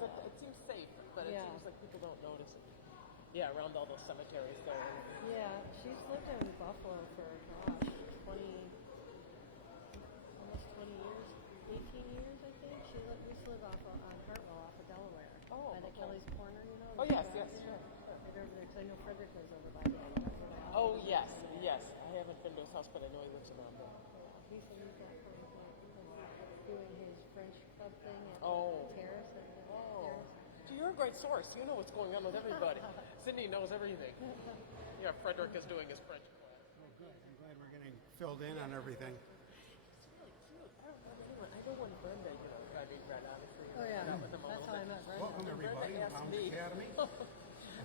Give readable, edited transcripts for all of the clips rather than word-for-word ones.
but it seems safe, but it Yeah. seems like people don't notice it. Yeah, around all those cemeteries there. Yeah, she's lived in Buffalo for, gosh, 20, almost 20 years, 18 years, I think. We used to live on Hartwell, off of Delaware. Oh, By the okay. Kelly's Corner, you know? Oh, yes, yes, sure. Right over there, 'cause I know Frederick lives over by there. That's where my Oh, house is. yes, yes. I haven't been to his house, but I know he lives around there. He used to use that for doing his French club thing at Oh. the terrace. At the Oh. terrace. So you're a great source. You know what's going on with everybody. Cindy knows everything. Yeah, Frederick is doing his French class. Oh, good. I'm glad we're getting filled in on everything. It's really cute. I know when Brenda, I mean, Brenda, obviously. Oh, yeah. Met with him a That's little how I bit. met Brenda. Welcome, everybody, to Brenda asked Lounge me. Academy. I think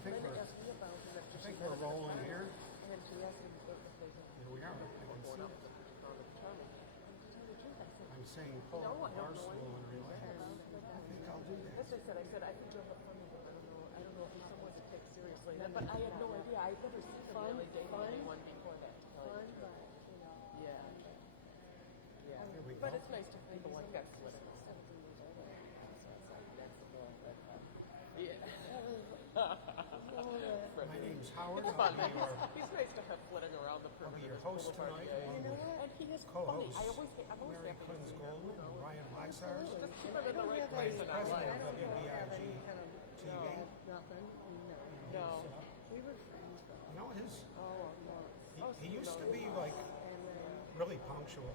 Brenda we're, asked me about him after I she think met we're him. rolling here. And she asked me if they Here we are. I can going see out it. with the Charming. And to tell the truth, I said, I'm saying you pull know, up I don't know Barstool and anything relax. about I think I'll do that. That's what I said. I think you'll have fun with him. I don't know if he's someone to take seriously. But I had no idea. I'd never seen him really dating anyone before that. to tell Fun, you the truth. but, you know. Yeah. Yeah. Here we But go. it's nice to have people like that split. 17 years old. So it's like, that's the goal. Yeah. My name's Howard. It's I'll fun. be your He's nice to have flitting around the I'll be perimeter. your of the host boulevard. tonight, Yeah, along with and he is funny. co-hosts I'm always Mary happy to Clinton see him, Goldman and Ryan Waxars. Just keep him in the right place in our President life. of I don't have WBIG any kind of TV. nothing. No. We were friends, though. You know, his Oh, he used to be like and then really punctual.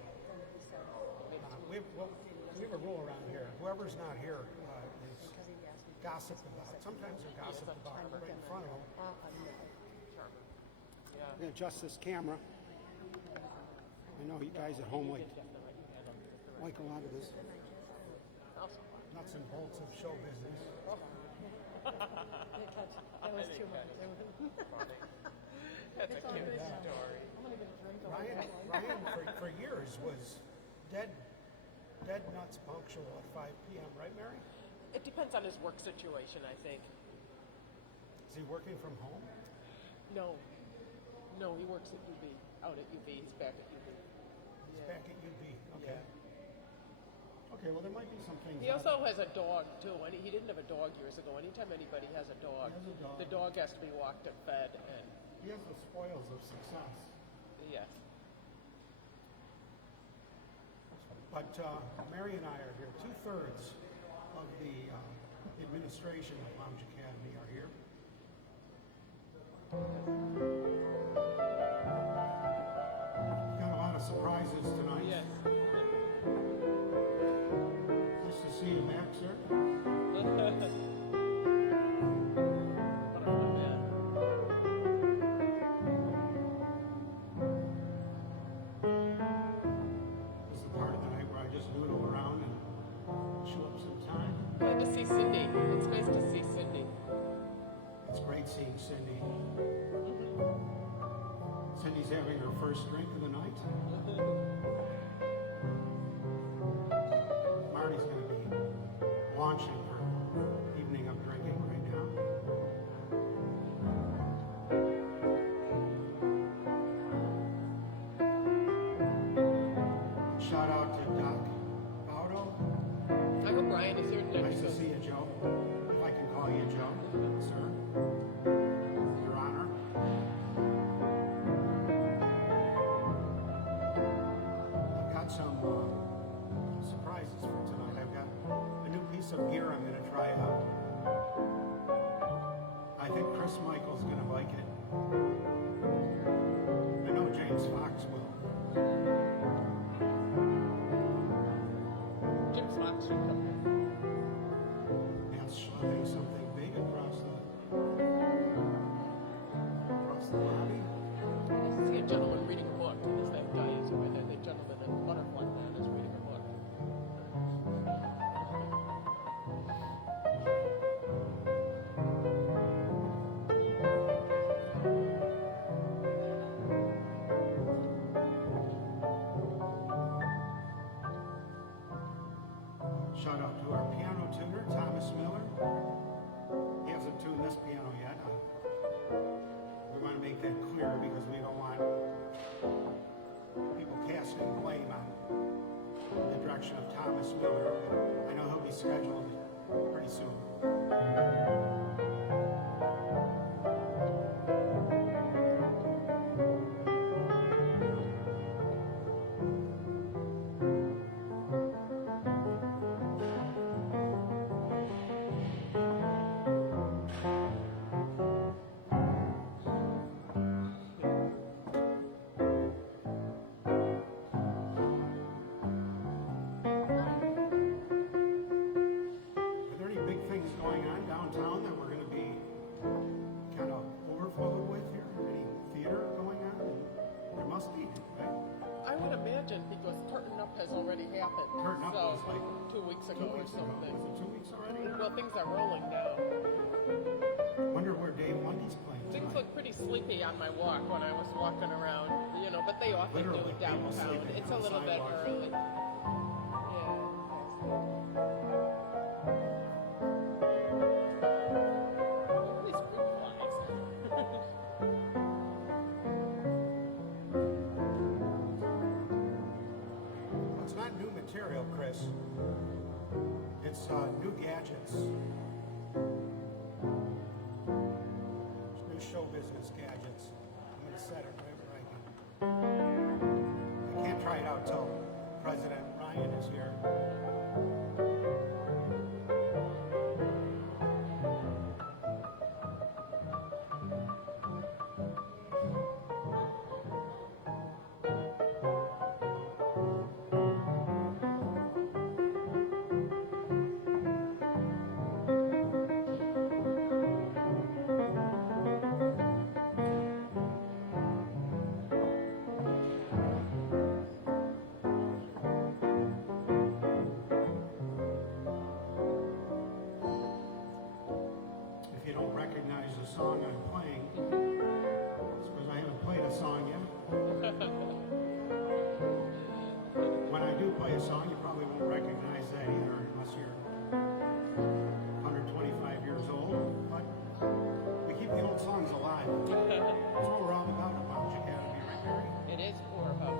he said, We have a rule around here. Whoever's not here is because he asked me. gossiped about. Sometimes they're gossiped about right in front of them. Yeah. I'm going to adjust this camera. I know you guys at home like a lot of this nuts and bolts of show business. That was too much. That's a cute story. I'm gonna get a drink over Ryan for years was dead nuts punctual at 5 p.m. Right, Mary? It depends on his work situation, I think. Is he working from home? No, he works at UB, out at UB. He's back at UB. He's back at UB. Okay. Okay, well, there might be some things. He also has a dog, too. And he didn't have a dog years ago. Anytime anybody has a dog, He has a dog. the dog has to be walked and fed. And He has the spoils of success. yes. But Mary and I are here. 2/3 of the administration of Lounge Academy are here. Got a lot of surprises tonight. Yes. Nice to see you back, sir. Butterfly man. This is the part of the night where I just noodle around and chew up some time. Glad to see Cindy. It's nice to see Cindy. It's great seeing Cindy. Cindy's having her first drink of the night. Marty's going to be launching her evening of drinking right now. Shout out to Doc Baudo. I hope Ryan is here next Nice to see you, Joe. If I can call you Joe, sir. Your Honor. I've got some surprises for tonight. I've got a new piece of gear I'm going to try out. I think Chris Michael's going to like it. I know James Fox will. Jim Fox should come in. Man's schlepping something big across the lobby. I see a gentleman reading a book. Is that guy is over there? The gentleman in the butterfly man is reading a book. Shout out to our piano tuner, Thomas Miller. He hasn't tuned this piano yet. We want to make that clear because we don't want people casting blame on the direction of Thomas Miller. I know he'll be scheduled pretty soon. Are there any big things going on downtown that we're going to be kind of overflowed with here? Any theater going on? There must be, right? I would imagine because Curtain Up has already happened. Curtain Up so, was like 2 weeks 2 ago or weeks ago. something. Was it 2 weeks already? Well, things are rolling now. Wonder where Dave Lundy's playing Things tonight. look pretty sleepy on my walk when I was walking around, but they often Literally, do people downtown. sleeping It's on a the little bit sidewalk. early. Yeah. These fruit flies. Well, it's not new material, Chris. It's new gadgets. It's new show business gadgets. I'm going to set it right where I can. I can't try it out till President Ryan is here. If you don't recognize the song I'm playing, it's because I haven't played a song yet. When I do play a song, you probably won't recognize that either unless you're 125 years old. But we keep the old songs alive. That's what we're all about at Lounge Academy, right, Mary? It is Orho.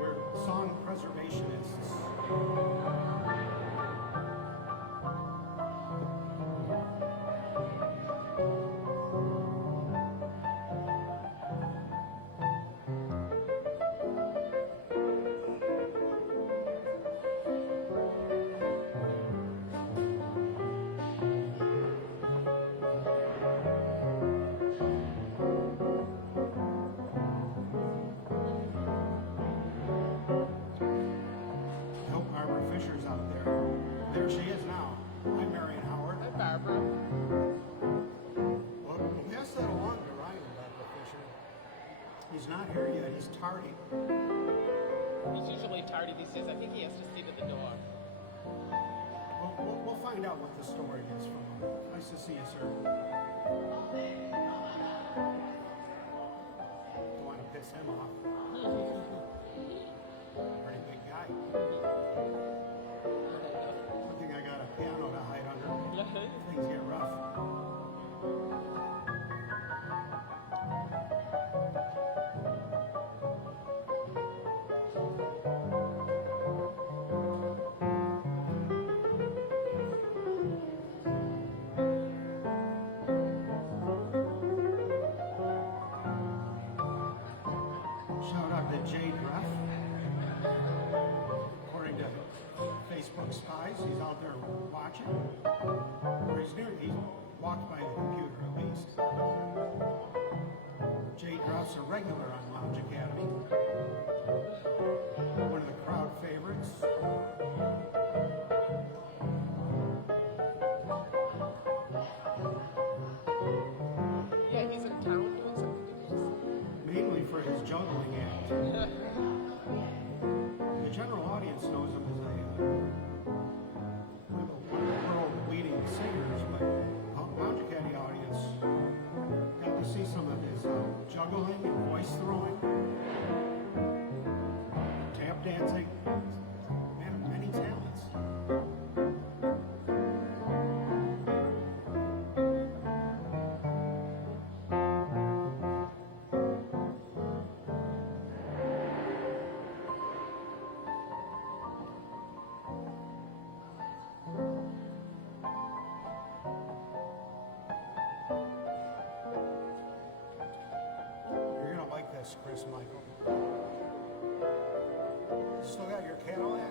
We're song preservationists. I hope Barbara Fisher's out there. There she is now. Hi, Marion Howard. Hi, Barbara. Well, pass that along to Ryan, Barbara Fisher. He's not here yet. He's tardy. He's usually tardy these days. I think he has to see to the door. We'll find out what the story is from him. Nice to see you, sir. Don't want to piss him off. Pretty big guy. Good thing I got a piano to hide under. Things get rough. Shout out to Jade Ruff. According to Facebook spies, he's out there watching. Or he's walked by the computer at least. Jade Ruff's a regular on Lounge Academy. One of the crowd favorites. Yeah, he's in town doing something. Did you just Mainly for his juggling act. The general audience knows him as one of the world leading singers, but the Lounge Academy audience got to see some of his juggling and voice throwing, tap dancing. Man, best, Chris Michael. Still got your Cadillac?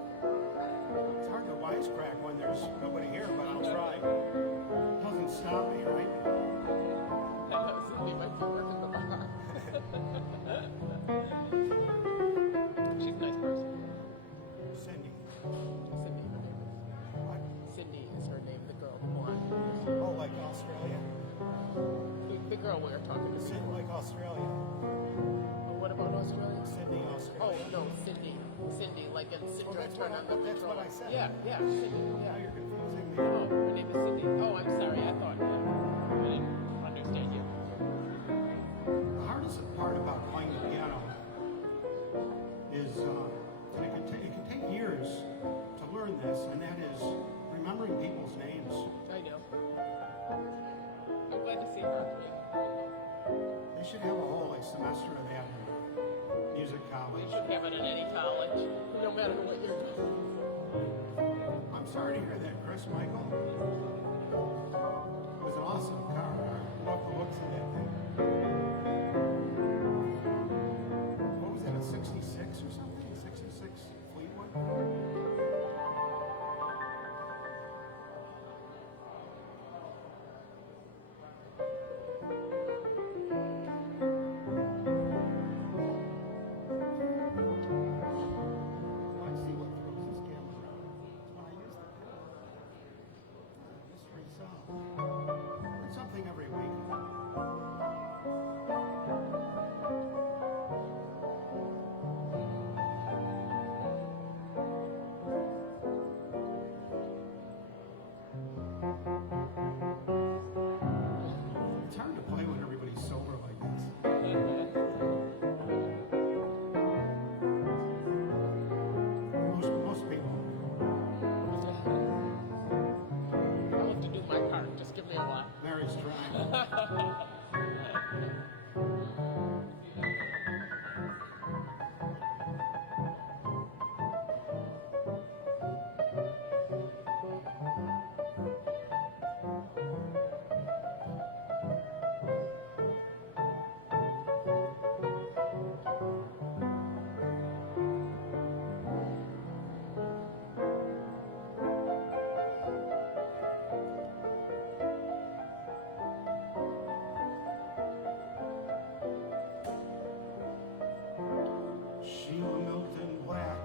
It's hard to wisecrack when there's nobody here, but I'll try. Doesn't stop me, right? Cindy might be working the bar. She's a nice person. Cindy. Cindy, her name is. What? Cindy is her name, the girl, the blonde. Oh, like Australia? The girl we were talking to. Like Australia. What about Australia? Sydney, Oh, Australia. no, Cindy. Cindy, like in Cinder that's turn what on the that's what controller. I said. Yeah, yeah, Cindy. Now Yeah. you're confusing me. Oh, her name is Cindy. Oh, I'm sorry. I thought I didn't understand you. The hardest part about playing the piano is, and it can take years to learn this, and that is remembering people's names. I know. I'm glad to see her. They should have a whole semester of that in music We college. should have it in any college, no matter what you're doing. I'm sorry to hear that, Chris Michael. It was an awesome car. I love the looks of that thing. What was that, a 66 or something? 66 Fleetwood? Let's see what throws this camera around. It's when I use the camera. Mystery solved. Learn something every week. It's hard to play when everybody's sober like this. Most people. I have to do my part. Just give me a while. Mary's trying. Sheila Milton Black.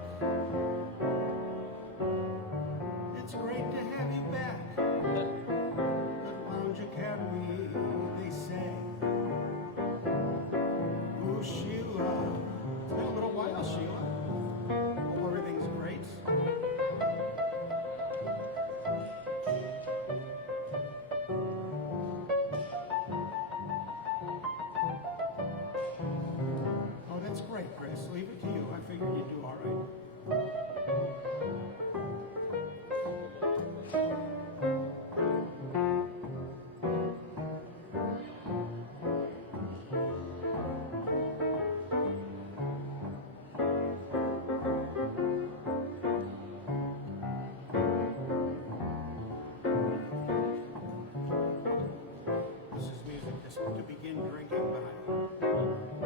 It's great to have you back. The Lounge Academy, they say. Oh, Sheila. It's been a little while, Sheila. Hope everything's great. Oh, that's great, Chris. Leave it to you. I figured you'd do all right. This is music just to begin drinking by.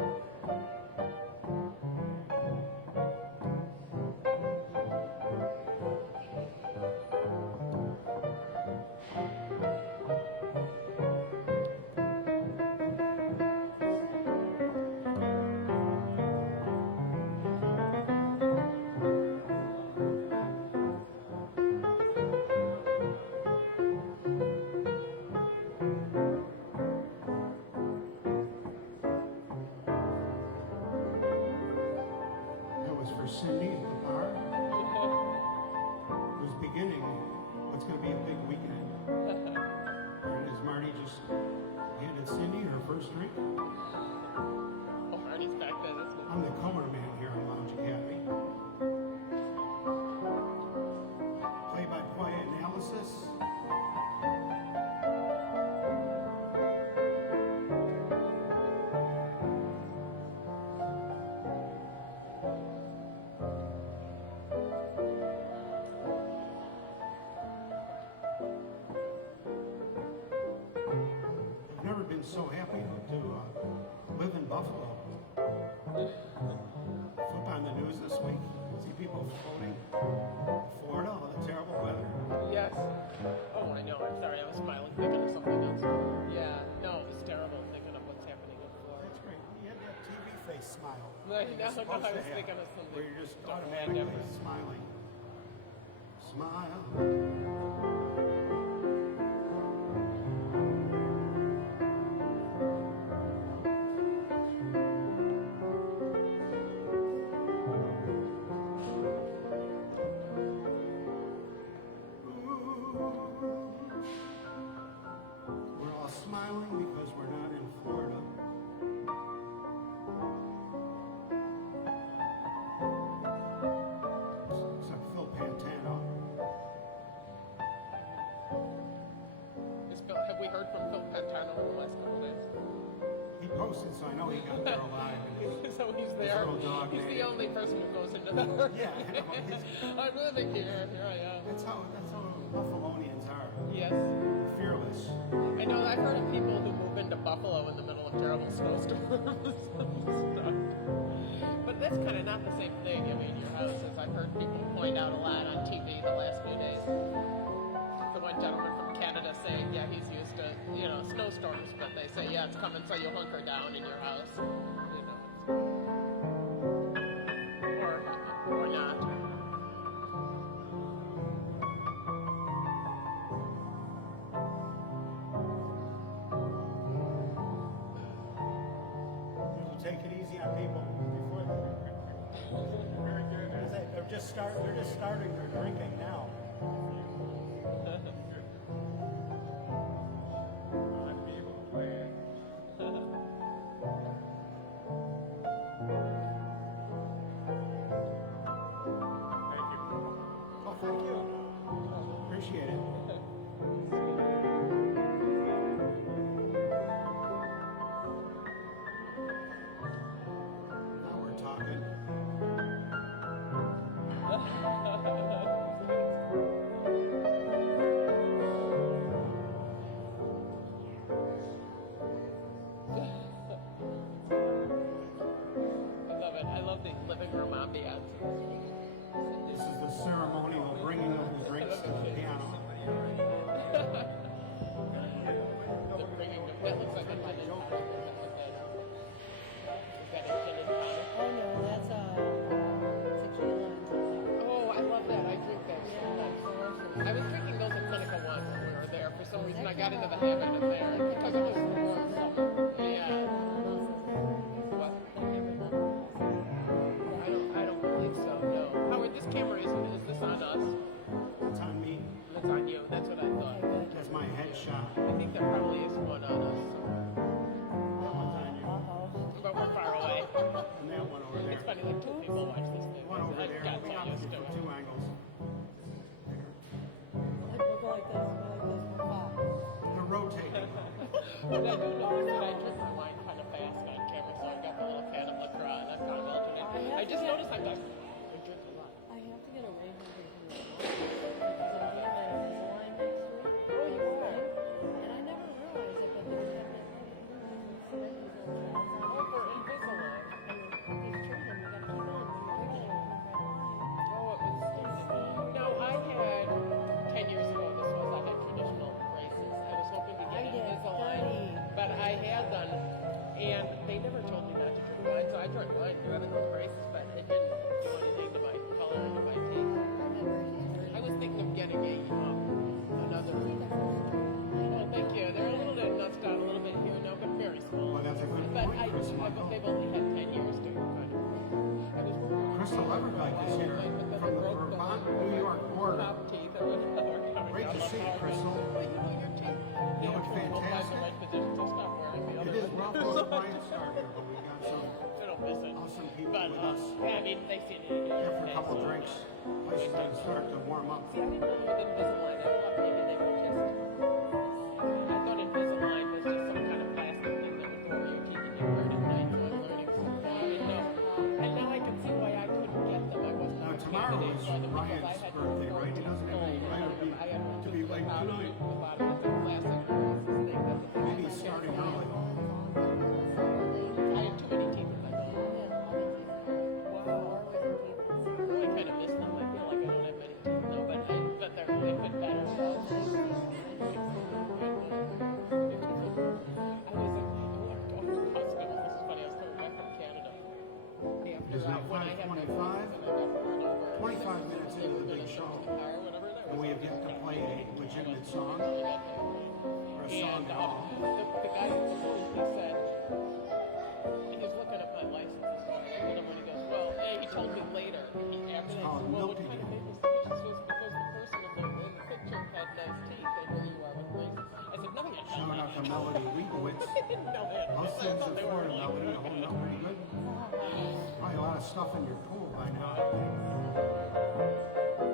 That was for Cindy at the bar. It was beginning what's going to be a big weekend. And as Marty just handed Cindy her first drink, Oh, Marty's back there. That's good. I'm the color man here on Lounge Academy. smile. No, that you're no, supposed I to was have, thinking of something where you're just totally automatically different. smiling. Smile. We're all smiling because we're not in Florida. Except Phil Pantano. Have we heard from Phil Pantano in the last couple days? He posted, so I know he got there alive. So he's there. little dog He's name. the only person who goes into the Yeah, I know. I'm living here. Here I am. That's how Buffalonians are. Yes. They're fearless. I know. I've heard of people who move into Buffalo in the middle of terrible snowstorms and stuff. But that's kind of not the same thing. I mean, your houses. I've heard people point out a lot on TV the last few days. The one gentleman from Canada saying, yeah, he's used to, snowstorms, but they say, yeah, it's coming, so you hunker down in your house. Or not. You take it easy on people before they're just starting their drinking now. Oh, thank you. Appreciate it. Now we're talking. I love it. I love the living room ambiance. This is the ceremonial bringing of the drinks to the piano. The bringing of, that looks like a gin and tonic. Is that a gin and tonic? Oh no, that's tequila and tonic. Oh, I love that. I drink that so Yeah, much. delicious. I was drinking those at Clinica once when we were there. For some reason, I got into the habit of there because it was the warm summer. Yeah. What? I don't believe so. No. Howard, this camera isn't. Is this on us? It's on me. It's on you. That's what I thought. That's my headshot. I think there probably is one on us, That one's on you. but we're far away. And that one over there. It's funny, like two people watch this thing. One over I there. got We so got used you to from it. two angles. Go like this, we'll pop. They're rotating. But I do notice that I drink my wine kind of fast on camera, so I've got the little can of LaCroix, and I'm kind of alternating. I just noticed I'm like, I drink a lot. I have to get away from the because I'm doing that Invisalign next week. Oh, you are? And I never realized it, but they have cement these little pads on Oh, for Invisalign. and these trees them, you gotta keep in. When you're doing it, come right Oh, it was. No, I had 10 years ago. This was I had traditional braces. I was hoping to I get did Invisalign, 30. but I had them, and they never told me not to drink wine, so I drank wine rather than braces, but it didn't do anything to my color or to my teeth. I was thinking of getting another. Well, thank you. They're a little bit notched out, a little bit here now, but very small. Well, that's a good But point, Chris Michael. they've only had 10 years to kind of. I was worried. Crystal Everdyke is here from the Vermont, New York border. Top teeth or whatever. Great to see you, Crystal. But you know your teeth. You look We'll find the fantastic. right position to stop wearing the It other is one. rough on the Bryant Star here, but we got some They don't miss it. awesome people But, with us. yeah, I mean, they see it here. After a couple of drinks, place is going to start to warm up. See, I didn't know with Invisalign. I thought maybe they were just. I thought Invisalign was just some kind of plastic thing that would go over your teeth and you wear it at night. So I'm learning something. I didn't know. And now I can see why I couldn't get them. I was Now, not a tomorrow candidate is for them because I Ryan's had birthday, right? He doesn't have any right I had to be late about tonight. the bottom. It's a classic braces thing. That's the thing. Maybe he's starting early. I had too many teeth in my mouth. Wow. I kind of miss them. I feel like I don't have many teeth now, but they've been better. It is now when I had my 5:25. voice and I got pulled over. 25 minutes They into were the big gonna show, search the car or whatever. That and was we have yet to play a legitimate song or a song and at all. the guy who he said, and he's looking at my license and stuff, and when he goes, well, he told me later, after that, called well, what milking kind of it. made me suspicious was because the person in the picture had nice teeth. They knew you were with braces. I said, no, you Shout out to Melody Leibowitz. I didn't know that. How's I things thought in they were Florida, like, Melody? Holding up pretty good? Probably a lot of stuff in your pool by now. I'm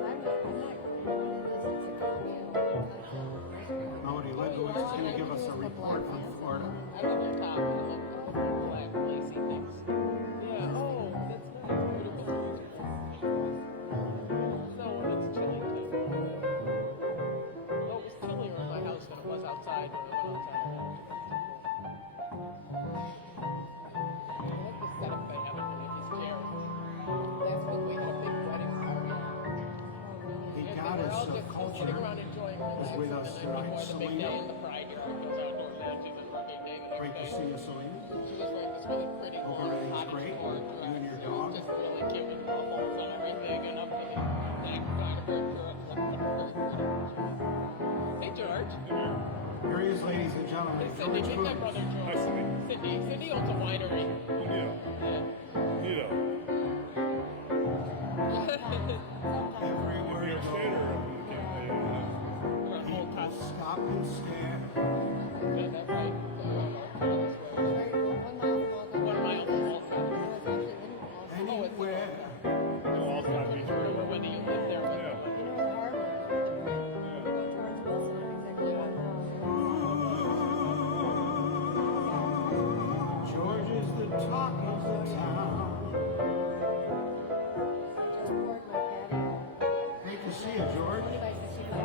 not going to visit Chicago. Melody Leibowitz is going to give us a report from Florida. I love the top. I love the black lacy things. Yeah, oh, that's nice. Beautiful. So it's chilly too. Well, it was chillier in my house than it was outside when I went outside. I like the setup they have in Nikki's chair. Last week we had a big wedding party. He And got they were us all a just culture. sitting around enjoying was with relaxing, us and then tonight, before the big day Selena. in the pride yard goes outdoor matches and for a big day the next Great to day. see you, Selena. She was wearing this really pretty Hope long everything's cottage great. core You and your dress. dog. Just really cute with ruffles and everything, and up to the neck, got a very Hey, George. Here he is, ladies and gentlemen. Hey, Cindy. George Meet my Booth. brother, Hi, George. Cindy. Cindy owns a winery. Yeah. Yeah. Neato. Everywhere You're you a go, skater on the campaign. We're on Old people Coast. stop and stare. Is that right? One mile from Walcott. Anywhere. Oh, I'll find me through. Or whether you live there. Yeah. George is the talk of the town. Great to see you, George. Yeah,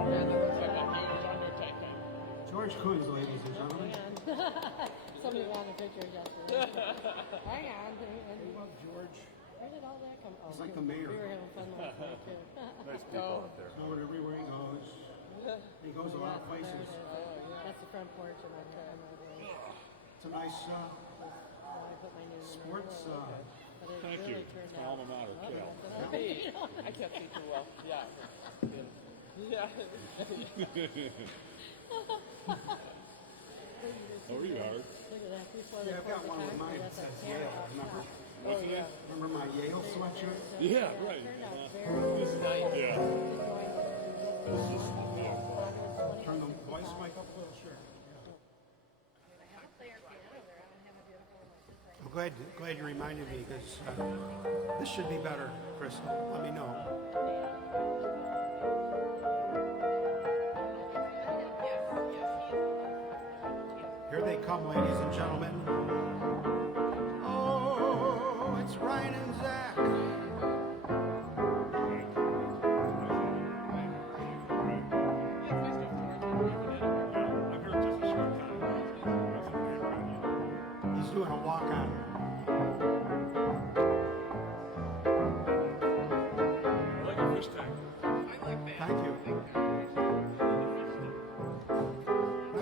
that looks like a huge undertaking. George Coons, ladies and gentlemen. Somebody wanted pictures yesterday. Hang on. I love George. Where did all that come from? He's like the mayor. We were having fun last night too. Nice people out there. Know it everywhere he goes. He goes a lot of places. That's the front porch of my car. It's a nice I put my name in there. sports. But it Thank really you. turned It's my out. alma mater, Cal. Hey, I can't see too well. Yeah. Yeah. Oh, you are. Look at that. Before Yeah, I've got one with mine that that's says a Yale. camera. Remember, Oh, yeah. remember my Yale sweatshirt? Yeah, right. Turned out very This is nice. Yeah. Turn the voice mic up a little, sure. I'm glad you reminded me because this should be better, Chris. Let me know. Here they come, ladies and gentlemen. Oh, it's Ryan and Zach. I've heard just a short time. That's a great venue. He's doing a walk-on. I like a fish tank. I like that. Thank you.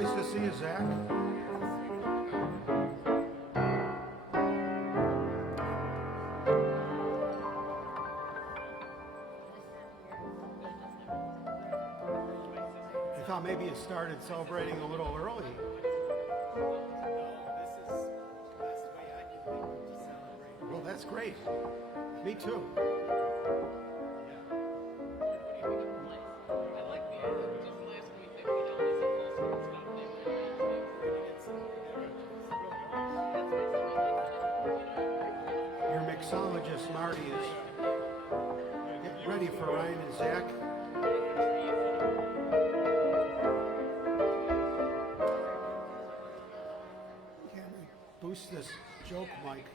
Nice to see you, Zach. I thought maybe you started celebrating a little early. Well, that's great. Me too. I like the just last week that we held this and stuff. They were Your mixologist, Marty, is getting ready for Ryan and Zach. Can we boost this joke mic?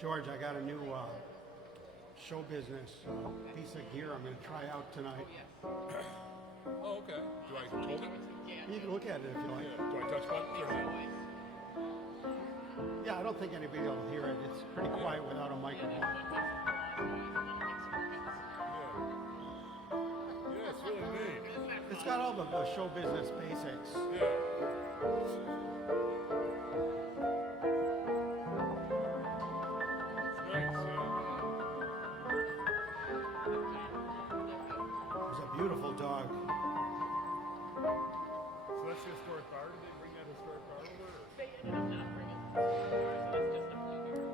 George, I got a new show business piece of gear I'm going to try out tonight. Oh, okay. Do I hold it? You can look at it if you like. Yeah. Do I touch buttons or not? Yeah, I don't think anybody will hear it. It's pretty quiet without a microphone. Yeah. Yeah, it's really neat. It's It's got all the show business basics. Yeah. It's nice, yeah. It's a beautiful dog. So that's the historic bar. Did they bring that historic bar over? Or? They ended up not bringing the cars, so that's just a few here.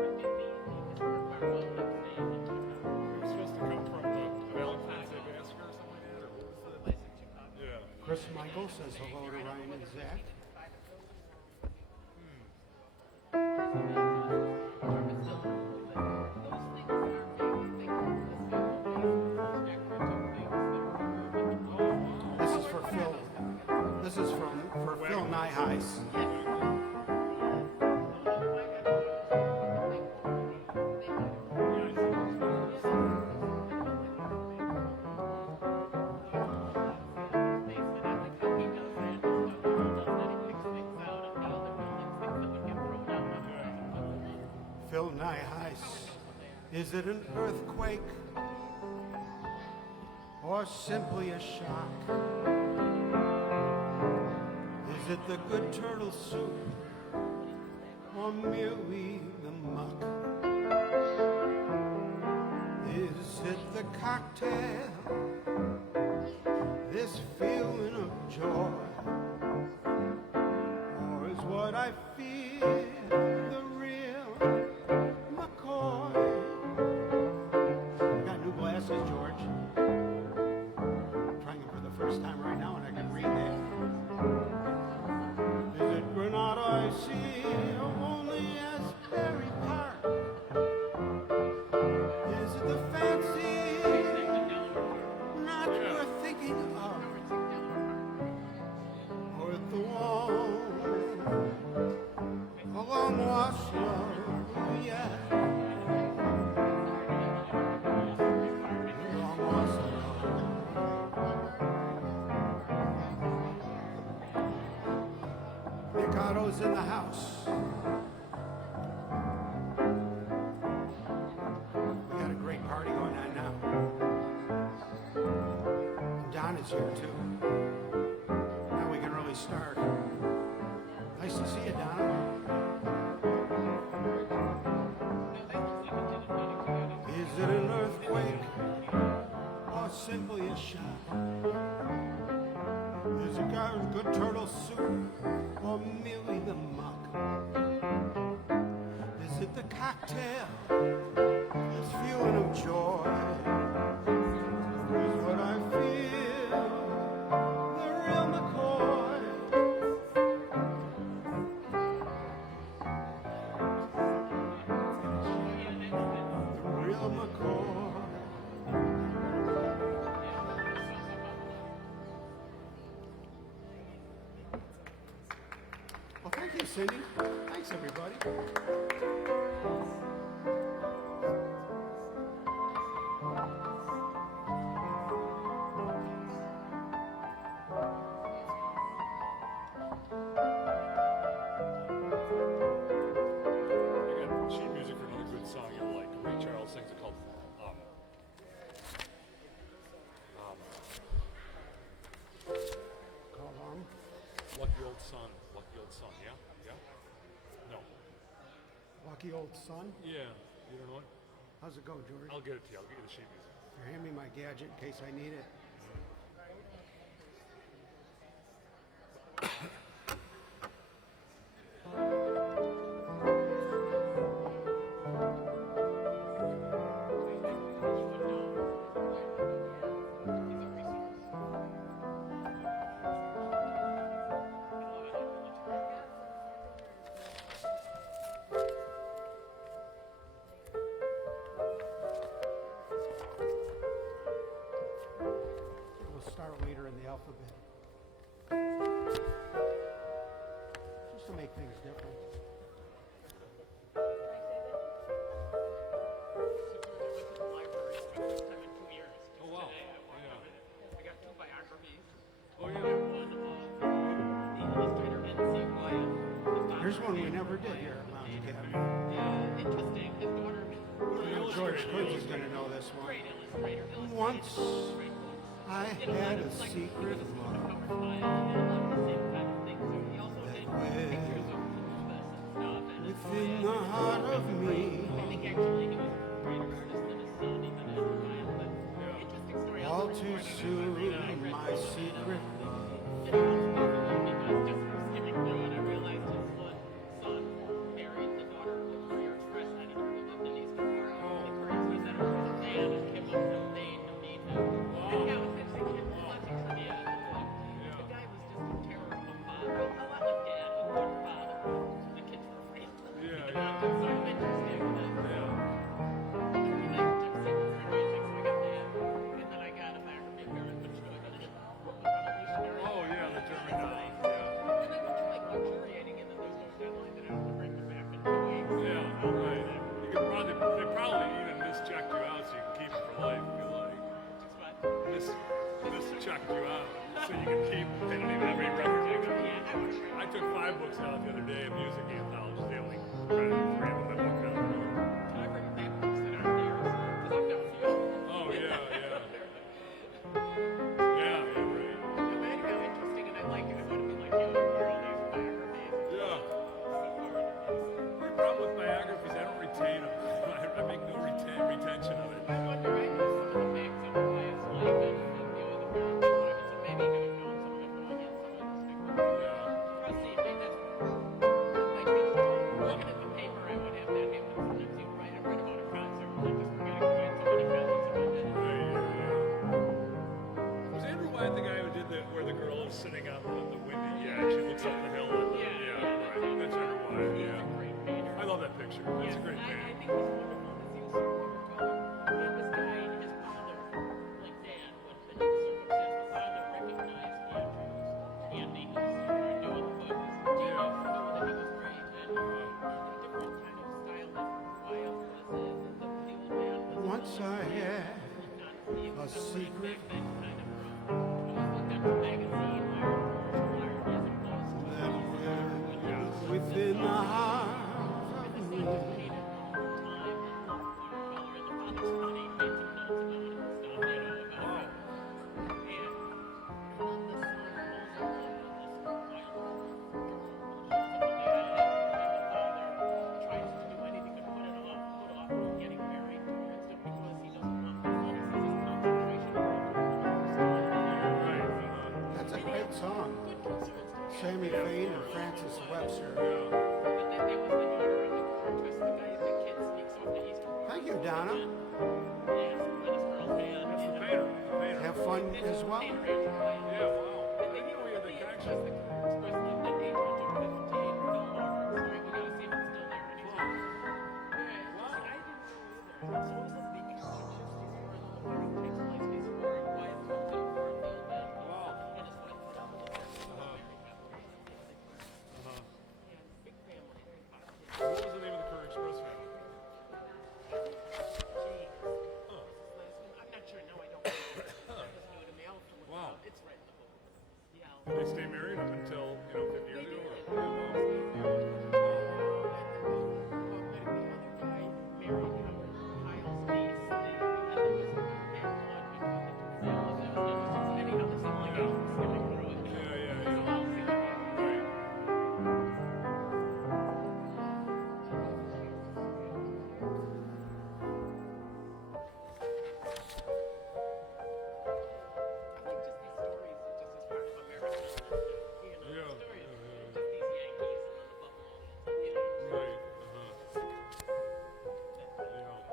I think the historic car will have stayed in Chicago. It was supposed to come from the Valentine's Day massacre or something like that, or what was The that? place in Chicago. Yeah. Chris Michael says hello to Ryan and Zach. This is for Phil. This is for Phil Nyheis. Phil Nyheis. Is it an earthquake or simply a shock? Is it the good turtle soup or merely the muck? Is it the cocktail, this feeling of joy? Or is what I feel the real McCoy? I got new glasses, George. I'm trying them for the first time right now and I can read that. Is it Granada I see or only Asbury Park? Is it the fancy not worth thinking of? Or is the one a long lost love? Yeah. Long lost love. Ricardo's in the house. We got a great party going on now. And Don is here too. Now we can really start. Nice to see you, Don. Is it an earthquake or simply a shock? Is it got good turtle soup or merely the muck? Is it the cocktail, this feeling of joy? Is what I feel the real McCoy? The real McCoy. Well, thank you, Cindy. Thanks, everybody. I got sheet music for another good song you like. Ray Charles sings it called Call on. Lucky Old Son. Lucky Old Son, yeah? Yeah? No. Lucky old son. Yeah. You don't know it? How's it go, George? I'll get it to you. I'll get you the sheet music. Hand me my gadget in case I need it. We'll start later in the alphabet. Just to make things different. Oh, wow. I got two biographies. Oh, yeah. One of the illustrator N.C. Wyeth. Here's one we never did here at Mountain Academy. Yeah, interesting. His daughter. Who are the George Kunz is going to know this one. Once I had a secret love within the heart of me. All too soon, my secret checked you out, so you can keep and every record you got. I took 5 books out the other day of music anthologies. They only credit 3 of them. Oh yeah, yeah. Yeah, right. Yeah. The problem with biographies, I don't retain them. I make no retention of it. Sitting on the windy edge, it looks up the hill. And, yeah, right. That's Andrew Wyatt. Yeah, I love that picture. That's a great I painting. think he's wonderful because he was super cool. And this guy, his father, like Dad, would have been in the circumstances, father recognized Andy, who's doing the book, was knew that he was great. And different kind of style that Wyatt was, and the old man was. Once I had a secret within the heart of me. That's a great song. Sammy Fain and Francis Webster. Thank you, Donna. Have fun as well. Yeah, wow. I didn't know we had the connection. What was the name of the Curry Express family? I'm not sure. No, I don't know. That was new to me. I'll have to look it Wow. up. It's right in the book. Yeah. Did they stay married up until 50 years ago? The other guy married Howard Kyle's niece. That was bad blood between the two families. That was interesting. Anyhow, this is like skipping through it. Yeah. So I'll see what happens. Right. I like just these stories, just as part of America. You know, Yeah, stories, yeah. just these Yankees and then the Buffalo. You know, Right.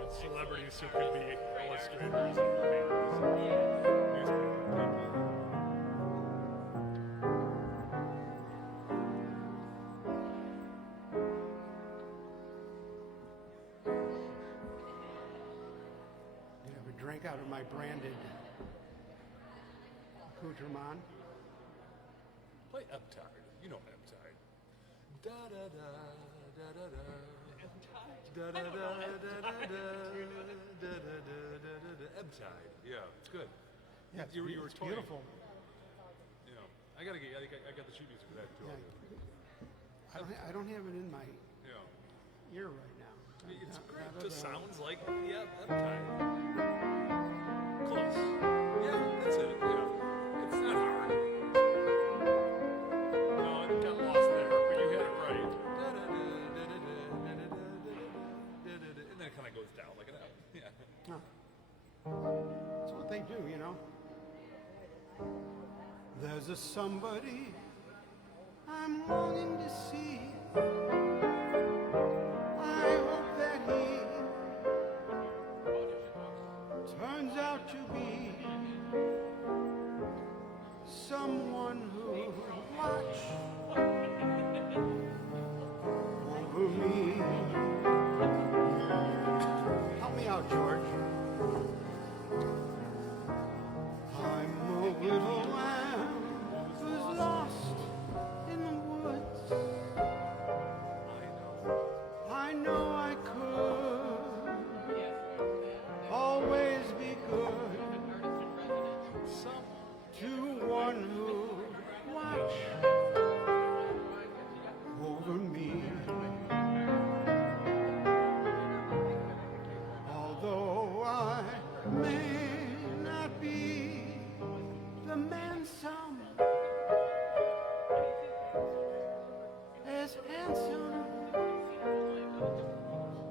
And celebrities who could be illustrators and painters and newspaper people. Did I have a drink out of my branded accoutrement? Play Eptide. You know Eptide. Da da da da da da. Da da da da da da da da. Eptide. Yeah, it's good. Yeah, it's, You were it's toying. beautiful. You know, I got the sheet music for that too. Yeah. I don't have it in my Yeah. ear right now. It's great. It just sounds like uptight. Close. Yeah, that's it. Yeah. It's not hard. No, I got lost there, but you had it right. And then it kind of goes down like an F. Yeah. Huh. That's what they do, you know. There's a somebody I'm longing to see. I hope that he turns out to be someone who will watch over me. Help me out, George. I'm a little lamb who's lost in the woods. I know I could always be good to one who watch over me. Although I may not be the man some as handsome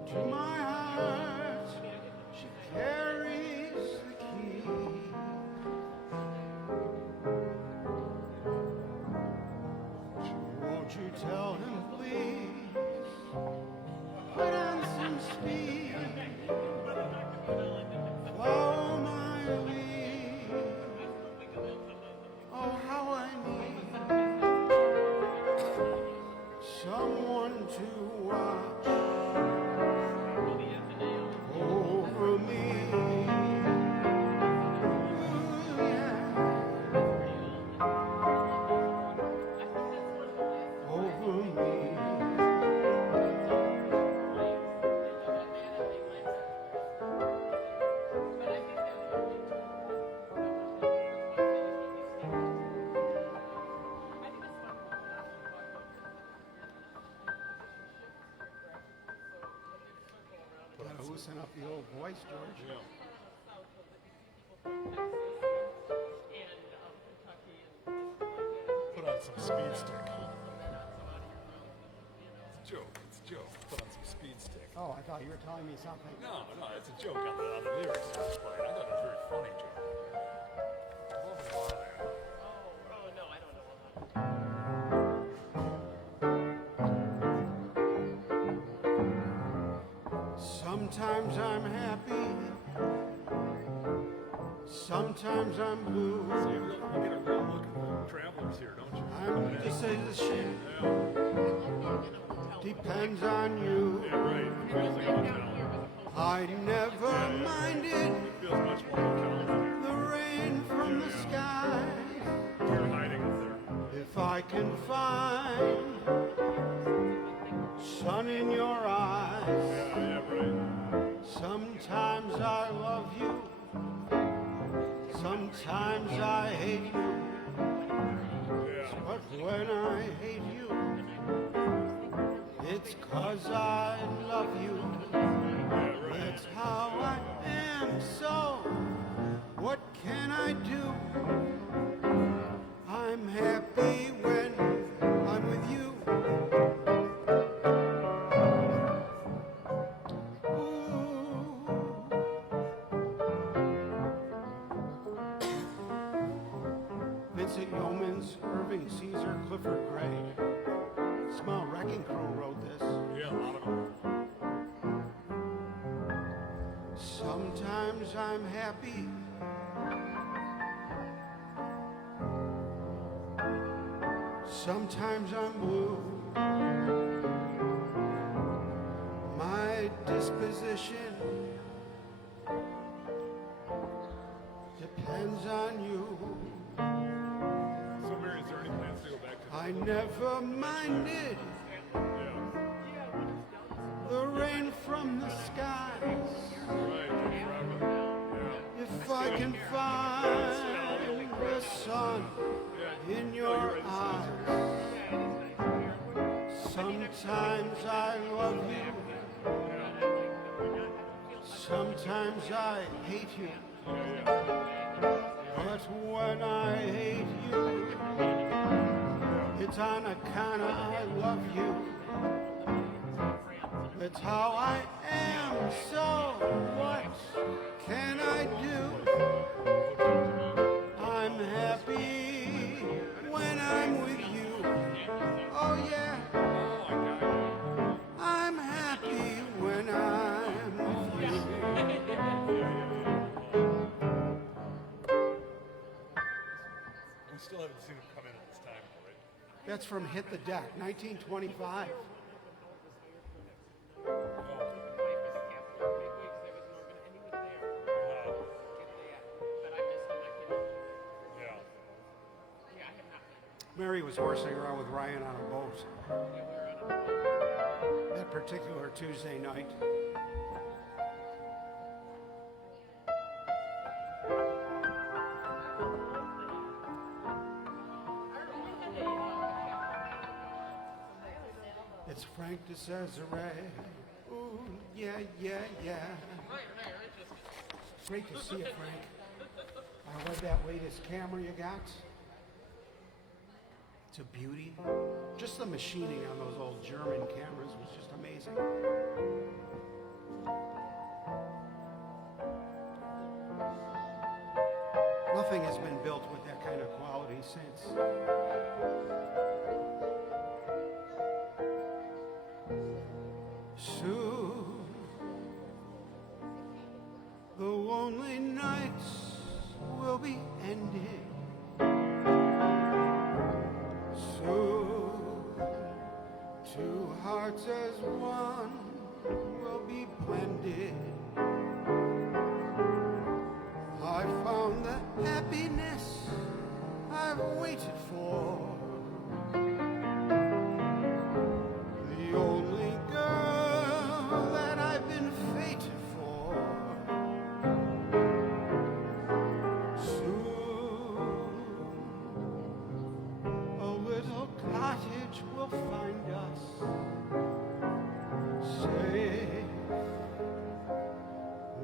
to my heart, she carries the key. Won't you tell him, please, put on some speed, follow my lead. Oh, how I need someone to watch over me. Ooh, yeah. Over me. Gotta loosen up the old voice, George. Yeah. Put on some speed stick. It's a joke. It's a joke. Put on some speed stick. Oh, I thought you were telling me something. No, it's a joke on the lyrics I was playing. I thought it was a very funny joke. Blah, blah, blah, there. no, I don't know. Sometimes I'm happy, sometimes I'm blue. So you get a real look at the travelers here, don't you? I'm just as shit. Depends on you. Yeah, right. It feels like a hotel. I never minded It feels much more hotel than the rain from the sky. you're hiding up there. If I can find sun in your eyes, Yeah, right. sometimes I love you, sometimes I hate you. Yeah. But when I hate you, it's 'cause I love you. That's how I am, so what can I do? I'm happy when I'm with you. Vincent Yeomans, Irving Caesar, Clifford Gray. Small Wrecking Crew wrote this. Yeah, a lot of them. Sometimes I'm happy. Sometimes I'm blue. My disposition depends on you. So, Mary, is there any plans to go back to I never minded Yeah. the rain from the skies. Right, forever. Yeah. If I can find the sun in your eyes, sometimes I love you, Sometimes I hate you, but when I hate you, it's on account of I love you. That's how I am, so what can I do? I'm happy when I'm with you. Oh yeah, I'm happy when I'm with you. We still haven't seen him come in at this time, right? That's from Hit the Deck, 1925. Mary was horsing around with Ryan on a boat that particular Tuesday night. It's Frank DeCesare. Ooh, yeah, yeah, yeah. Great to see you, Frank. I love that latest camera you got. It's a beauty. Just the machining on those old German cameras was just amazing. Nothing has been built with that kind of quality since. Soon, the lonely nights will be ending. Soon, two hearts as one will be blended. I found the happiness I've waited for. The only girl that I've been fated for. Soon, a little cottage will find us safe,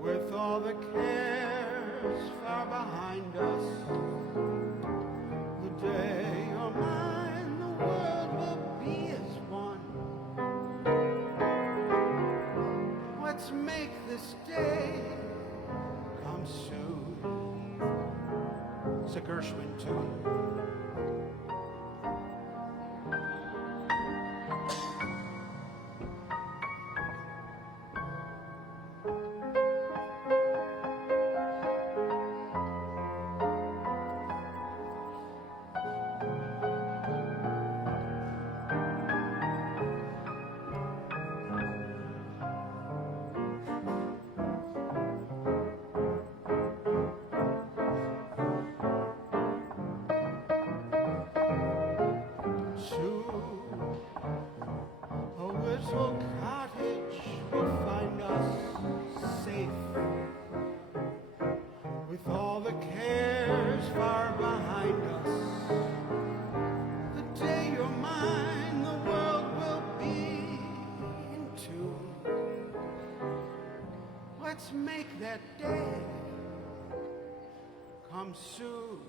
with all the cares far behind us. The day you're mine, the world will be as one. Let's make this day come soon. It's a Gershwin tune. A little cottage will find us safe, with all the cares far behind us. The day you're mine, the world will be in tune. Let's make that day come soon.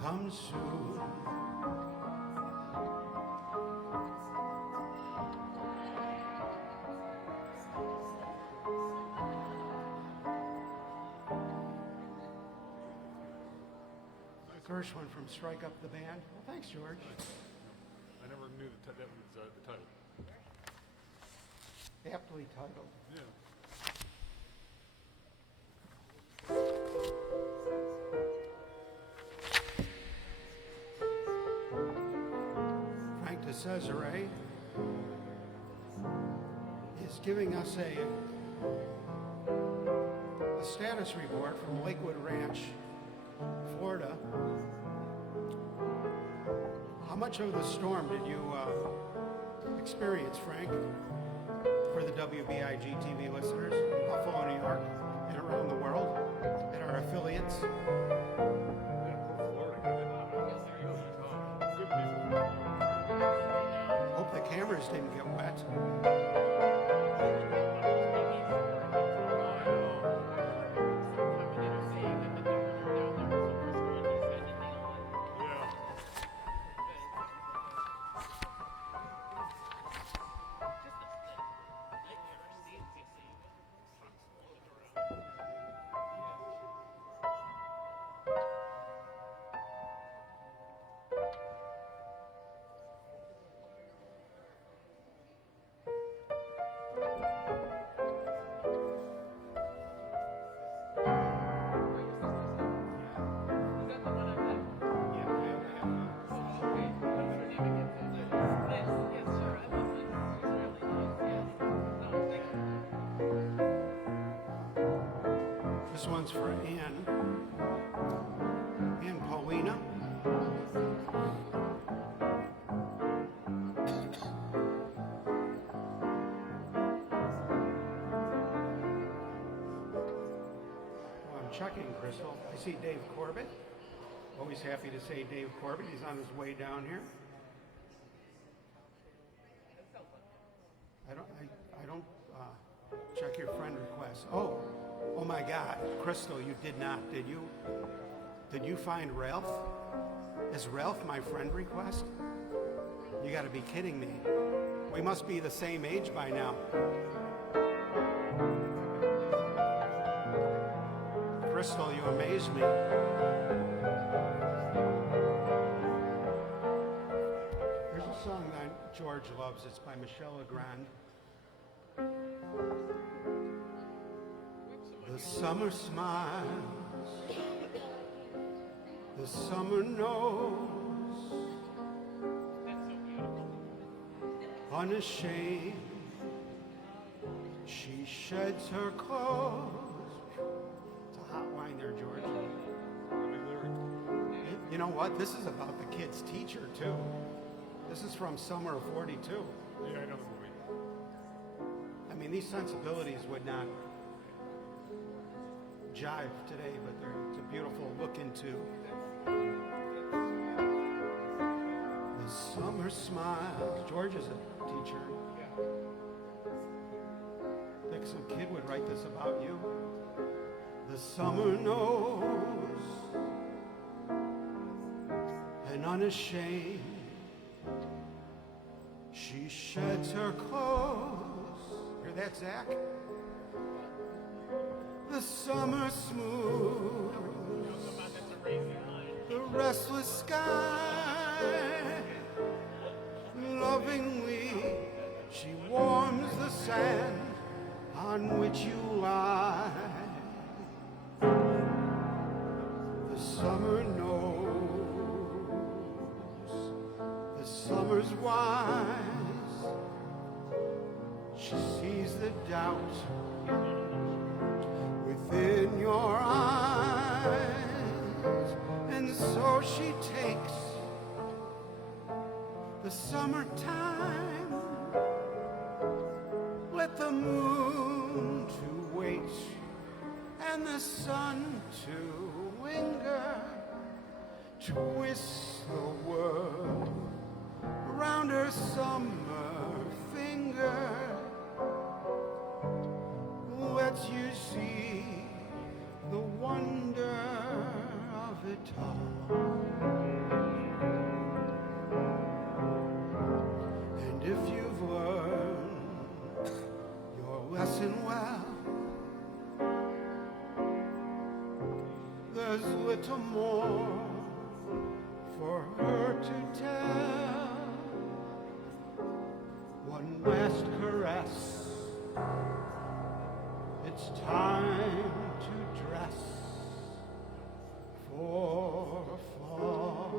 Come soon. Gershwin from Strike Up the Band. Well, thanks, George. I never knew that was the title. Aptly titled. Yeah. Frank DeCesare is giving us a status report from Lakewood Ranch, Florida. How much of the storm did you experience, Frank, for the WBIG TV listeners in Buffalo, New York, and around the world, at our affiliates? Yeah, poor Florida got it. cameras didn't get wet. This one's for Ann. Ann Paulina. I'm checking, Crystal. I see Dave Corbett. Always happy to say Dave Corbett. He's on his way down here. I don't check your friend requests. Oh my God, Crystal, you did not, did you? Did you find Ralph? Is Ralph my friend request? You got to be kidding me. We must be the same age by now. Crystal, you amaze me. There's a song that George loves. It's by Michel Legrand. The summer smiles, the summer knows, unashamed, she sheds her clothes. It's a hot line there, George. You know what? This is about the kid's teacher, too. This is from Summer of 42. Yeah, I know the movie. I mean, these sensibilities would not jive today, but it's a beautiful look into. The summer smiles. George is a teacher. I think some kid would write this about you. The summer knows, and unashamed, she sheds her clothes. Hear that, Zach? The summer smooth, the restless sky, lovingly she warms the sand on which you lie. The summer knows, the summer's wise, she sees the doubt within your eyes, and so she takes the summertime. Let the moon to wait and the sun to linger, twist the world around her summer finger. Lets you see the wonder of it all. And if you've learned your lesson well, there's little more for her to tell. One last caress. It's time to dress for fall.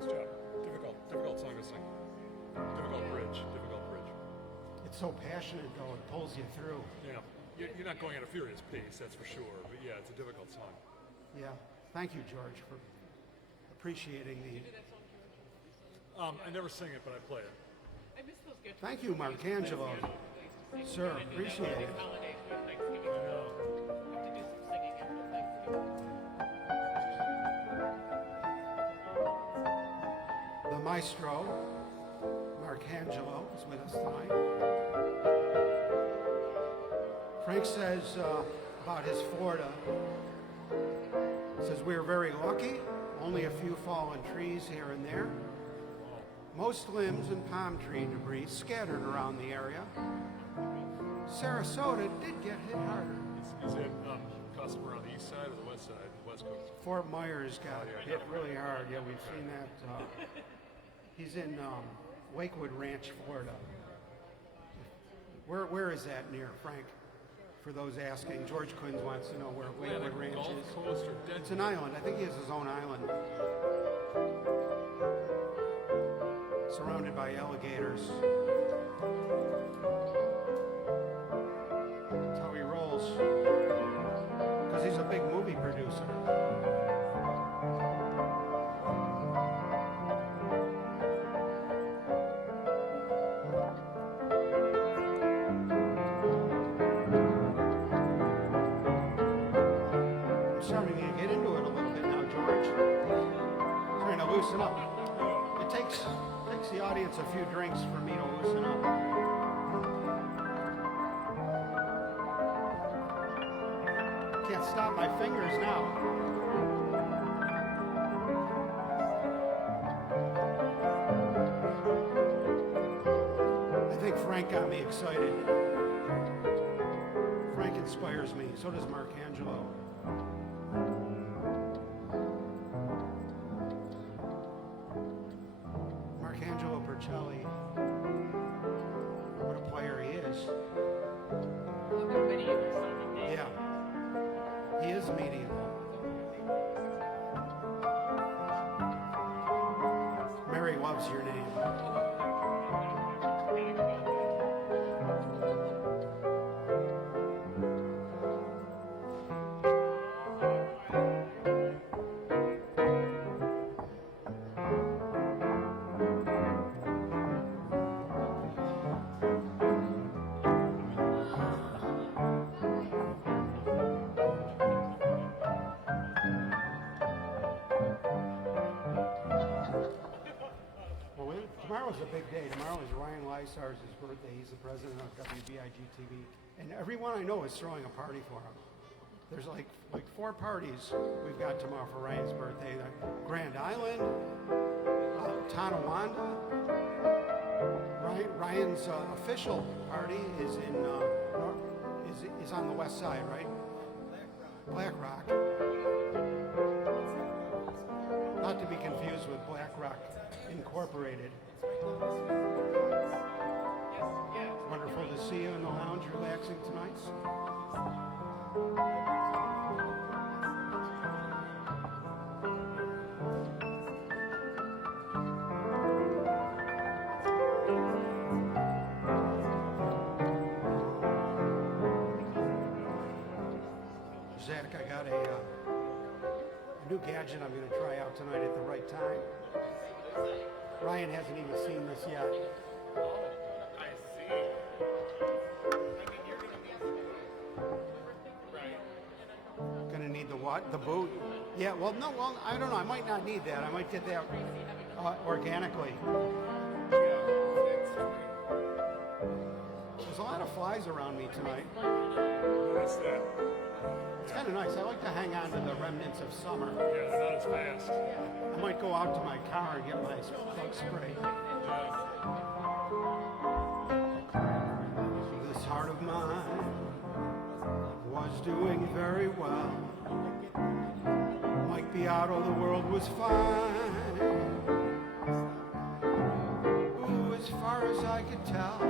Nice job. Difficult song to sing. Difficult bridge. It's so passionate, though, it pulls you through. Yeah. You're not going at a furious pace, that's for sure. But yeah, it's a difficult song. Yeah. Thank you, George, for appreciating the... I never sing it, but I play it. I miss those good Thank you, Marcangelo. Sir, appreciate it. holidays with Thanksgiving. Have to do some singing after Thanksgiving. The maestro, Arcangelo is with us tonight. Frank says about his Florida, says we are very lucky, only a few fallen trees here and there. Most limbs and palm tree debris scattered around the area. Sarasota did get hit harder. Is it customer on the east side or the west side, the west coast? Fort Myers got hit really hard. Yeah, we've seen that. He's in Lakewood Ranch, Florida. Where is that near, Frank? For those asking, George Quinn wants to know where Lakewood Ranch Gulf is. Coast or Dead It's an island. I think he has his own island. Surrounded by alligators. That's how he rolls. Because he's a big movie producer. I'm starting to get into it a little bit now, George. Trying to loosen up. It takes the audience a few drinks for me to loosen up. Can't stop my fingers now. I think Frank got me excited. Frank inspires me. So does Marcangelo. Marcangelo Percelli. What a player he is. Look at video or something. Yeah. He is medieval. Mary loves your name. Tomorrow's a big day. Tomorrow is Ryan Lysars' birthday. He's the president of WBIG-TV. And everyone I know is throwing a party for him. There's like 4 parties we've got tomorrow for Ryan's birthday. Grand Island, Tonawanda. Ryan's official party is is on the west side, right? Black Rock. Not to be confused with Black Rock Incorporated. Wonderful to see you in the lounge relaxing tonight. Zach, I got a new gadget I'm going to try out tonight at the right time. Ryan hasn't even seen this yet. I see. Gonna need the what? The boot? Yeah, well, no, I don't know. I might not need that. I might get that organically. There's a lot of flies around me tonight. Notice that. It's kind of nice. I like to hang on to the remnants of summer. Yeah, they're not as fast. I might go out to my car and get my bug spray. This heart of mine was doing very well. Like the out of the world was fine. Ooh, as far as I could tell.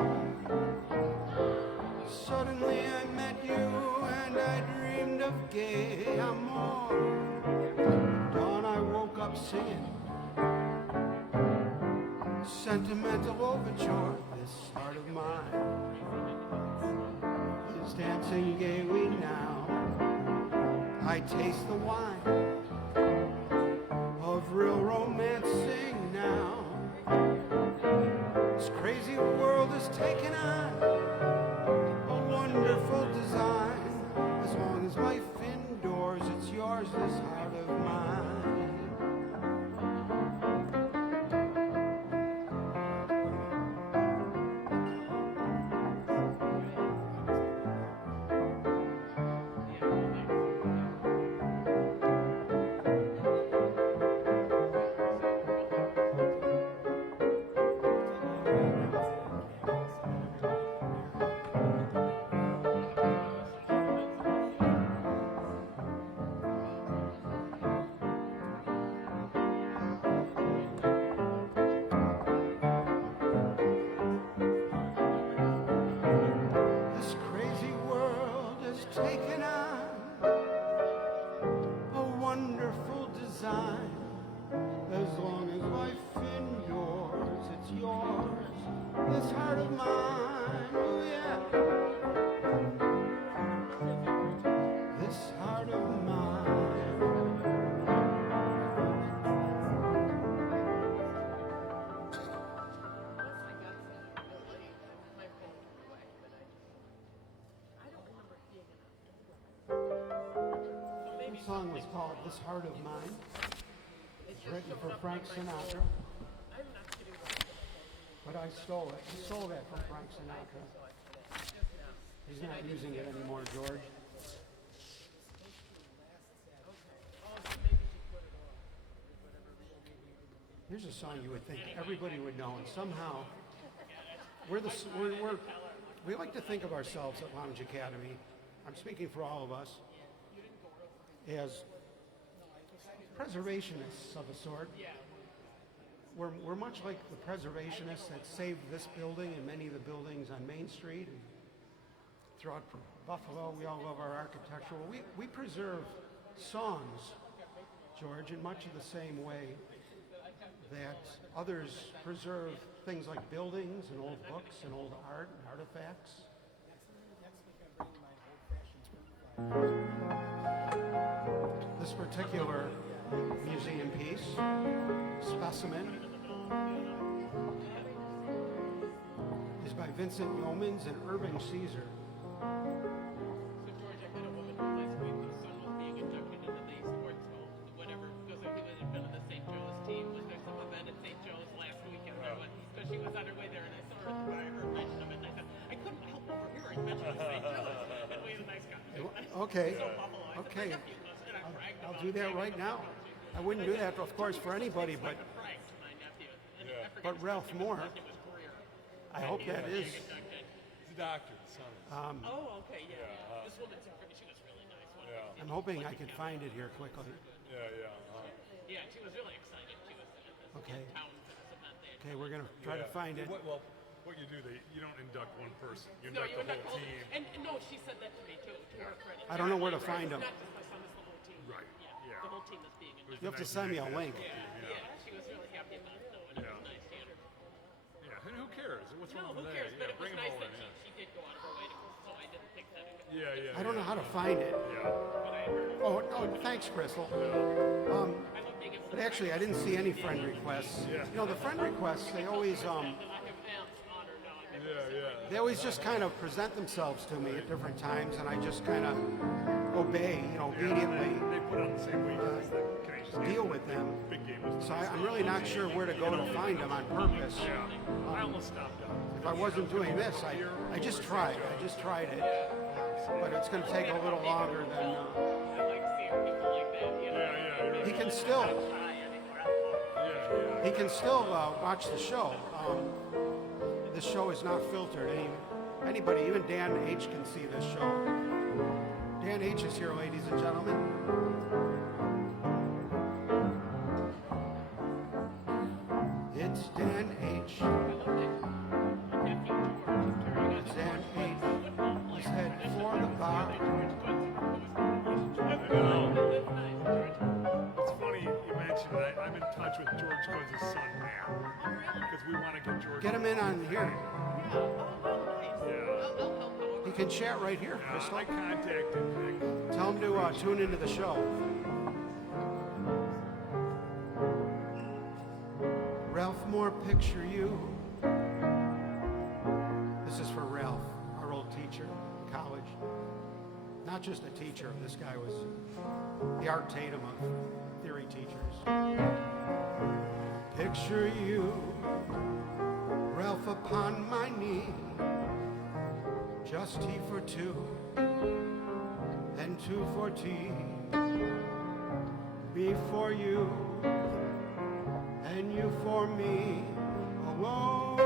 Suddenly I met you and I dreamed of gay amor. Dawn I woke up singing sentimental overture. This heart of mine is dancing gaily now. I taste the wine of real romancing now. This crazy world is taking on a wonderful design. As long as life endures, it's yours, this heart of mine. this heart of mine, oh yeah. This heart of mine. Once I got to Italy, my phone was away, but I don't remember it being enough. So maybe The song was called This Heart of Mine. it's It's written just for something Frank in my Sinatra, phone. I'm not kidding about it. but I stole it. He stole that from Frank Sinatra. He's not using it anymore, George. Here's a song you would think everybody would know, and somehow we like to think of ourselves at Lounge Academy. I'm speaking for all of us as preservationists of a sort. We're much like the preservationists that saved this building and many of the buildings on Main Street and throughout Buffalo. We all love our architectural. We preserve songs, George, in much of the same way that others preserve things like buildings and old books and old art and artifacts. This particular museum piece, specimen, is by Vincent Yeomans and Irving Caesar. So George, I met a woman last week whose son was being inducted into the sports hall, whatever, because he had been on the St. Joe's team. Was there some event at St. Joe's last weekend? Because she was on her way there, and I saw her, I heard mention of it, and I said, I couldn't help overhearing mention of St. Joe's. And we had a nice conversation. Okay, So Buffalo. I said, okay. "My nephew goes," and I bragged I'll about do it. that right now. I wouldn't do that, of course, for anybody, but I bragged to my nephew. And I forget but his Ralph name, Moore, his name was Greer. I hope that is. Inducted. He's a doctor, the son is. Oh, okay, yeah. This woman, she was really nice. One Yeah. I'm hoping I can find it here quickly. Yeah. Yeah, she was really excited. She was at this Okay. town for this event. They had Okay, we're gonna try to find it. Well, what you do, you don't induct one person. You No, induct you the induct whole the team. And no, she said that to me too, to her credit. I don't know where to find them. Not just my son, it's the whole team. Right, yeah. The whole team is being inducted. You have to send me a link. Yeah, she was really happy about it, though, and it was nice to hear her. Yeah, and who cares? What's No, wrong who with cares? that? But Yeah, it was bring them nice all that in. she did go out of her way to go, so I didn't think that. Yeah. I don't know how to find it. Yeah. But I heard Oh, thanks, Crystal. I love being able But actually, I didn't see any friend requests. Yeah. You know, the friend requests, they always that I have aunts on her now. I never Yeah. they always just kind of present themselves to me at different times, and I just kind of obey, obediently They put on the same week. It's like, can I just deal with them. big game was So I'm really not sure where to go to find them on purpose. Yeah. I almost stopped out. If I wasn't doing this, I just tried. I just tried it. But it's going to take a little longer than. I like seeing people like that, you know. Yeah. He can still Shy anymore. he can still watch the show. This show is not filtered. Anybody, even Dan H, can see this show. Dan H is here, ladies and gentlemen. It's Dan H. It's Dan H. He's head for the bar. It's funny you mentioned that. I'm in touch with George Coates' son now because we want to get George. Get him in on here. Yeah. He can chat right here, Crystal. I contacted Nick. Tell him to tune into the show. Ralph Moore, picture you. This is for Ralph, our old teacher in college. Not just a teacher, this guy was the Art Tatum of theory teachers. Picture you, Ralph upon my knee, just tea for two, and two for tea, me for you, and you for me alone.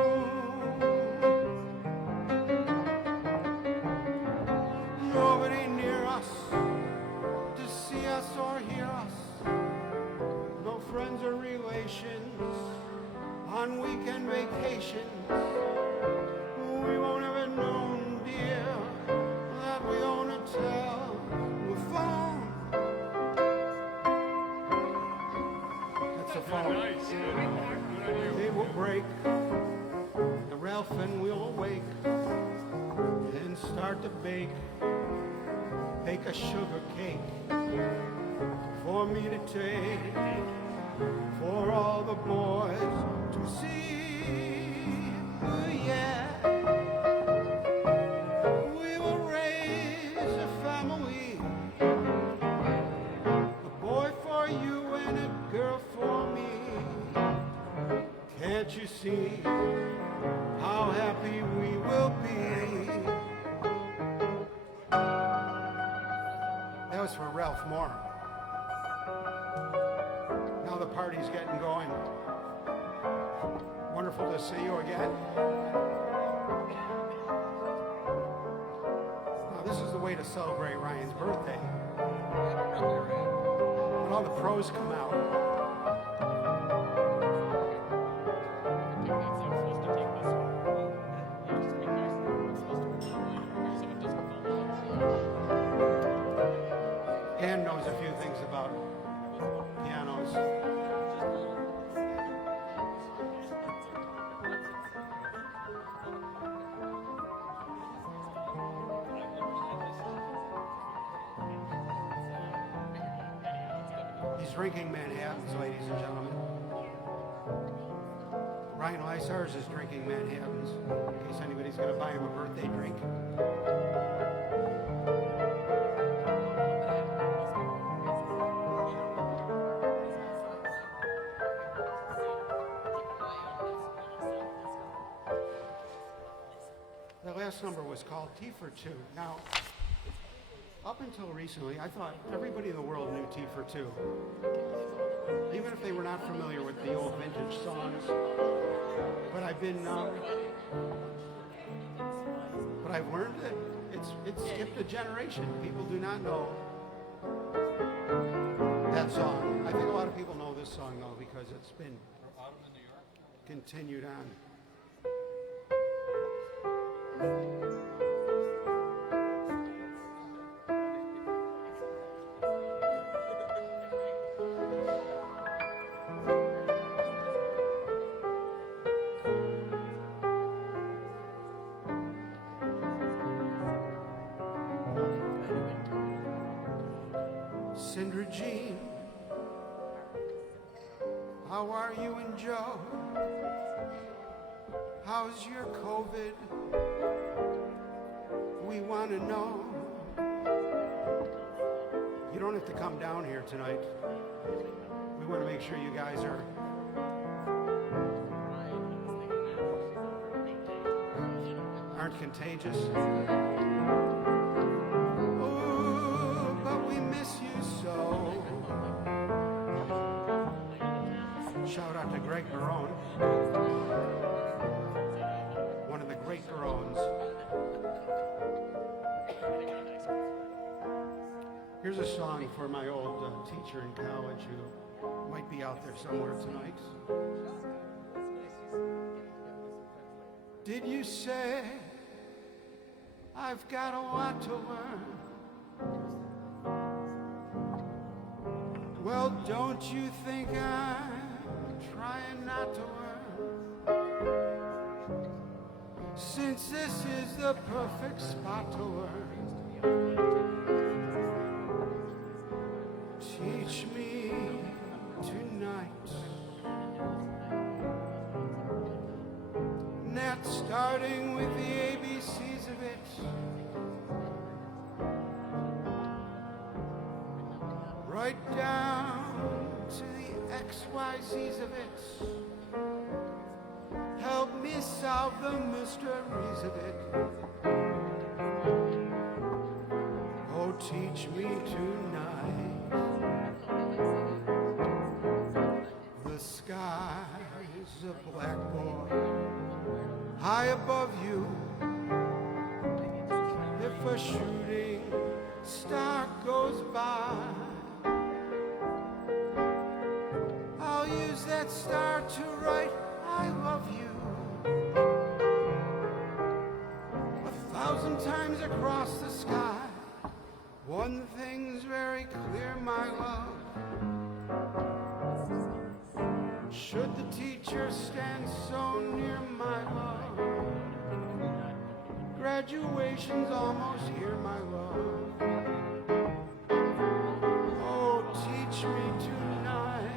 Nobody near us to see us or hear us, no friends or relations on weekend vacations. We won't have it known, dear, that we own a telephone. That's a phone. Nice. Good on you. They will break the myself and we'll awake and start to bake a sugar cake for me to take for all the boys to see. Yeah, we will raise a family, a boy for you and a girl for me. Can't you see how happy we will be? That was for Ralph Moore. Now the party's getting going. Wonderful to see you again. Now this is the way to celebrate Ryan's birthday. When all the pros come out. Ann knows a few things about pianos. He's drinking Manhattans, ladies and gentlemen. Ryan Lysars is drinking Manhattans, in case anybody's going to buy him a birthday drink. The last number was called Tea for Two. Now, up until recently, I thought everybody in the world knew Tea for Two, even if they were not familiar with the old vintage songs. But I've learned that it's skipped a generation. People do not know that song. I think a lot of people know this song though because it's been continued on. Sandra Jean, how are you and Joe? How's your COVID? We want to know. You don't have to come down here tonight. We want to make sure you guys aren't contagious. Oh, but we miss you so. Shout out to Greg Barone, one of the great Barones. Here's a song for my old teacher in college who might be out there somewhere tonight. Did you say I've got a lot to learn? Well, don't you think I'm trying not to learn? Since this is the perfect spot to learn. Teach me tonight. Not starting with the ABCs of it. Right down to the XYZs of it. Help me solve the mysteries of it. Oh, teach me tonight. The sky's a blackboard high above you. If a shooting star goes by, I'll use that star to write I love you 1,000 times across the sky. One thing's very clear, my love. Should the teacher stand so near, my love, Graduation's almost here, my love. Oh, teach me tonight.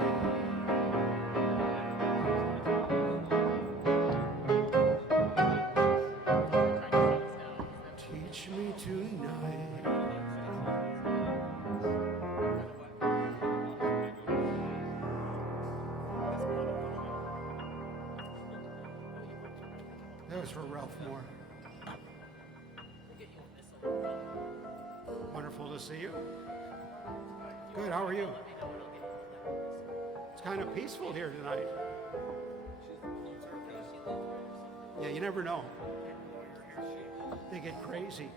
Teach me tonight. That was for Ralph Moore. Wonderful to see you. Good, how are you? It's kind of peaceful here tonight. Yeah, you never know. They get crazy.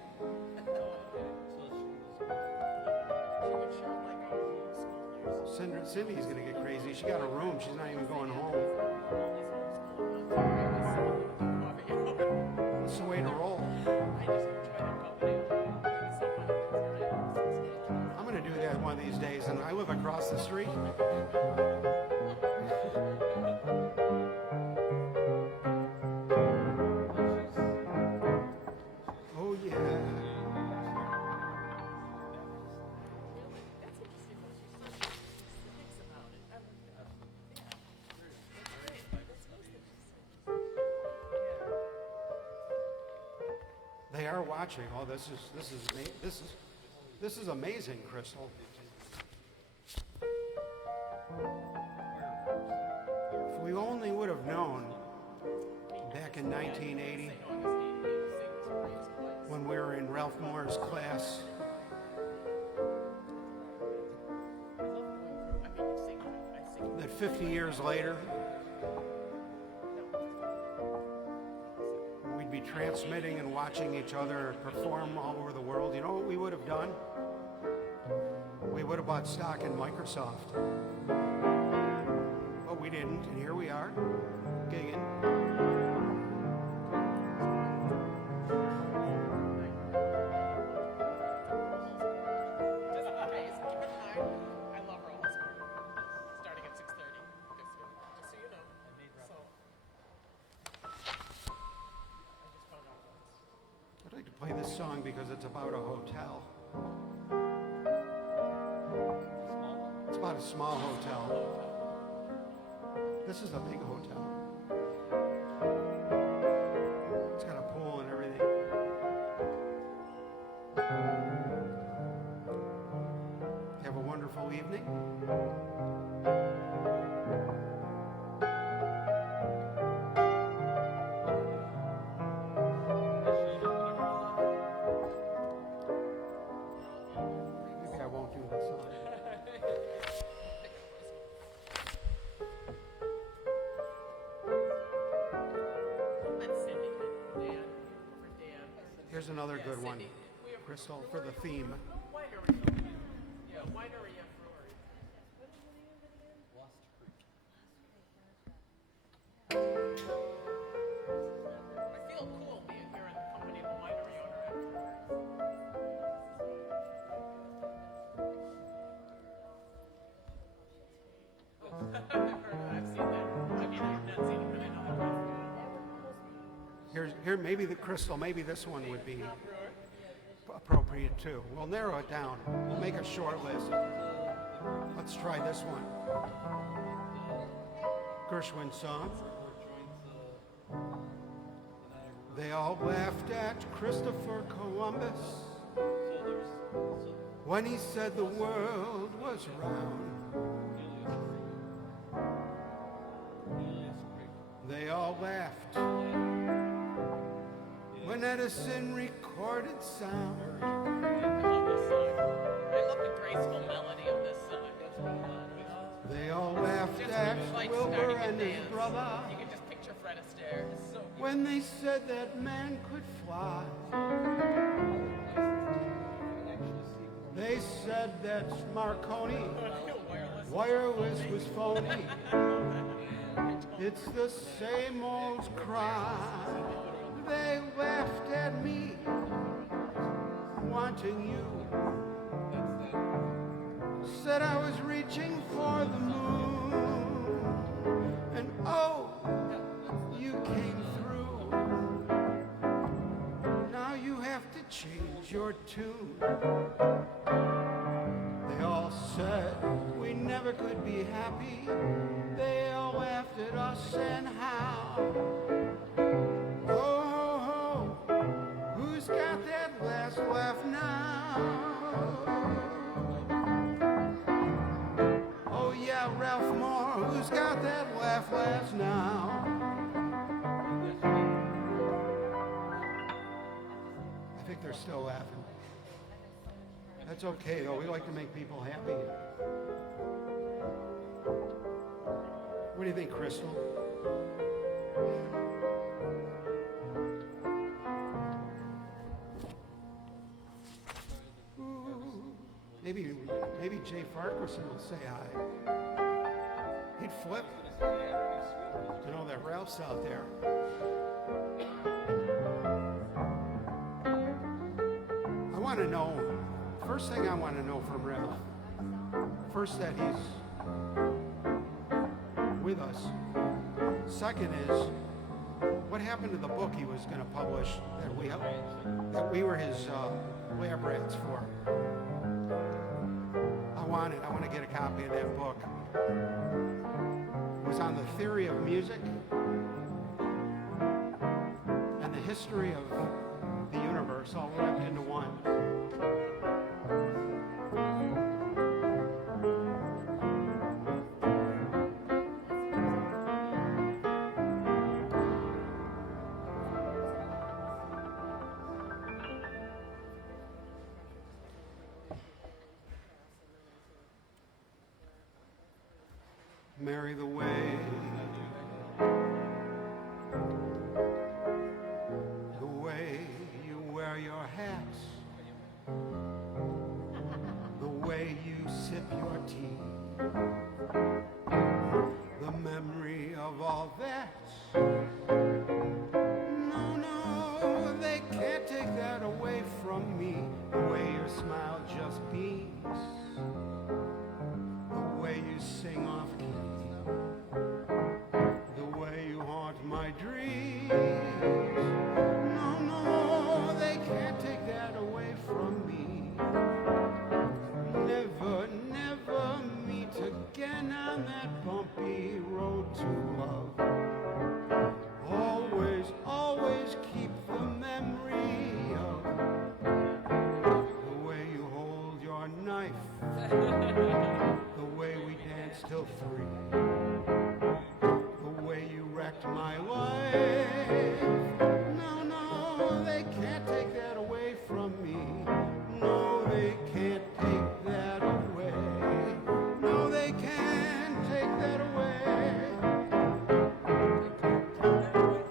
Cindy's gonna get crazy. She got a room. She's not even going home. It's the way to roll. I'm gonna do that one of these days, and I live across the street. Oh yeah. They are watching. Oh, this is amazing, Crystal. If we only would have known back in 1980 when we were in Ralph Moore's class, that 50 years later we'd be transmitting and watching each other perform all over the world. You know what we would have done? We would have bought stock in Microsoft. But we didn't, and here we are, gigging. I love Rollins starting at 6:30. Just so you know. I just found out once. I'd like to play this song because it's about a hotel. It's about a small hotel. This is a big hotel. It's got a pool and everything. Have a wonderful evening. Maybe I won't do this song. That's Cindy. Dan. For Dan. Here's another good one, Cindy. Crystal, for the theme. Winery. Yeah, winery and brewery. I feel cool being here in the company of a winery owner. I've seen that. I mean, I've not seen it, but I know the Here, maybe the Crystal, maybe this one would be appropriate too. We'll narrow it down. We'll make a short list. Let's try this one. Gershwin song. They all laughed at Christopher Columbus when he said the world was round. They all laughed when Edison recorded sound. I love this song. I love the graceful melody of this song. They all laughed Just at like Wilbur starting a and his dance. brother You can just picture Fred Astaire. It's so cute. when they said that man could fly. They said that Marconi wireless was phony. It's the same old crime. They laughed at me, wanting you. Said I was reaching for the moon, and oh, you came through. Now change your tune. They all said we never could be happy. They all laughed at us and how. Oh, who's got that last laugh now? Oh yeah, Ralph Moore, who's got that laugh last now? I think they're still laughing. That's okay though, we like to make people happy. What do you think, Crystal? Maybe Jay Farquharson will say hi. He'd flip to know that Ralph's out there. I want to know, first thing I want to know from Ralph, first that he's with us. Second is, what happened to the book he was going to publish that we were his lab rats for? I want to get a copy of that book. It was on the theory of music and the history of the universe all wrapped into one. Marry the way you wear your hats, the way you sip your tea, the memory of all that. No, they can't take that away from me. The way your smile just beams, the way you sing off key, the way you haunt my dreams. No, they can't take that away from me. Never meet again on that bumpy road to love. Always keep the memory of the way you hold your knife, the way we danced till 3, the way you wrecked my life. No, they can't take that away from me. No, they can't take that away. No, they can't take that away.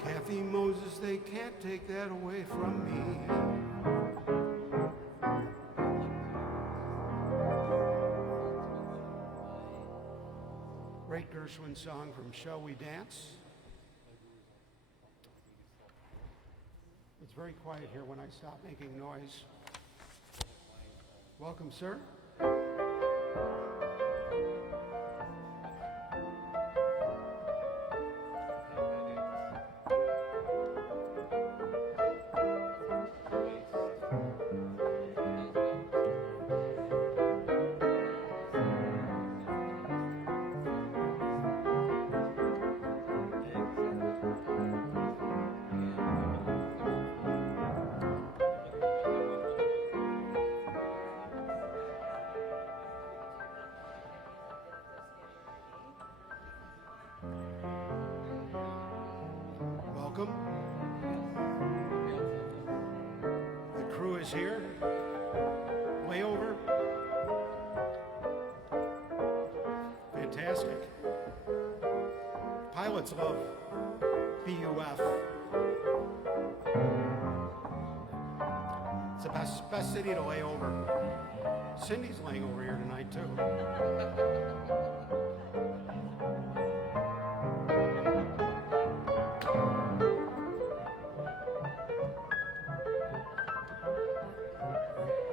Kathy Moses, they can't take that away from me. Great Gershwin song from Shall We Dance? It's very quiet here when I stop making noise. Welcome, sir. Welcome. The crew is here. Layover. Fantastic. Pilots love BUF. It's the best city to lay over. Cindy's laying over here tonight too.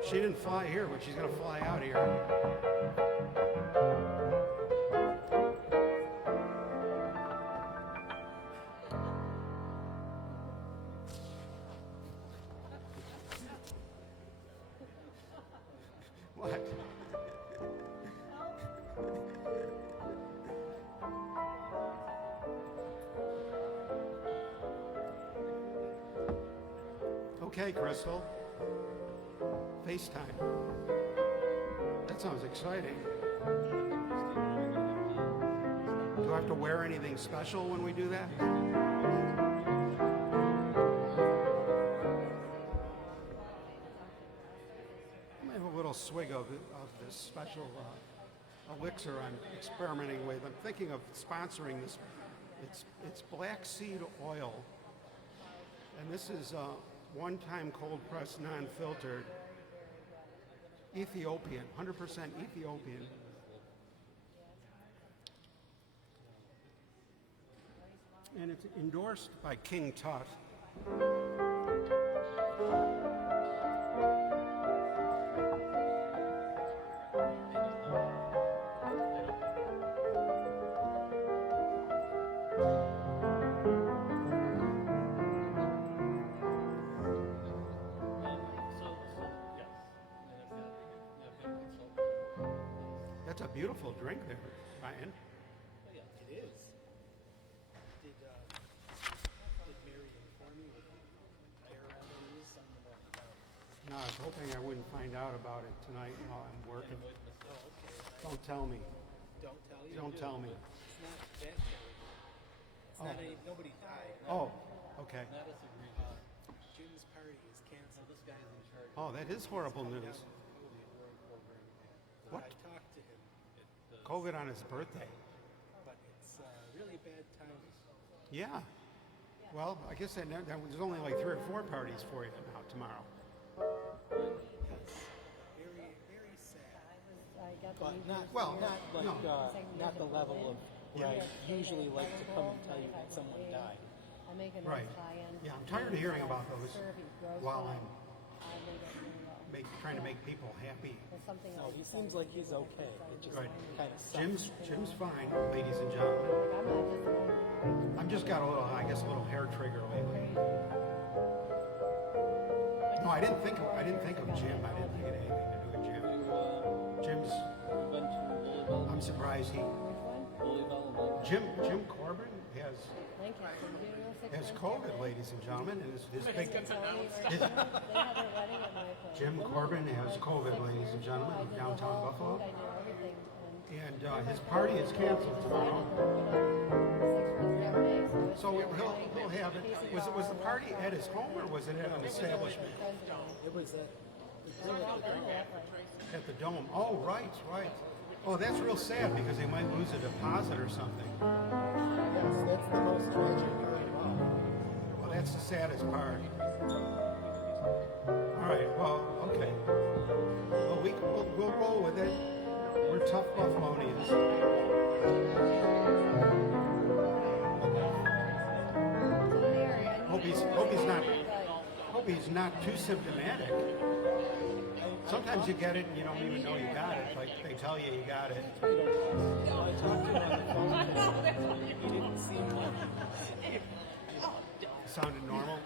She didn't fly here, but she's going to fly out here. Okay, Crystal. FaceTime. That sounds exciting. Do I have to wear anything special when we do that? I'm gonna have a little swig of this special elixir I'm experimenting with. I'm thinking of sponsoring this. It's black seed oil, and this is one-time cold pressed, non-filtered, Ethiopian, 100% Ethiopian. And it's endorsed by King Tut. That's a beautiful drink there, Ryan. Yeah, it is. Did Mary inform you with IRL is on the No, I was hoping I wouldn't find out about it tonight while I'm working. Oh, okay. Don't tell me. Don't tell you. Don't tell me. It's not that terrible. It's not any. Nobody died. Oh, okay. Jim's party is canceled. This guy's in charge. Oh, that is horrible news. What? I talked to him, COVID on his birthday. but it's really bad times. Yeah. Well, I guess there's only like 3 or 4 parties for you now tomorrow. Very, very sad. I got the But New not Year's well, Eve. like no. not the level of where I usually like to come and tell you that someone died. I make a Right. nice high-end. Yeah, I'm tired of hearing about those Serve roast while it. I'm I make it really well. trying to make people happy. There's something No, else he besides seems like he's okay. It just Right. kind of sucks. Jim's fine, ladies and gentlemen. I'm not just an I'm just got a little, I guess, a little hair trigger lately. No, I didn't think of Jim. I didn't think it had anything to do with Jim. Jim's. I'm surprised he. Jim Corbin Thank you. Can you do a has 6 COVID, ladies and gentlemen, and his big. They had their wedding at my place. Jim Corbin has COVID, ladies and gentlemen, I of did the downtown whole Buffalo, food, I did everything. and his party is canceled tomorrow. So he'll have it. Was the party at his home or was it at an establishment? It was At the Dome. Oh, right. Oh, that's real sad because they might lose a deposit or something. yes, that's the most tragic part of all. Well, that's the saddest part. All right. Well, okay. Well, we'll roll with it. We're tough Buffalonians. Hope he's not too symptomatic. Sometimes you get it and you don't even know you got it. Like they tell you you got it. I talked to him on the phone. He didn't seem like Sounded normal.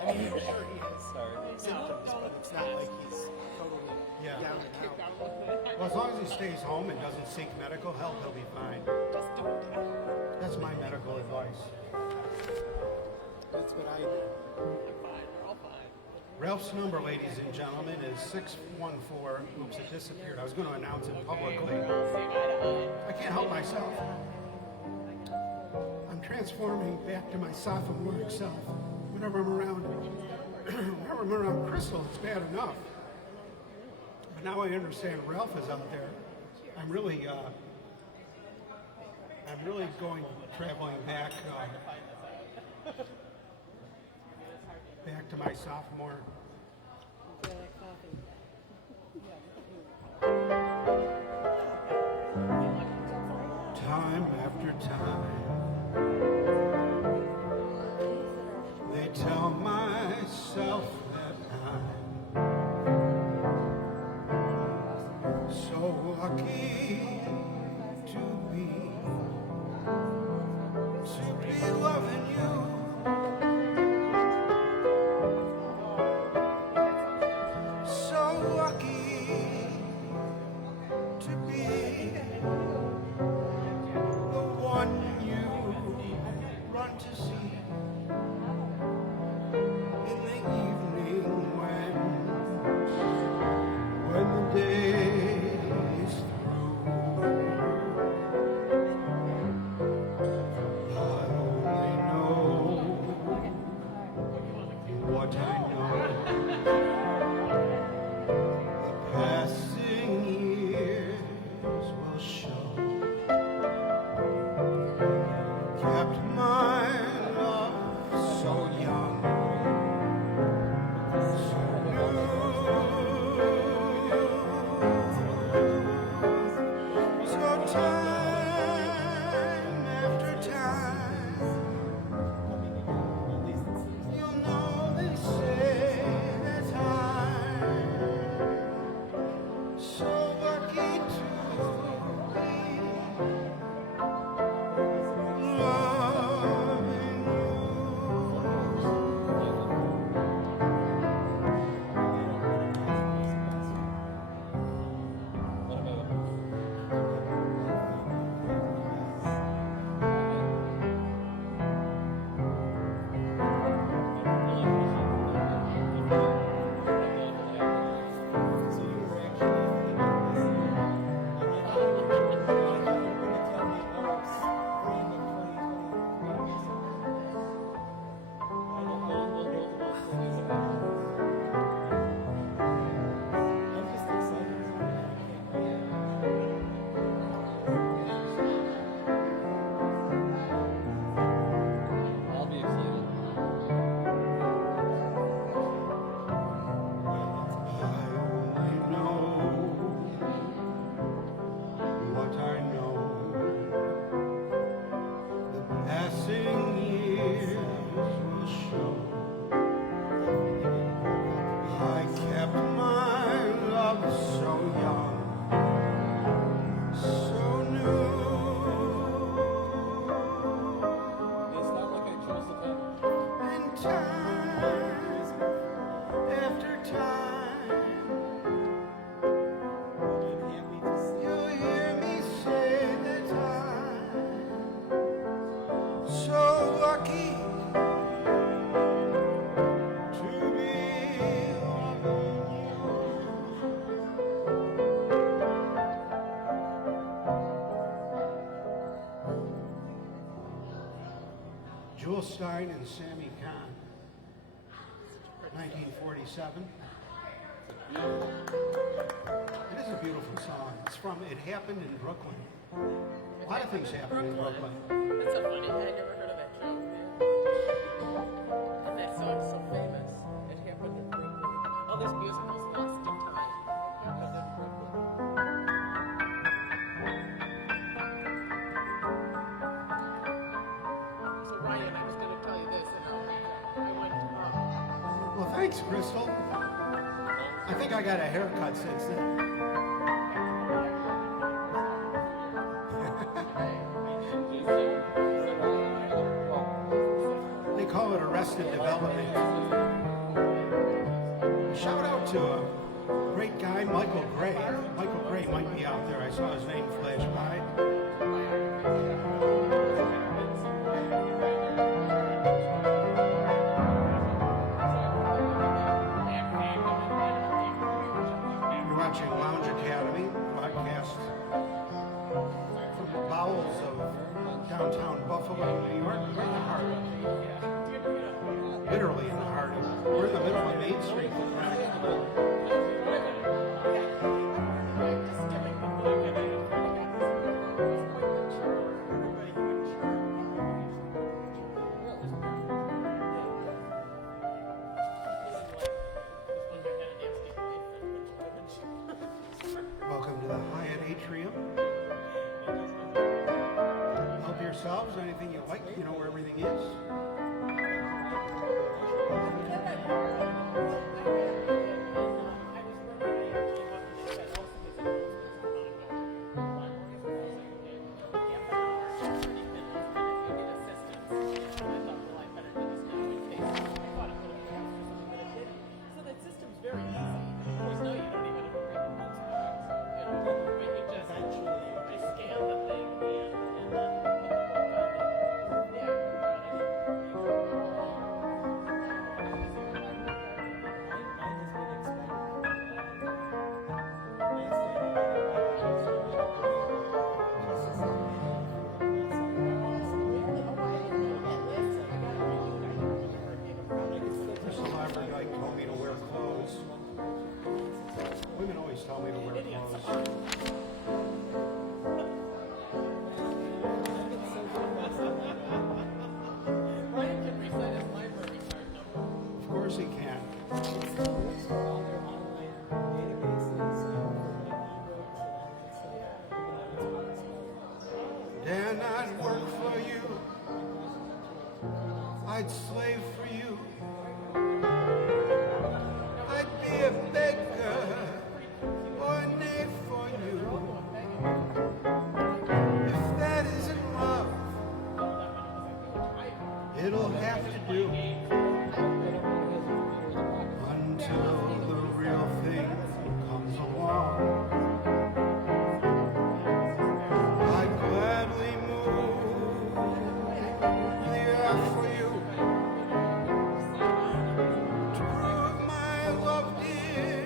I mean, I'm sure he has symptoms, but it's not like he's totally Yeah. down and out. Well, as long as he stays home and doesn't seek medical help, he'll be fine. That's my medical advice. That's what I do. Ralph's number, ladies and gentlemen, is 614. Oops, it disappeared. I was going to announce it publicly. I can't help myself. I'm transforming back to my sophomore self. Whenever I'm around Crystal, it's bad enough. But now I understand Ralph is out there. I'm really going traveling back to my sophomore. Time after time, they tell myself that I'm so lucky to be loving you. So lucky to be the one you time after time, you'll hear me say that I'm so lucky to be loving you. Jewel Stein and Sammy Kahn, 1947. It is a beautiful song. It happened in Brooklyn. A lot of things happen in Brooklyn. That's so funny. I never heard of that joke. And that song's so famous. It happened in Brooklyn. All these musicals lost in time. Happened in Brooklyn. So Ryan, I was going to tell you this, and I went. Well, thanks, Crystal. I think I got a haircut since then. They call it Arrested Development. Shout out to a great guy, Michael Gray. Michael Gray might be out there. I saw his name flash by. You're watching Lounge Academy, podcast from the bowels of downtown Buffalo, New York. We're in the heart of it. Literally in the heart of it. We're in the middle of Main Street. Welcome to the Hyatt Atrium. Help yourselves, anything you like, you know where everything is. So that system's very easy. Of course, no, you don't even have to read the books. But you just scan the thing and then put the book on it. Yeah, you Crystal Labyrinth told me to wear clothes. Women always tell me to wear clothes. Ryan can recite his library card number. Of course he can. Dan, I'd work for you. I'd slave for you. I'd be a beggar or a knave for you. If that isn't love, it'll have to do until the real thing comes along. I'd gladly move the earth for you to prove my love, dear,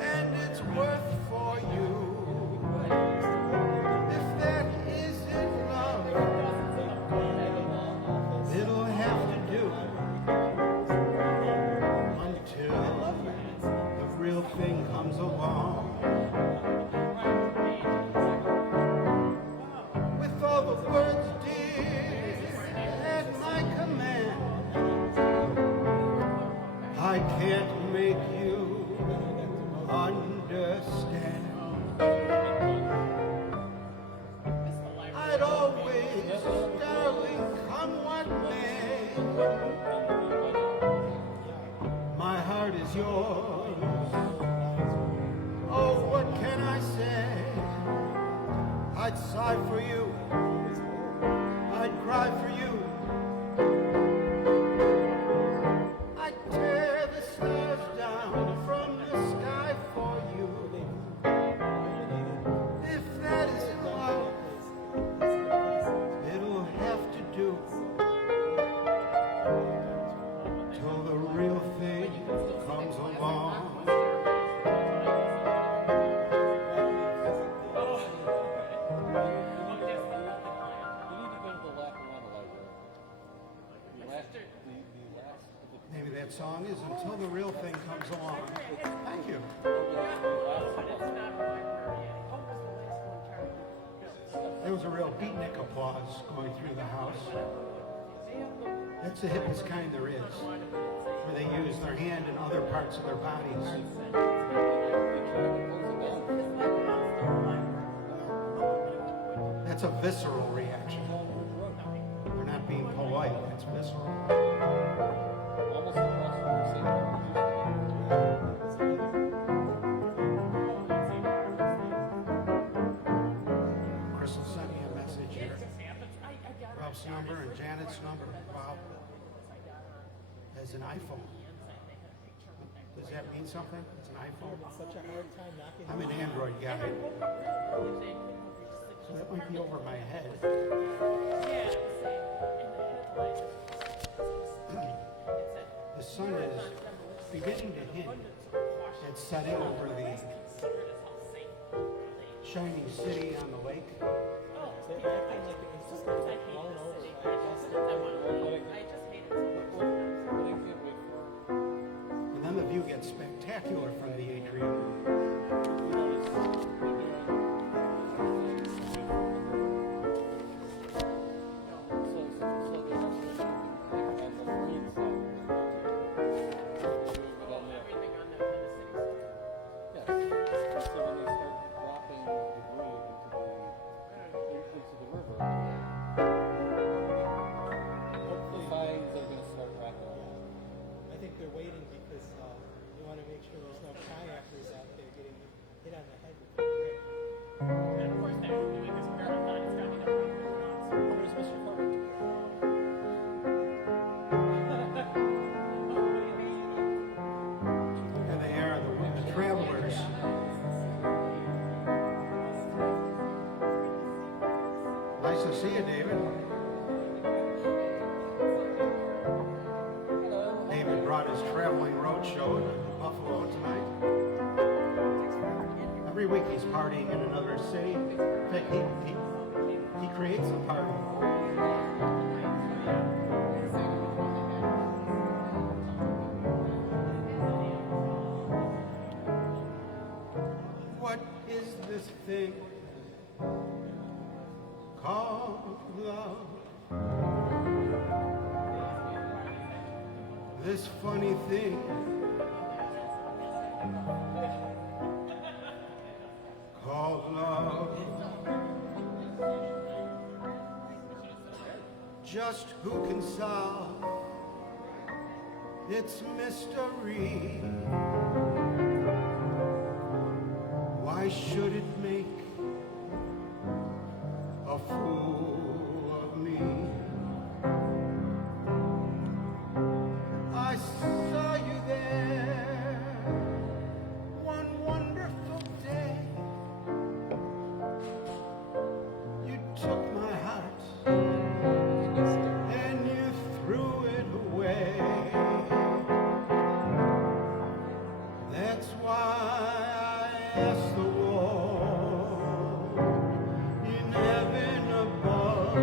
and its worth for you. If that isn't love, it'll have to do until the real thing comes along. With all the words, dear, at my command, I can't make you understand. I'd always, darling, come what may. My heart is yours. Oh, what can I say? I'd sigh for you. I'd cry for you. Maybe that song is Until the Real Thing Comes Along. Thank you. But it's not like Maria. What was the last one, Charlie? There was a real beatnik applause going through the house. That's the hippest kind there is, where they use their hand and other parts of their bodies. That's a visceral reaction. They're not being polite, that's visceral. Almost across from St. Crystal sent me a message here. Ralph's number and Janet's number. Wow. As an iPhone. Does that mean something? It's an iPhone? Such a hard time knocking. I'm an Android guy. So that might be over my head. The sun is beginning to hint at setting over the shining city on the lake. They're acting like it was just blown over. And then the view gets spectacular from the atrium. I think they're waiting because they want to make sure there's no kayakers out there getting hit on the head with the brick. And of course, they're doing this marathon. It's got to be done. Where's Mr. Carter? And they are the travelers. Nice to see you, David. David brought his traveling roadshow to Buffalo tonight. Every week he's partying in another city. In fact, he creates a party. What is this thing called love? This funny thing called love. Just who can solve its mystery? Why should it make a fool of me? I saw you there one wonderful day. You took my heart and you threw it away. That's why I asked the Lord in heaven above,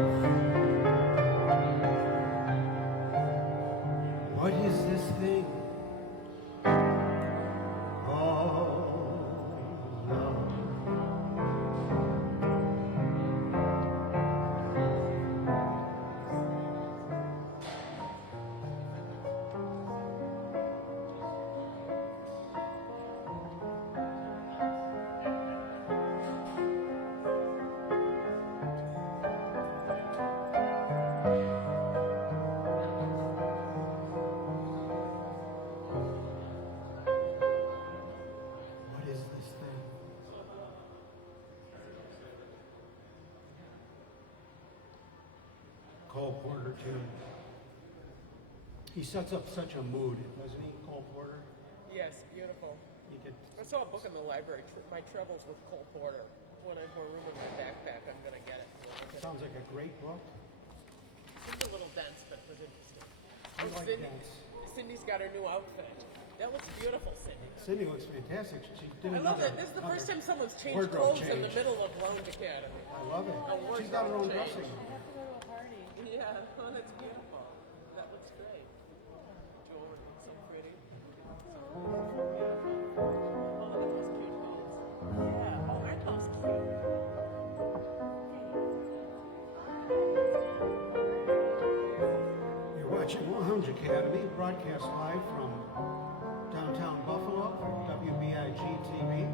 what is this thing called love? What is this thing? Cole Porter tune. He sets up such a mood, doesn't he, Cole Porter? Yes, beautiful. You could, I saw a book in the library, My Troubles with Cole Porter. When I have more room in my backpack, I'm going to get it. sounds like a great book. It's a little dense, but it was interesting. I like Cindy, dense. Cindy's got her new outfit. That looks beautiful, Cindy. Cindy looks fantastic. She did I love another, it. This is the first time another someone's changed wardrobe clothes in the change. middle of Round Academy. I love it. A She's got her own wardrobe change. dressing. I have to go to a party. Yeah, oh, that's beautiful. That looks great. watching Lounge Academy, broadcast live from downtown Buffalo, WBIG TV.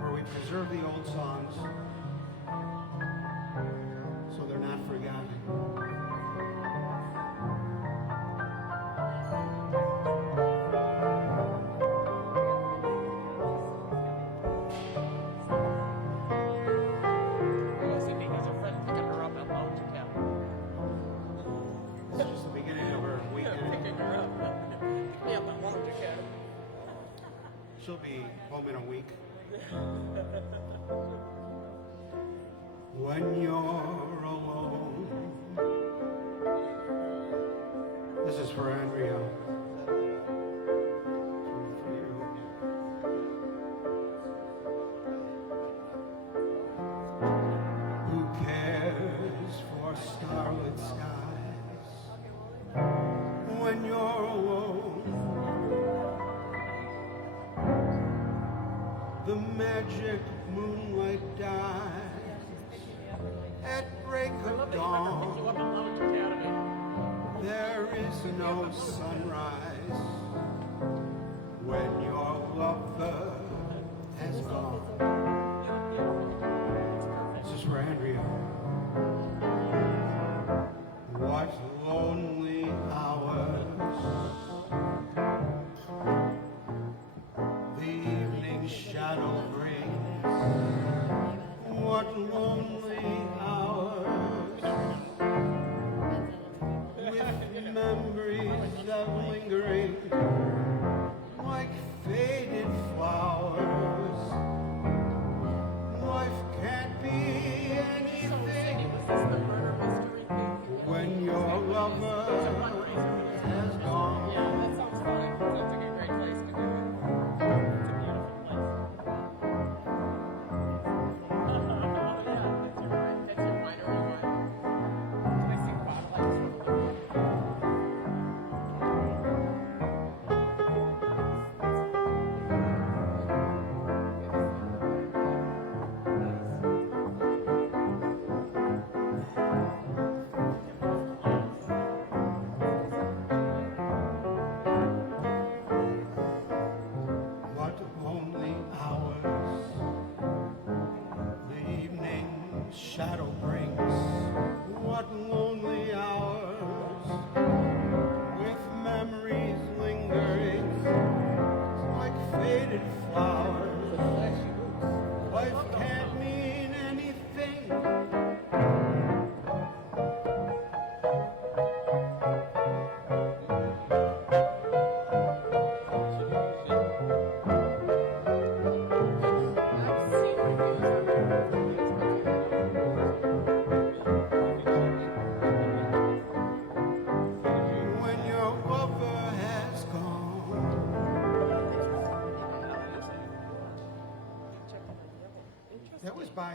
Where we preserve the old songs so they're not forgotten. Oh, Cindy has her friend picking her up at Lounge Academy. It's just the beginning of her weekend. Picking her up. Pick me up at Lounge Academy. She'll be home in a week. When you're alone. This is for Andrea. For you. Who cares for starlit skies when you're alone? The magic moonlight dies at break of Pick you up dawn. at Lounge Academy. There is no sunrise when your lover has gone. This is for Andrea. What lonely hours the evening shadow brings. What lonely hours with memories of lingering like faded flowers. Life can't be So, Cindy, anything was this the murder mystery thing? when your lover has gone. Yeah, that sounds fun. Sounds like a great place to do it. It's a beautiful place. Oh, yeah, that's your wine. That's your winery wine. Can I see the bottle? I just want to look at it. What lonely hours the evening shadow brings. What lonely hours with memories lingering like faded flowers. Life can't mean anything I've seen reviews on there for these, when your lover has gone. That was by,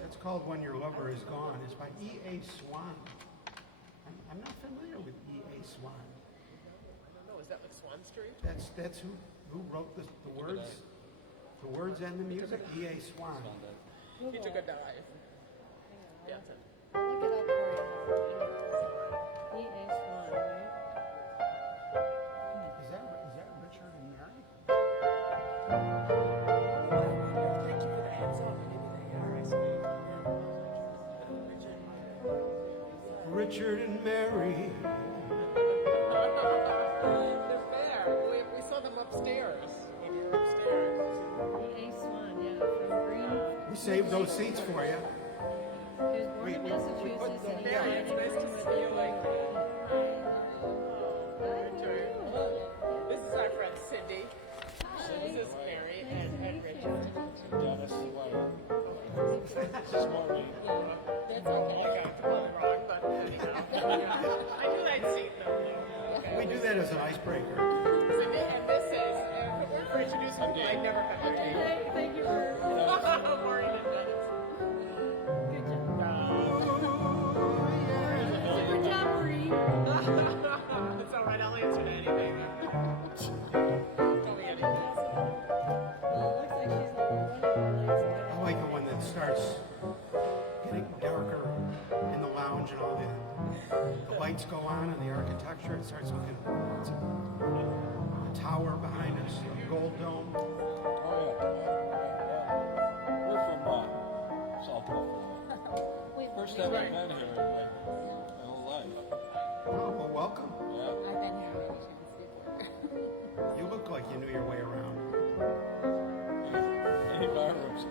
that's called When Your Lover Is Gone. It's by E.A. Swan. I'm not familiar with E.A. Swan. No, is that like Swan Street? That's who wrote the words and the music? E.A. Swan. He took a dive. Yeah. I'll look it up for you. E.A. Swan, right? Is that Richard and Mary? Thank you for the heads up. Maybe they are. I see. Richard and Mary. They're there. We saw them upstairs when we were upstairs. E.A. Swan, yeah, from Green. We saved those seats for you. He was born in Massachusetts and he Yeah, died it's in nice to Brooklyn. see you like Richard. This is our friend Cindy. This is Mary and Richard. Dennis Lane. Smarty. That's okay. I got it totally wrong, but anyhow. I knew I'd seen them. Okay. We do that as an icebreaker. Cindy, and this is, for introducing people I've never met your name. Thank you for Maureen and Dennis. good job. Ooh, yeah. Good job, Marie. It's all right, I'll answer to anything. Tell me anything. Well, it looks like she's not running late, so I like it when it starts lights go on and the architecture, it starts looking, it's a tower behind us, a gold dome. Oh, yeah. We're from South Buffalo. First time I've been here in my whole life. Oh, well, welcome. Yeah. I've been here many times before. You look like you knew your way around. Any bar rooms?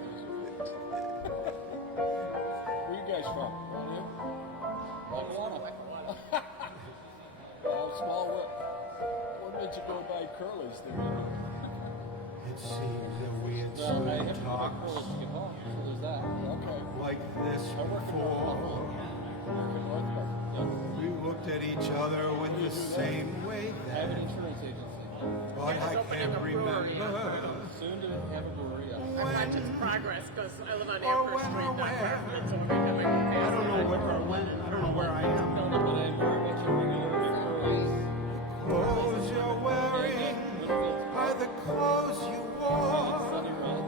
Where you guys from? Around here? Lackawanna. Small whip. What made you go by Curly's? It seems that we had I stood have to talks go to get home, so there's that. Okay. like this I work in North Buffalo. before. I work in North Buffalo. We looked at each other with the same way I have an then, insurance agency. but I opening can't a brewery. remember. Soon to have a brewery. I watch its progress because I live on Or Amherst when Street, or not where. Parkman, so every time I go past I don't know it, where or when. I don't know where I am. But I'm very much a regular Curly's. Clothes you're wearing are the clothes you wore. Sunny red.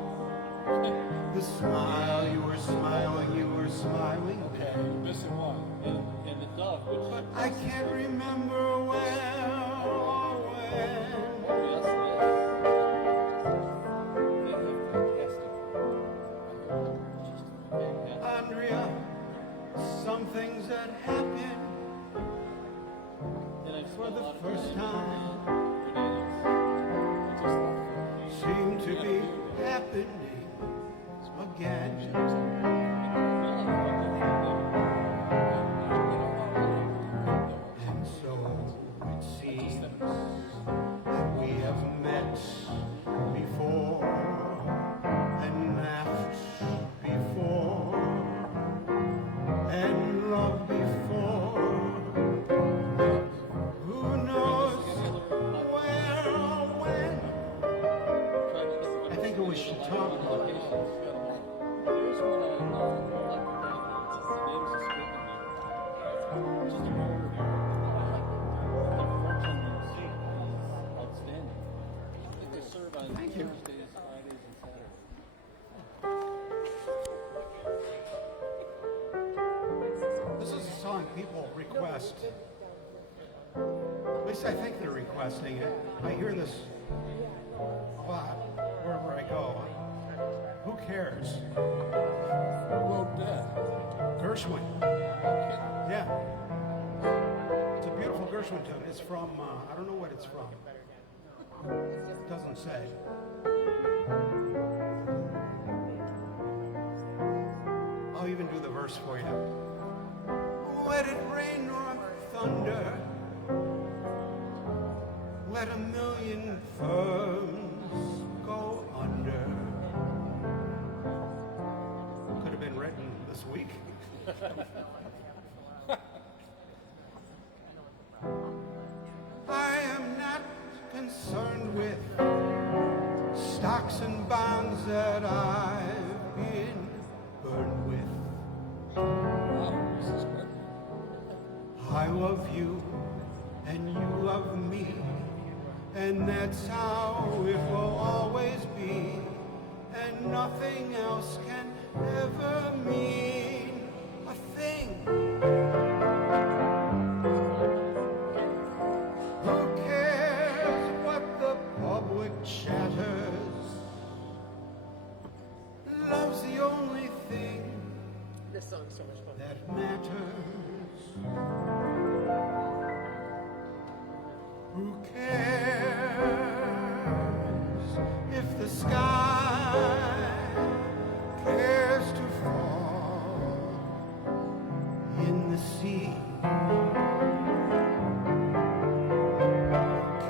The smile you were smiling Okay, then. you're missing one. And the dove, which I can't remember where or when. Oh, yes, yes. They have fantastic. Andrea, some things that happen And I've for spent a the lot of first time I just love it. seem to be happening again. And so it seems that we have met before and laughed before and loved before. Who knows where or when? I think it was Chautauqua. Here's one I name's escaping me. Just a matter of outstanding. I think they serve on Thursdays, Fridays, and Saturdays. This is a song people request. At least I think they're requesting it. I hear this a lot wherever I go. Who cares? Who wrote that? Gershwin. Okay. Yeah. It's a beautiful Gershwin tune. It's from, I don't know what it's from. It doesn't say. I'll even do the verse for you. Let it rain or thunder. Let a million firms go under. Could have been written this week. I am not concerned with stocks and bonds that I've been burned with. Wow, this is good. I love you and you love me, and that's how it will always be, and nothing else can ever mean a thing. Who cares what the public chatters? Love's the only thing This song's so much fun. that matters. Who cares if the sky cares to fall in the sea? Who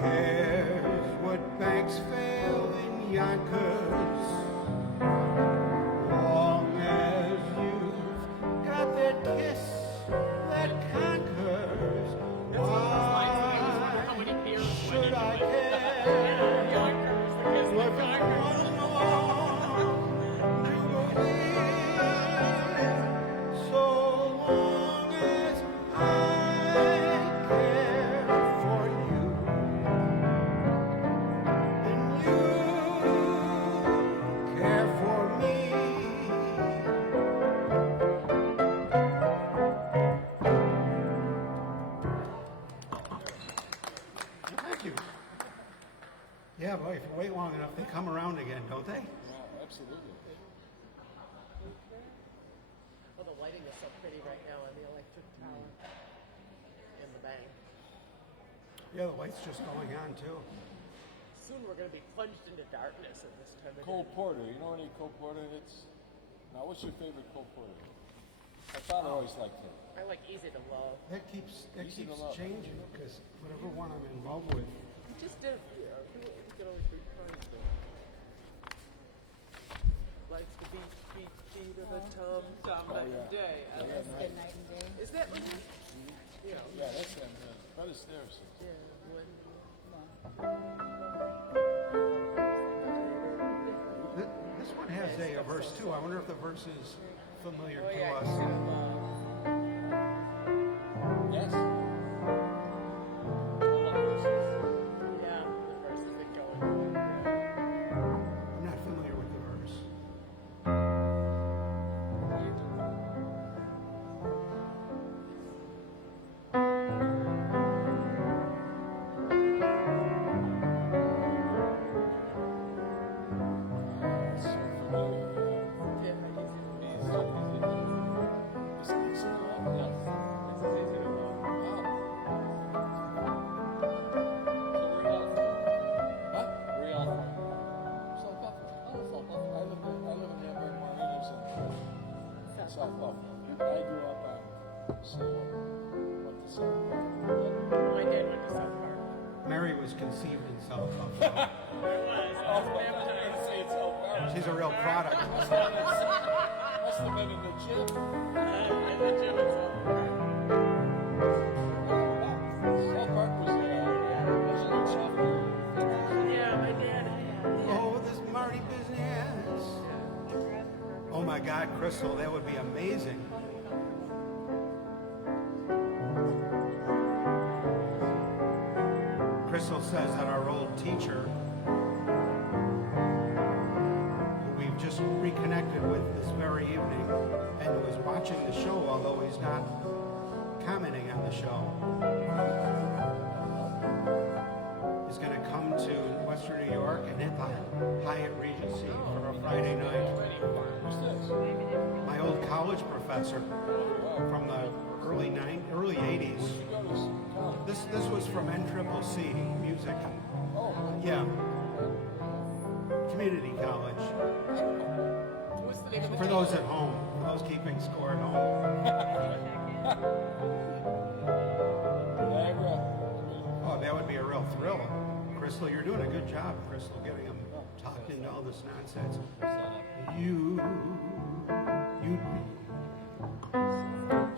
cares what banks fail in Yonkers? Long as you've got that kiss that conquers, why should I care? Look, I so long as I long enough, they come around again, don't they? Yeah, absolutely. Oh, the lighting is so pretty right now on the electric tower and the bank. Yeah, the light's just going on too. Soon we're going to be plunged into darkness at this time of Cole day. Porter, you know any Cole Porter hits? Now, what's your favorite Cole Porter hit? I thought I always liked him. I like Easy to Love. That keeps Easy to love. changing because whatever one I'm in love with. We just did a few. We could always reprise them. Likes the beat, beat, beat of the tom, tom, night and day. I That's love good night and day. Is that what you? Yeah. Yeah, that's him. Fred Astaire. Yeah. When, This one has a verse too. I wonder if the verse is familiar oh to yeah, us. Easy to Love. Yes. Yeah, the verses that go in. I'm not familiar with the verse. So familiar. Yeah, Easy to Love. Is it Easy to Love? Yes. This is Easy to Love. Wow. Huh? Where y'all from? South Buffalo. Oh, South Buffalo. I live in Hamburg, Maureen lives in South Buffalo. I grew up on Salem. Went to South Buffalo. My dad went to South Park. Mary was conceived in South Buffalo. She's a real product. Must have been in the gym. South Park was in sophomore. Yeah, my dad. Oh, this Marty business. Oh my God, Crystal, that would be amazing. Crystal says that our old teacher, who we've just reconnected with this very evening, and who is watching the show, although he's not commenting on the show, is going to come to Western New York and hit the Hyatt Regency for a Friday night. Who's this? My old college professor from the early 80s. You go to college. This was from NCCC music. Oh, Yeah. Community college. What's the name of the For those at home, for those keeping score at home. Niagara. Oh, that would be a real thrill. Crystal, you're doing a good job, Crystal, getting them talked into all this nonsense. You'd be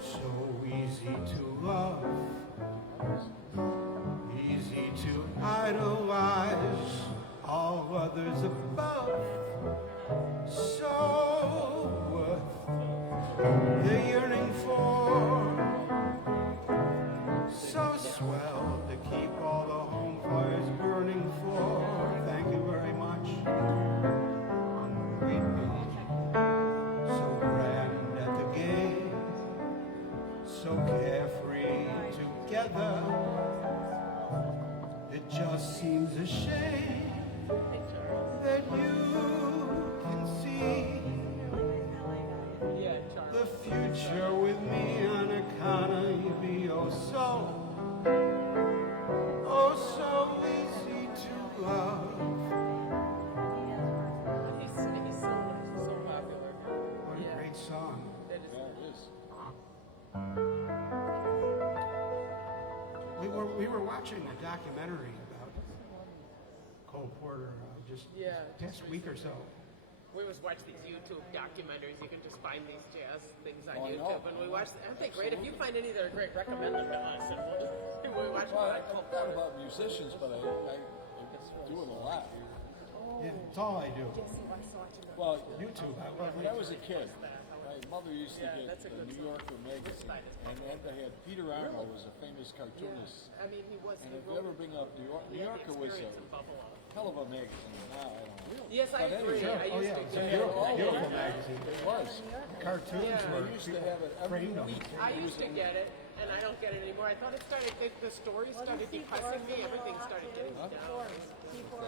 so easy to love, easy to idolize, all others above, so worth the yearning for, so swell to keep all the home fires burning for. Thank you very much. We'd be so grand at the gate, so carefree together. It just seems a shame that you can see Yeah, Charles. the future with me on account of you be oh so easy to love. He's so popular. What a great song. That is, Yeah, it is. We were watching a documentary about Cole Porter just Yeah, past just week or so. we always watch these YouTube documentaries. You can just find these jazz things on Oh, I know. YouTube, and we watch. Aren't they great? If you find any that are great, recommend them to us, and we'll watch Well, I them. thought about musicians, but I do it a lot. Yeah, it's all I do. Well, YouTube. I love when I was a kid, my mother used to Yeah, get that's a the good New song. Yorker magazine, and they had Peter Arno was a famous cartoonist. I mean, he was. And He if you wrote ever bring up New York, he New had the Yorker was a experience in Buffalo. hell of a magazine. Now I don't know. Yes, I But agree. anyway, I Oh used yeah, to. it's a get beautiful, it. beautiful magazine. It was. Cartoons Yeah. were They used to have it every framed them. week. I used to get it, and I don't get it anymore. I thought it started. The stories started depressing me. Everything started getting me down.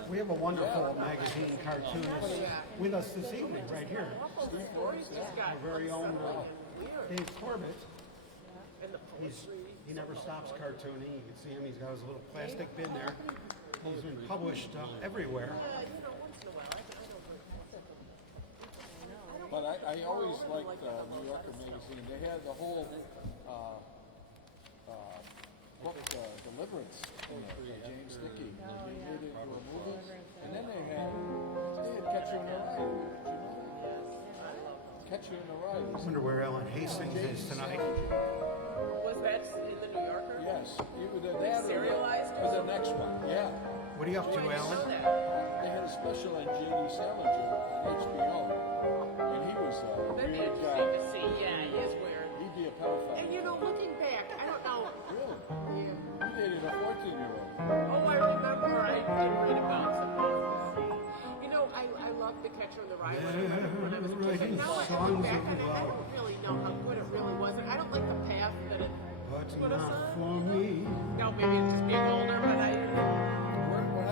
We have a wonderful magazine cartoonist with us this evening, right here. The stories just got Our very own weird. Dave Corbett. And the He never stops cartooning. You can see him. He's got his little plastic bin there. He's been published everywhere. once in a while, I don't know. But I always liked New Yorker magazine. They had the whole book, Deliverance, James Dickey. They made it into a movie. And then they had Catcher in the Rye. Catcher in the Rye. I wonder where Ellen Hastings is tonight. Was that in the New Yorker? Yes. Either that Serialized? or the next one. Yeah. What are you up to, I didn't Ellen? know that. They had a special on J.D. Salinger on HBO. And he was That'd be weird interesting guy. to see. Yeah, he is weird. He'd be a pedophile. And looking back, I don't know. Really? Yeah. He dated a 14-year-old. Oh, I remember. I did read about some I loved The Catcher in the Rye when I was a kid. But now I look back on it, I don't really know how good it really was. And I don't like the path that it But put us not on. for me. No, maybe it's just being older, but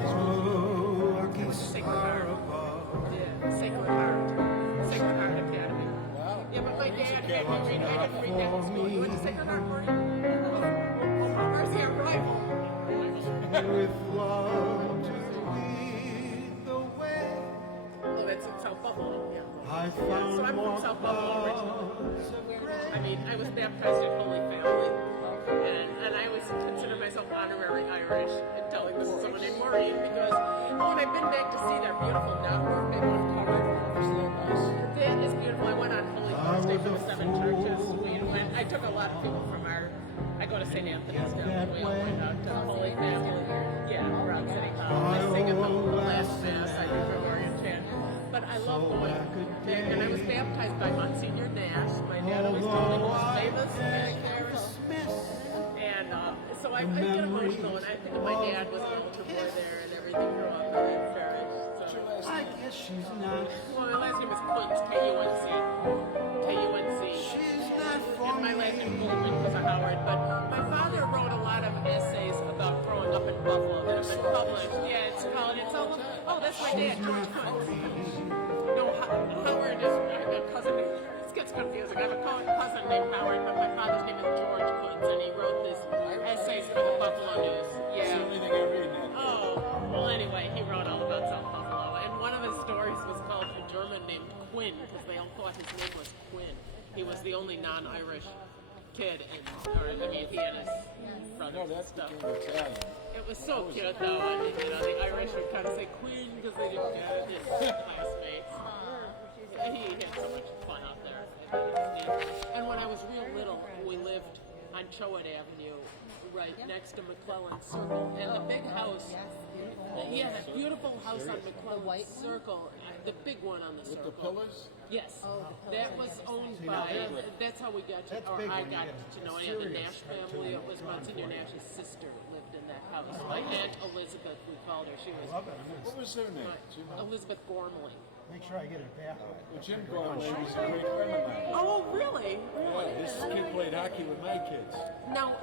Oh, I can star above. yeah, Sacred Heart Academy. Wow. Yeah, but my dad made me read. I didn't read that in school. You went to Sacred Heart, Marty? Where's the arrival? With love to lead the way. Oh, that's in South Buffalo. Yeah. I So found I'm more from South Buffalo originally. clouds of gray. I mean, I was baptized in Holy Family, and I always consider myself honorary Irish and telling this to someone named Maureen because when I've been back to see their beautiful network, they both covered. Isn't that nice? That is beautiful. I went on Holy Thursday for the 7 churches. I took a lot of people from I go to St. Anthony's now. We all went out to Holy Family. Yeah, around City Hall. I sing at the last Mass. I do Gregorian chant. But I love going back. And I was baptized by Monsignor Nash. My dad always told me he was famous back there. And so I get emotional, and I think of my dad was an altar boy there and everything grew up in that parish. What's your So, last I name? guess she's not. well, my last name is Quint, K-U-N-C. K-U-N-C. She's not for And my last me. name Goldman because of Howard. But my father wrote a lot of essays about growing up in Buffalo that have been published. Yeah, it's called, oh, that's my dad, George Kuntz. No, Howard is my cousin. This gets confusing. I have a cousin named Howard, but my father's name is George Kuntz, and he wrote these essays for the Buffalo News. It's the Yeah. only thing I read now. Oh, well, anyway, he wrote all about South Buffalo, and one of his stories was called A German Named Quinn, because they all thought his name was Quinn. He was the only non-Irish kid, he and his brothers No, and that's stuff. became Italian. It was so cute, though. I mean, the Irish would kind of say Quinn because they didn't get it. His classmates. He had so much fun out there. And when I was real little, we lived on Choate Avenue, right next to McClellan Circle, and the big house. Yeah, that beautiful house on McClellan Circle, the big one on the With circle. the pillars? Yes, that was owned by. That's how we got to, That's or big I when you got get to a know. I had the serious Nash family. It was Monsignor Nash's sister lived in that house. My aunt Elizabeth, we called her. She was Love it. I'm gonna What was her name? Jim? Elizabeth Gormley. make sure I get it back. Well, Jim Gormley was a great friend of mine. Oh, really? Yeah, his kid played hockey with my kids. Now,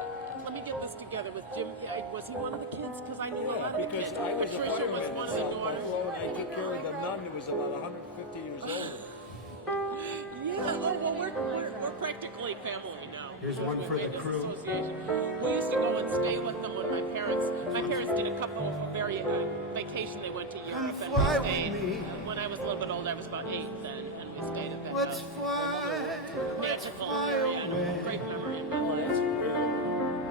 let me get this together with Jim. Was he one of the kids? Because I knew a Yeah, lot of the because kids. I was a Patricia was fireman one in of the South daughters. Buffalo, and I took care of the nun who was about 150 years old. Yeah, oh, well, we're practically family now. Here's one We for the made this crew. association. We used to go and stay with them when my parents did a couple of very vacation. They went to Europe and fly we with stayed. me. When I was a little bit older, I was about 8 then, and we stayed at that Let's house. fly. Let's Magical fly area. away. Great memory in my Oh, life. that's really.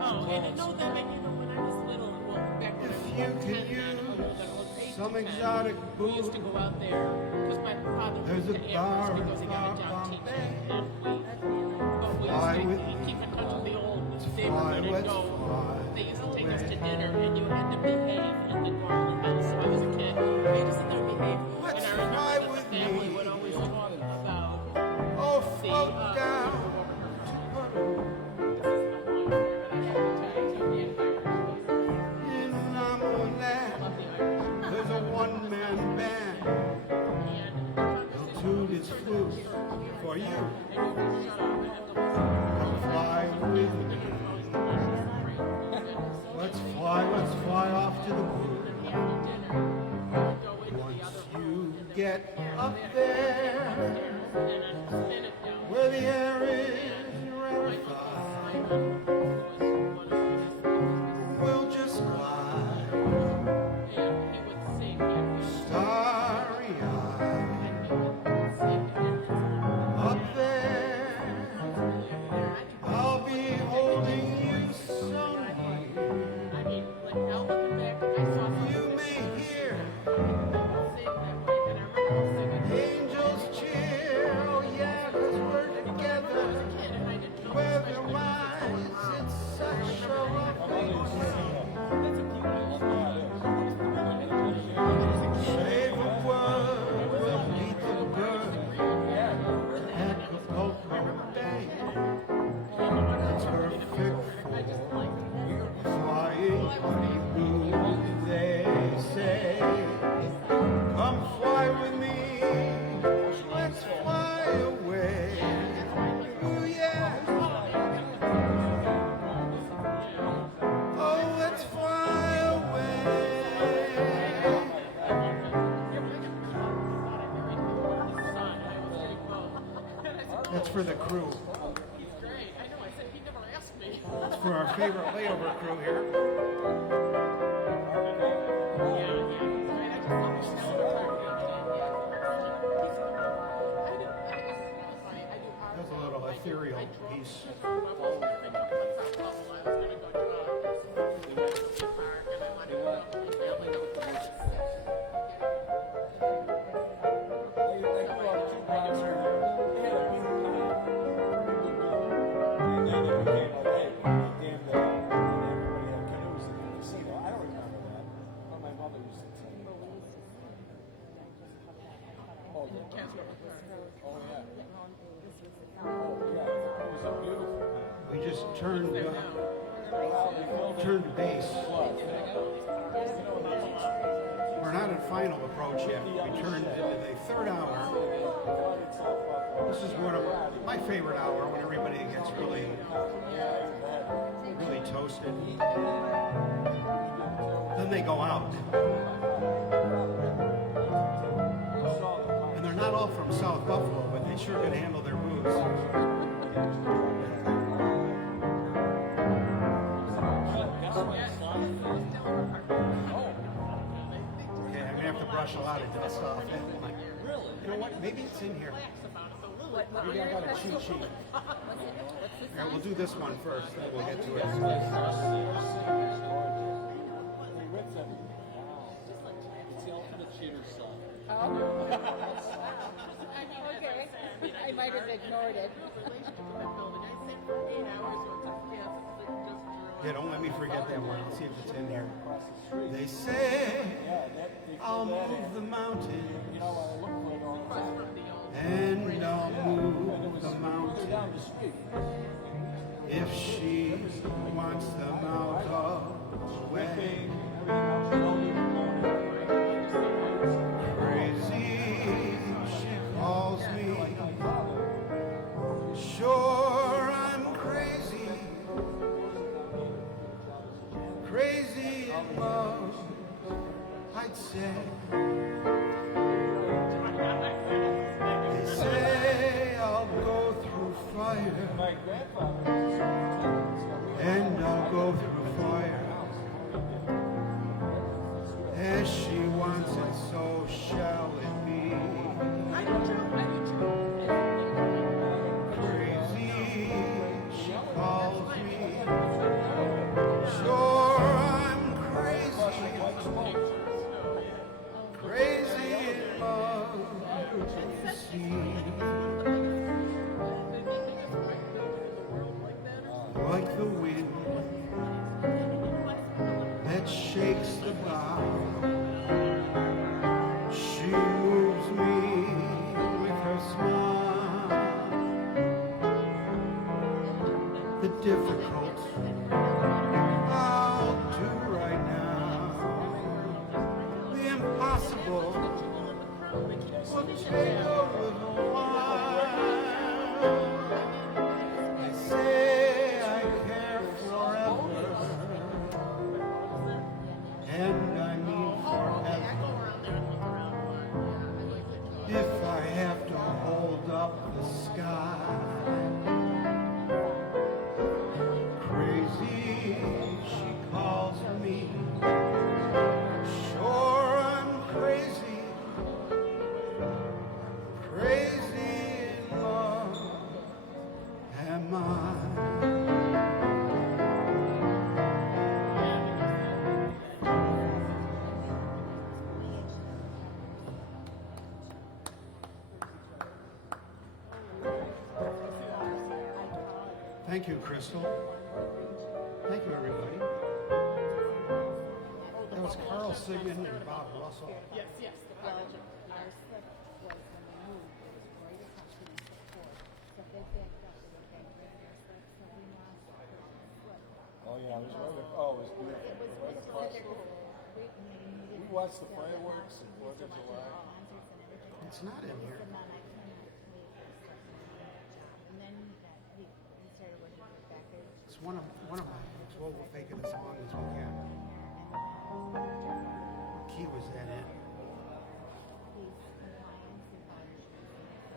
Oh, and know that when I was little, well, back when I was If you about 10 can then, use older than I was 8 some to 10, exotic we used to booze. go out there because my father There's moved a to bar Amherst in because he got a Far job Bombay. teaching, and but we Fly used with to me. keep in touch with the old fly, neighborhood and let's go. fly They used to take us to dinner, and you had to behave in the Gormley house. So I was a kid. We had to sit there and behave, Let's and I remember fly that the with family me. would always talk about Oh, the. float down. In Namoland, there's a one-man band. He'll tune his flute for you. up there and I spin it down. where the air is rarefied. We'll just glide, And he would sing, and we starry-eyed, up there. I'll be holding you so near. I mean, like out in the back, I saw something You may hear sing that way, and I remember singing. angels cheer. Oh yeah, 'cause we're together. Kid, and I didn't know Weather-wise, it's such a lovely Save a word, we'll meet the bird at Acapulco Bay. It's perfect for flying honeymoon, they say. Come fly with me, let's fly away. Ooh, yeah. Oh, let's fly away. That's for the crew. He's great. I know. I said he never asked me. That's for our favorite layover crew here. Yeah, yeah. He's great. I just love his show. That's a little ethereal piece. We just turned base. We're not at final approach yet. We turned into the third hour. This is one of my favorite hour when everybody gets really toasted. Then they go out. And they're not all from South Buffalo, but they sure can handle their booze. Okay, I'm gonna have to brush a lot of dust off. You know what? Maybe it's in here. Maybe I got a cheat sheet. Here, we'll do this one first, then we'll get to it. I might have ignored it. Yeah, don't let me forget that one. I'll see if it's in here. They say I'll move the mountain, and I'll move the mountain if she wants them out of the way. Crazy, she calls me. Sure, I'm crazy. Crazy in love, I'd say. They say I'll go through fire, and I'll go through fire. As she wants it, so shall it be. Crazy, she calls me. Sure, I'm crazy. Crazy in love, you see. Like the wind that shakes the bough, she moves me with her smile. The difficult I'll do right now. The impossible will take a little while. They say I care forever, and I mean forever. If mine. Thank you, Crystal. Thank you, everybody. That was Carl Sigmund and Bob Russell. Yes, yes. Well, our slip was when we moved, it was right across from the support. So they backed up, they were back there, their slip, so we lost our slip. Oh yeah, it was right. Oh, it was beautiful. It was Right across. we watched the fireworks and 4th of July. concerts and everything. It's not in here. And then I cannot wait for this job. And then he started working for Beckers. It's one of my. It's what we'll fake it as long as we can. What key was that in? He's compliance and budget.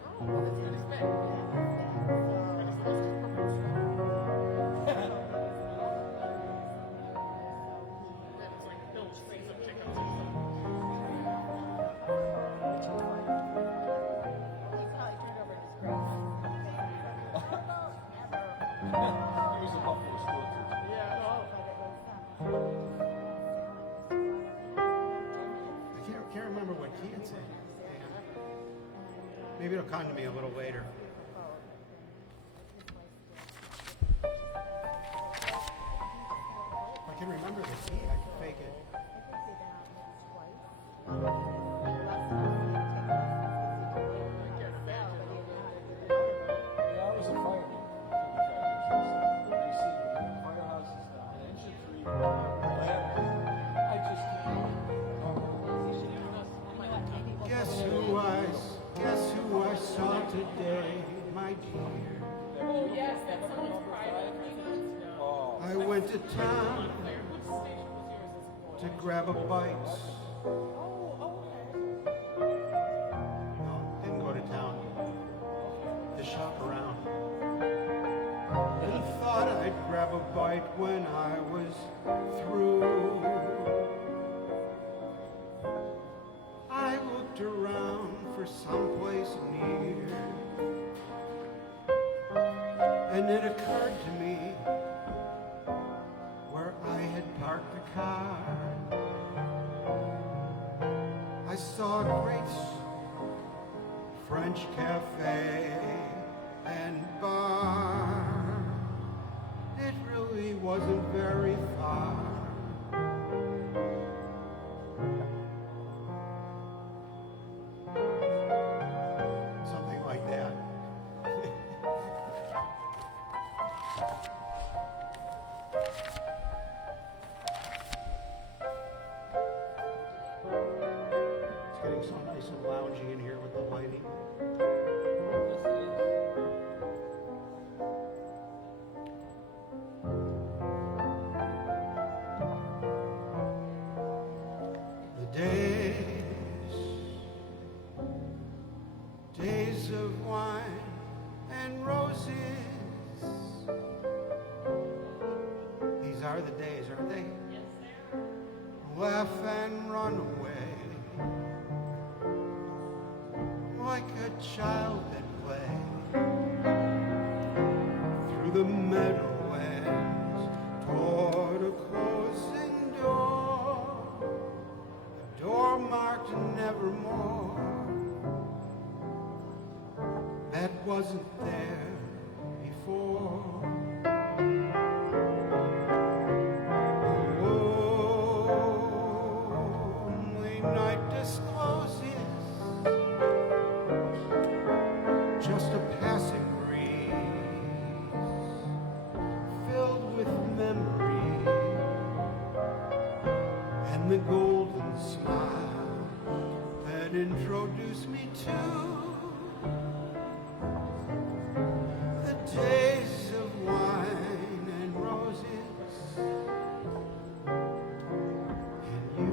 Oh, well, that's pretty big. That's like Bill's season tickets or something. That's how he turned over his grades. He was a Buffalo school teacher. Yeah. I can't remember what key it's in. Maybe it'll come to me a little later. If I can remember the key, I can fake it. Yeah, I was a fireman. You see, firehouses down, infantry, land. I just Guess who I saw today, my dear. Oh, yes, that's someone's private residence. Oh, I went to town Where? Which station was yours? to grab a bite. Oh, okay. No, didn't go to town. To shop around. And thought I'd grab a bite when I was through. I looked around for someplace near. And it occurred to me where I had parked the car. I saw a great French cafe and bar. It really wasn't very far. Something like that. It's getting so nice and loungy in here with the lighting. The days of wine and roses. These are the days, aren't they? Yes, they are. Laugh and run away like a child at play through the meadowlands toward a closing door, a door marked nevermore that wasn't there before. Lonely night discloses just a passing breeze filled with memory and the golden smile that introduced me to the days of wine and roses and you.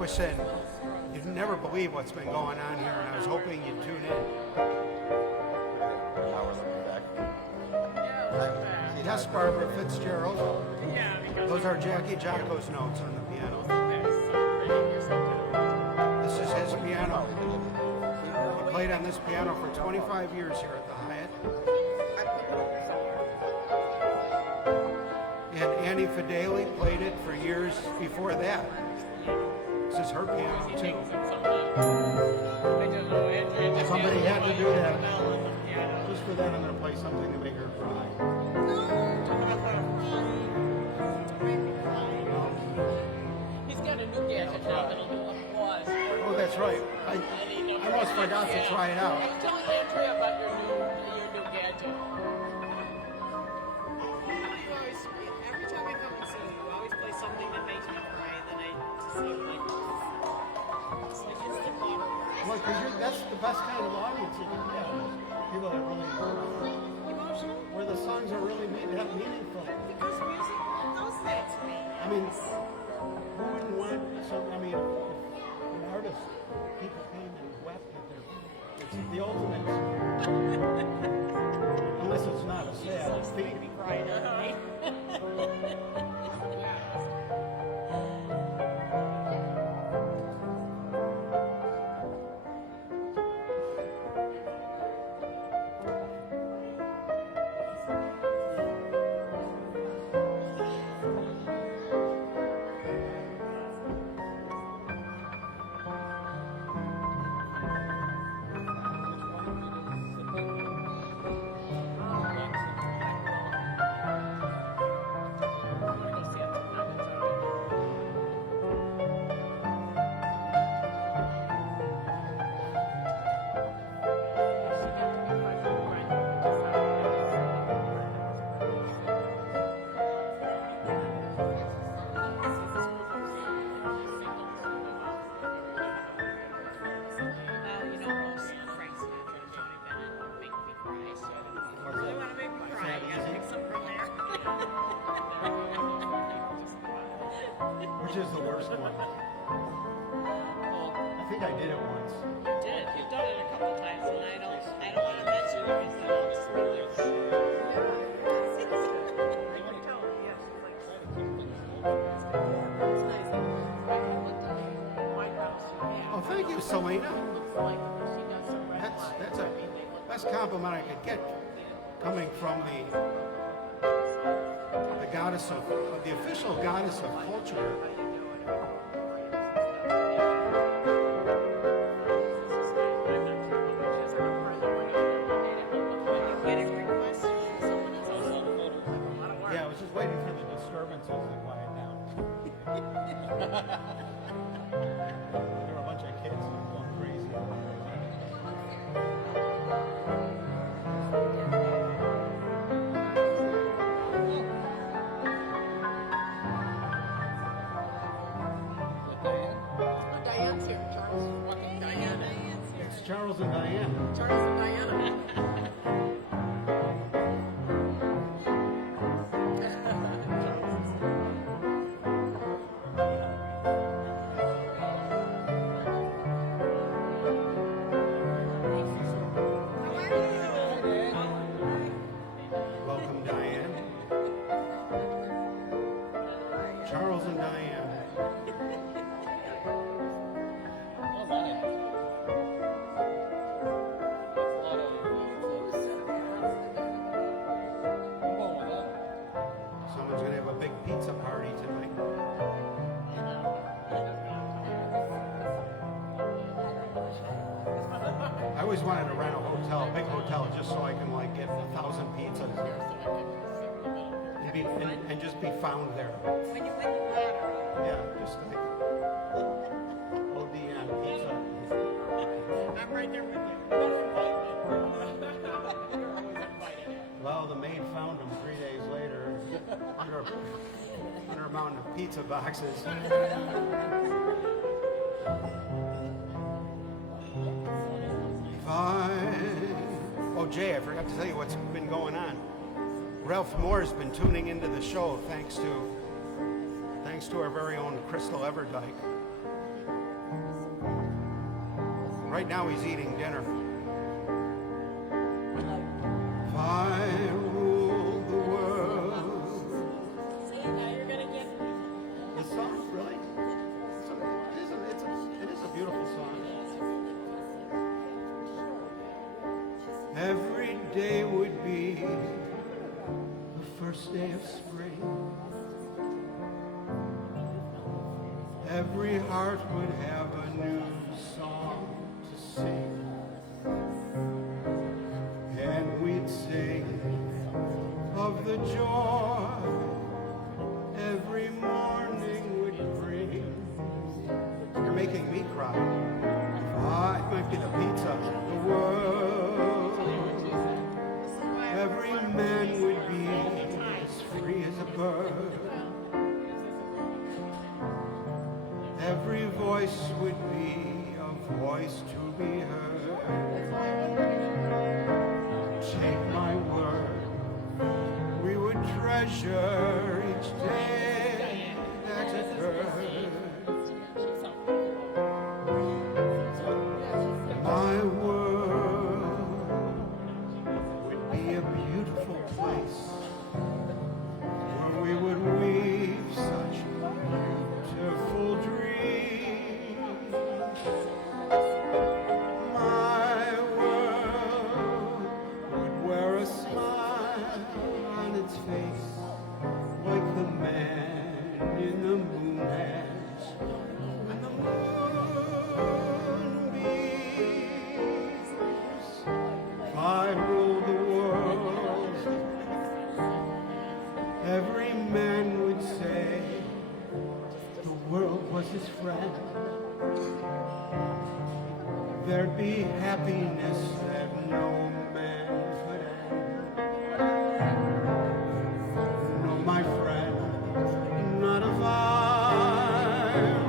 was saying, you'd never believe what's been going on here, and I was hoping you'd tune in. Yes, Barbara Fitzgerald. Yeah, because Those are Jackie Jocko's notes on the piano. that's so pretty. You're so talented. This is his piano. He played on this piano for 25 years here at the Hyatt. And Annie Fideli played it for years before that. This is her piano too. I don't know, Andrea just Somebody had to do that. on the piano. Just for that, I'm going to play something to make her cry. He's got a new gadget now that'll do applause. Oh, that's right. I almost forgot to try it out. I was telling Andrea about your new gadget. Every time I come and see you, you always play something that makes me cry, and then I just sort of like, it's like instant water. Well, because that's the best kind of audience you can get. People that really Emotional? where the songs are really meaningful. Because music does that to me. I mean, who wouldn't want something? I mean, if an artist, people came and wept at their, it's the ultimate. Unless it's not a sad thing. Make me cry, doesn't it? Which is the worst one? I think I did it once. You did. You've done it a couple times, and I don't want to mention it because I don't just really. Oh, thank you, Selena. That's a best compliment I could get, coming from the goddess of the official goddess of culture. Yeah, I was just waiting for the disturbances to quiet down. There were a bunch of kids going crazy. Diane's here. Charles is walking Diana. It's Charles and Diane. Charles and Diana. Welcome, Diane. Charles and Diane. Someone's gonna have a big pizza party tonight. I always wanted to rent a hotel, a big hotel, just so I can like get 1,000 pizzas and just be found there. Yeah, just like ODN pizza. I'm right there with you. You're always invited. Well, the maid found them 3 days later under a mountain of pizza boxes. Oh, Jay, I forgot to tell you what's been going on. Ralph Moore's been tuning into the show thanks to our very own Crystal Everdyke. Right now he's eating dinner. If I ruled the world. See, now you're gonna get. The song, really? It is a beautiful song. Every day would be the first day of spring. Every heart would have a new song to sing. And we'd sing of the joy every morning would bring. You're making me cry. It might be the pizza. The world, every man would be as free as a bird. Every voice would be a voice to be heard. Take my word, we would treasure each day that occurred. My world would be a beautiful place where we would weave such beautiful dreams. My world would wear a smile on its face like the man in the moon has when the moon beams. If I ruled the world, every man would say the world was his friend. There'd be happiness that no man could end. No, my friend, not if I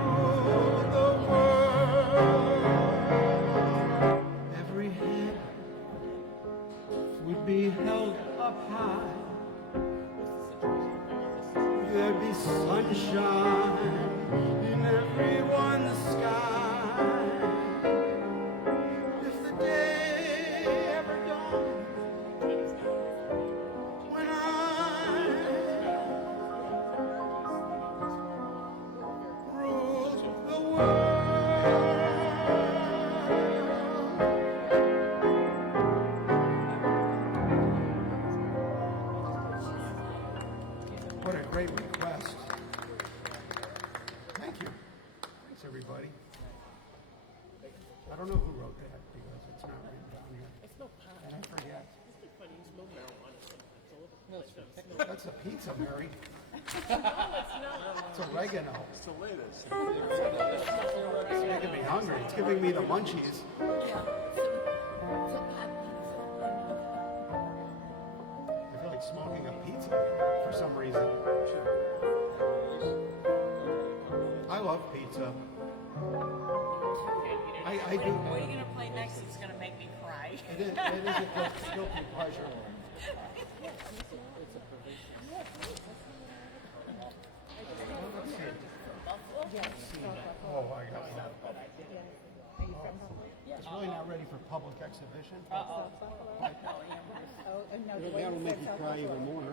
ruled the world. Every head would be held up high. There'd be sunshine in everyone's sky. If the day ever dawned when I ruled the world. What a great request. Thank you. Thanks, everybody. I don't know who wrote that because it's not written down here. It's no pot. And I forget. It's not funny. You smoke marijuana. It's a little That's a pizza, Mary. No, it's not. It's oregano. It's the latest. It's making me hungry. It's giving me the munchies. I feel like smoking a pizza for some reason. I love pizza. I do. What are you gonna play next? It's gonna make me cry. It is a guilty pleasure. Oh, I got that. It's really not ready for public exhibition. Oh, no, the way That'll you make said you South cry Buffalo. even more.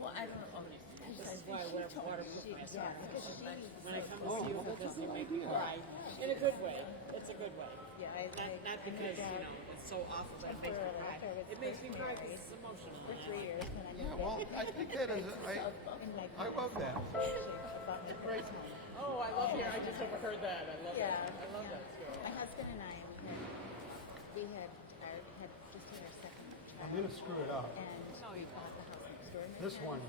Well, I don't know. This is why I wear waterproof myself. When I come to see you, it doesn't make me cry. In a good way. It's a good way. Yeah, Not because, it's so awful that it makes me cry. It makes me cry because it's emotional. for 3 years when I Yeah, well, I think that is, I love that. Right. Oh, I love here. I just overheard that. I love Yeah, that. I love that story. My husband and I, we had just had our second I'm child, gonna screw it up. and we bought the house next door. This one,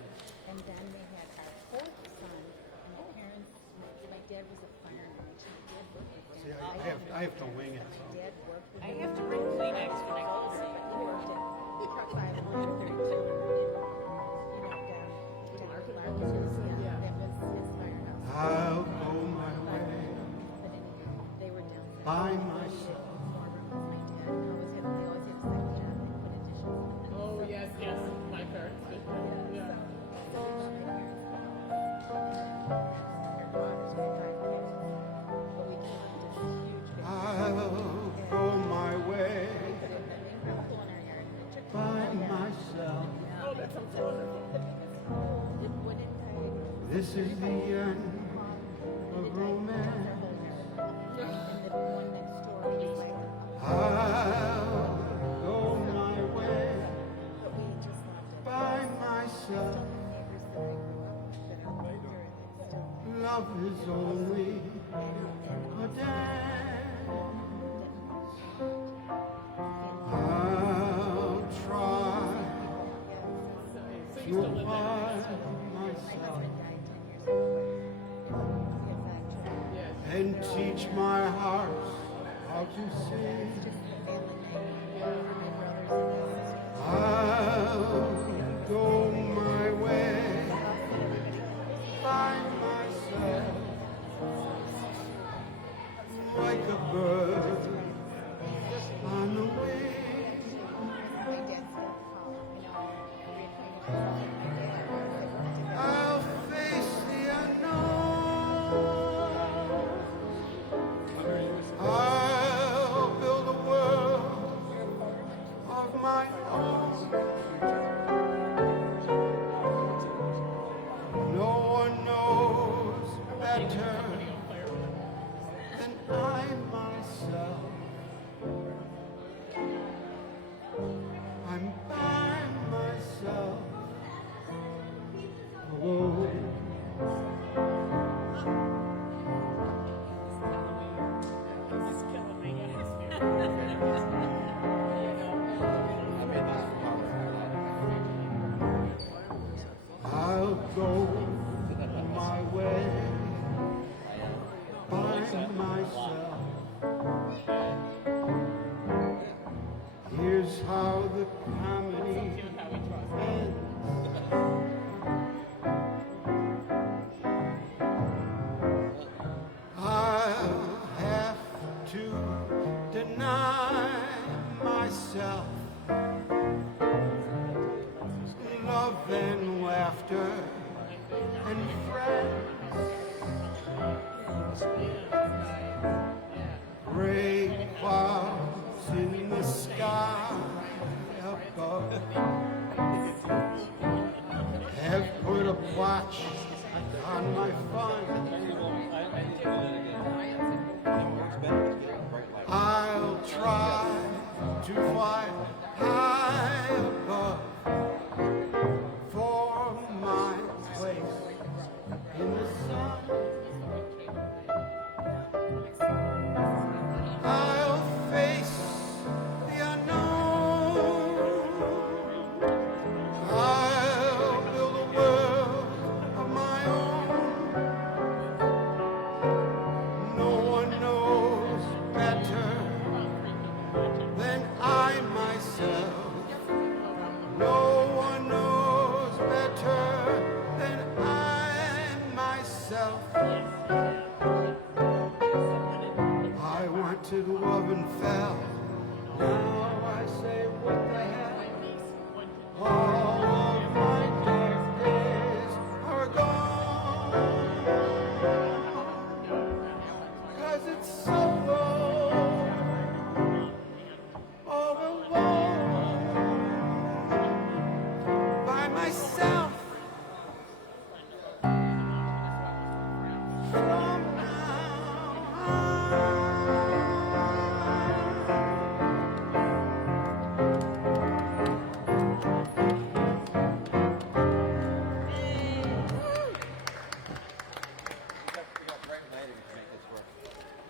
And then they had our fourth son, and my parents, my dad was a fireman, and my dad worked with see, them. I have to wing it, so. Dad worked with I them. have to bring Kleenex when I go to see He worked at Truck 532 in Market, that was his firehouse. I'll go my way But anyway, they were down there. by myself. More room with my dad. They always had a second job. They put additions in. Oh, yes, yes. My parents did. Yeah. I'll This is the end of romance. I'll go my way by myself. Love is only a dance. I'll try to hide myself and teach my heart how to sing. I'll go my way by myself like a bird on the wing. I'll face the unknown. I'll build a world of my own. No one knows better than I myself. I'm by myself alone. He's killing me. I'll go my way by myself. Here's how the comedy ends. I'll have to deny myself love and laughter and friends. Gray clouds in the sky above have put a watch on my fun. I'll try to fly high above for my place in the sun. I'll face the unknown. I'll build a world of my own. No one knows better than I myself. No one knows better than I myself. I wanted love and fell. Now I say, what the hell? All of my dark days are gone. 'Cause it's so long, all alone, by myself. From now on.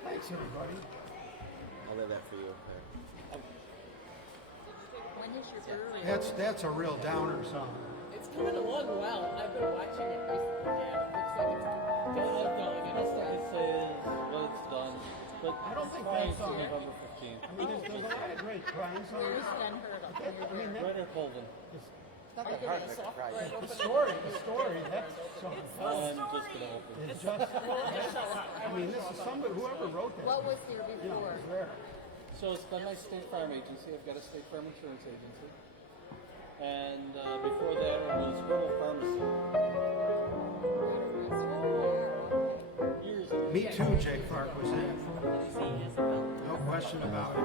Thanks, everybody. I'll leave that for you. That's a real downer song. It's coming along well. I've been watching it recently, and it looks like it's going. And it's It says, well, it's done. But I don't think try that's until all. November 15th. I mean, there's a lot of great crying songs. I mean, Brenner Colvin. Not that hard to make a cry. the story, that song I'm just gonna open. is just, I mean, this is somebody, whoever wrote that. What was here You know, before? it's rare. So it's done by State Farm Agency. I've got a State Farm Insurance Agency. And before that it was Herbal Pharmacy. Years ago. Me too, Jake Clark was in. No question about it.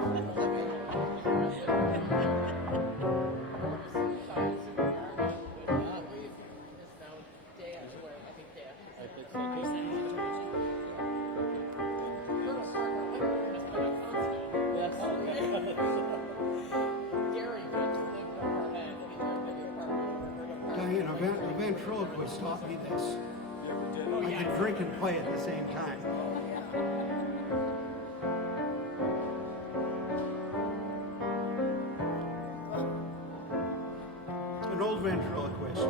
Danny, a ventriloquist taught me this. I can drink and play at the same time. An old ventriloquist.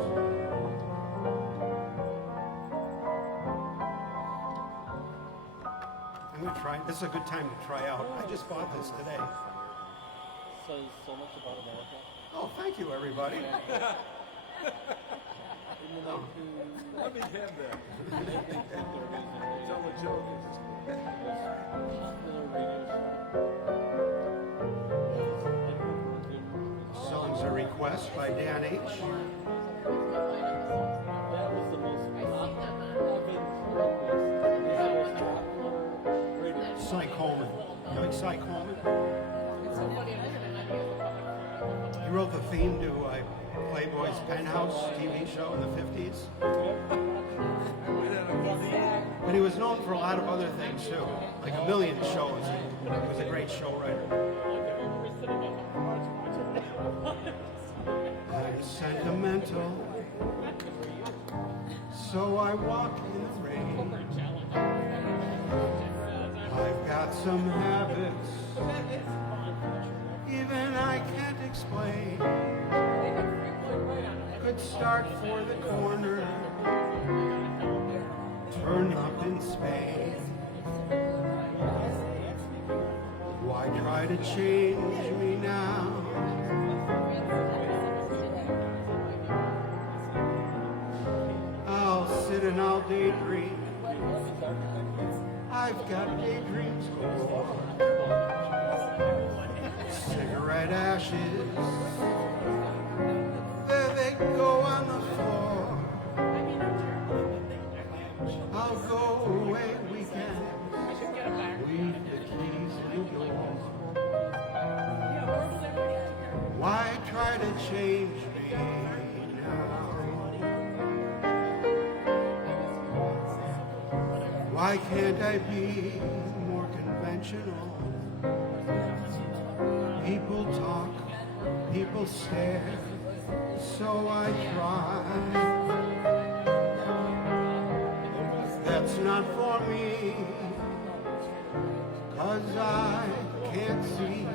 I'm going to try. This is a good time to try out. I just bought this today. Says so much about America. Oh, thank you, everybody. Let me hand that. Tell a joke. Song's a request by Dan H. That was the most Cy Coleman. You like Cy Coleman? It's so funny, I listen and I hear the puppet. He wrote the theme to Playboy's Penthouse TV show in the 50s. But he was known for a lot of other things too, like a million shows. He was a great show writer. I'm sentimental, so I walk in the rain. I've got some habits, even I can't explain. Could start for the corner, turn up in Spain. Why try to change me now? I'll sit and I'll daydream. I've got daydreams galore. Cigarette ashes, there they go on the floor. I'll go away weekends, leave the keys in the door. Why try to change me now? Why can't I be more conventional? People talk, people stare, so I try. That's not for me, 'cause I can't see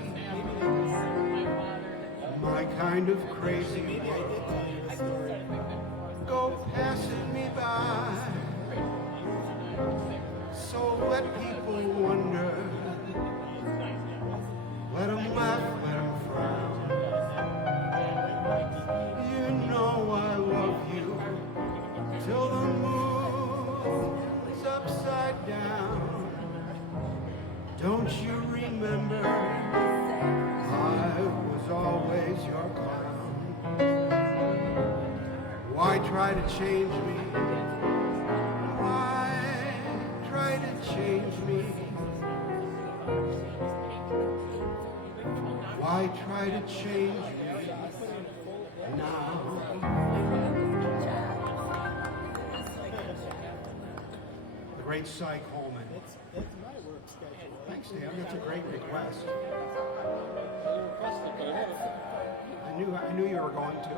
my kind of crazy go passing me by. So let people wonder, let them laugh, let them frown. You know I love you till the moon's upside down. Don't you remember I was always your clown? Why try to change me? Why try to change me? Why try to change me now? The great Cy Coleman. That's my work schedule. Thanks, Dan. That's a great request. I requested, but I had a I knew you were going to.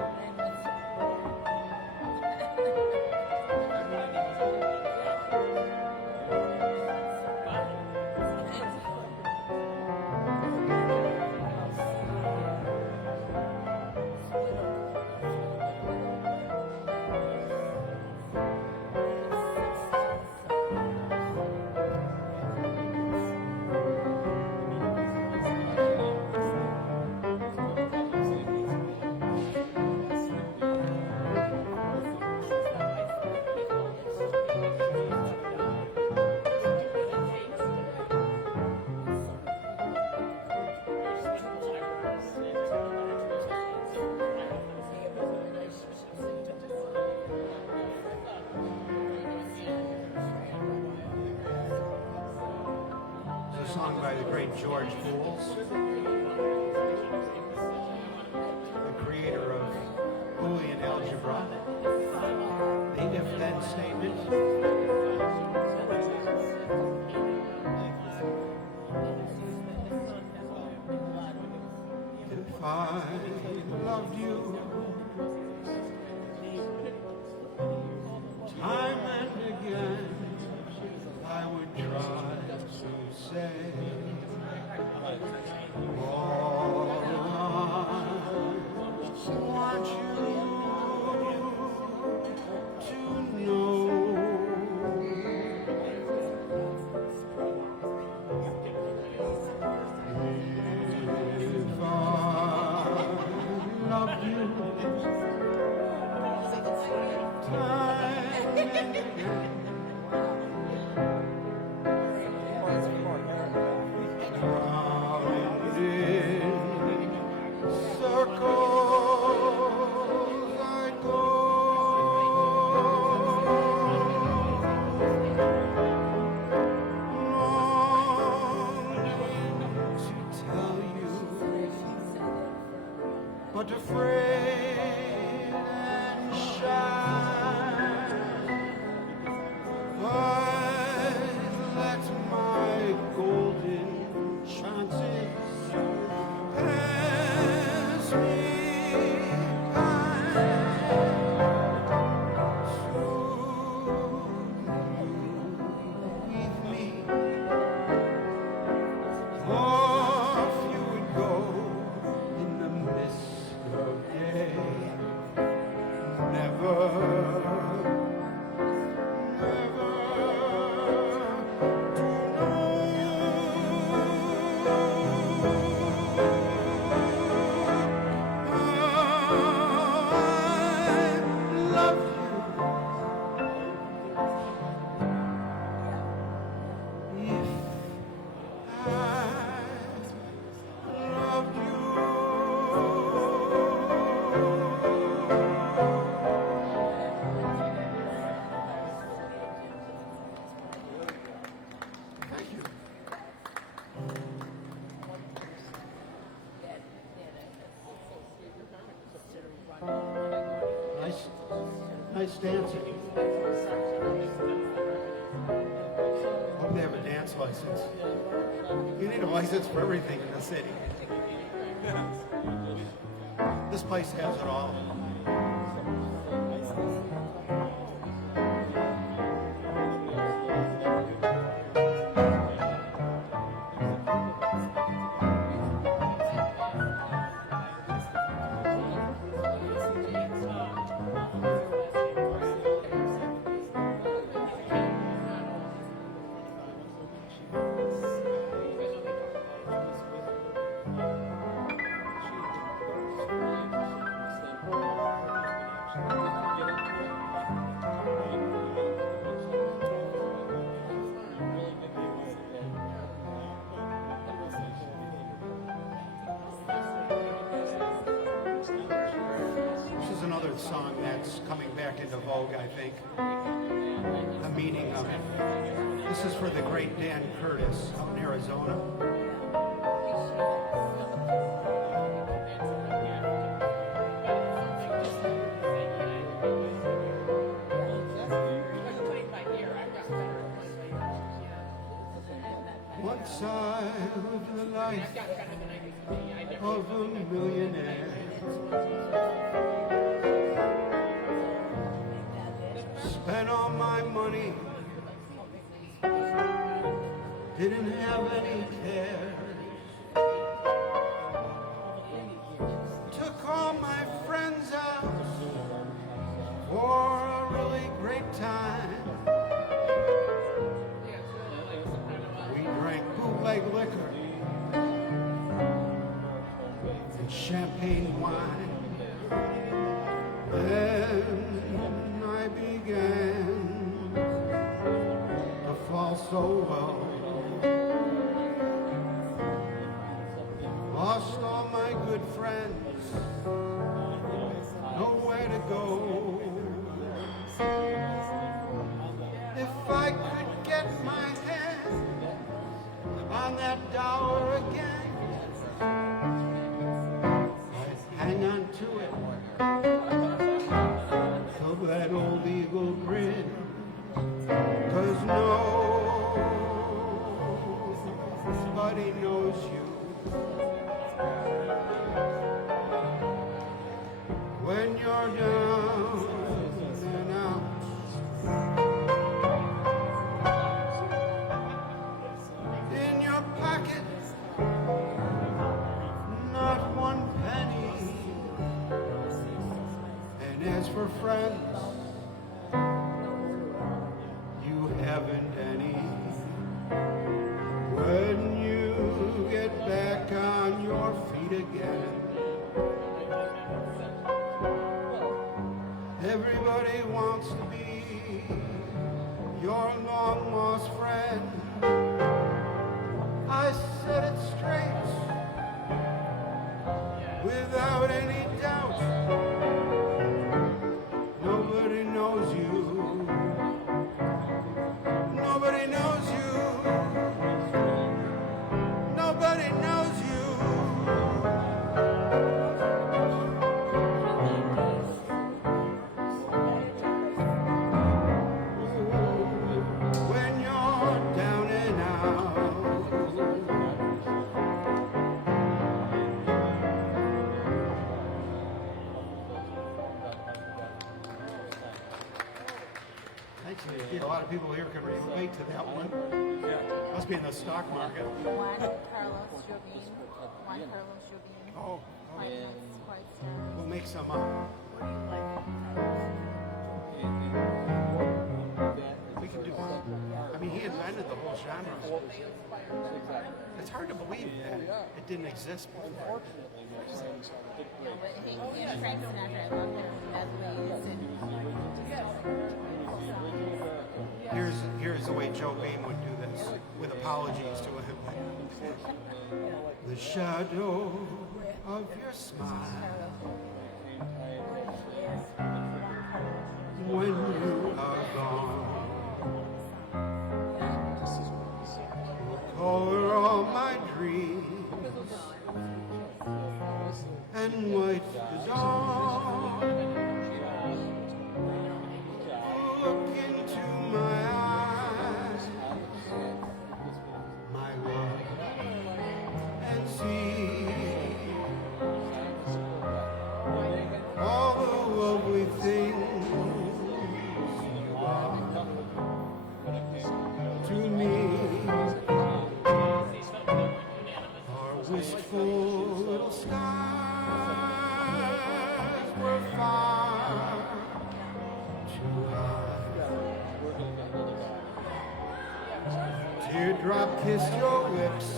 It's a song by the great George Fools, the creator of Boolean algebra, the if-then statement. If I loved you time and again. Round in circles I go. Longing to tell you, but afraid and shy. But let my golden chances pass me by. Soon leave me, off you would go in the mist of day. Never, never to know I love you. If I loved you. Thank you. Nice dancing. Hope they have a dance license. You need a license for everything in the city. This place has it all. This is another song that's coming back into vogue, I think. The meaning of it. This is for the great Dan Curtis out in Arizona. Once I lived the life of a millionaire. Spent all my money, didn't have any care. Took all my friends out for a really great time. We drank bootleg liquor and champagne wine. Then I began to fall so low. Lost all my good friends, nowhere to go. If I could get my hand on that dollar again, I'd hang on to it till that old eagle grin. 'Cause nobody knows you when you're down and out. In your pocket, not one penny. And as for friends, you haven't any. When you get back on your feet again, Everybody wants to be your long lost friend. I said it straight, without any doubt. Nobody knows you. Nobody knows you. Nobody knows you. When you're down and out. Actually, a lot of people here can relate to that one. Must be in the stock market. Juan Carlos Jobim. Juan Carlos Jobim. Oh, Quite sad. we'll make some up. We can do it. I mean, he invented the whole genre. It's hard to believe that it didn't exist before. Unfortunately, my songs had a big break. But he and Frank Sinatra, I love him as ways and Here's the way Joe Beam would do this, with apologies to him. The shadow of your smile when you are gone will color all my dreams and white the dawn. Look into my eyes, my love, and see all the lovely things you are to me. Our wistful little skies were far too high. Teardrop kissed your lips,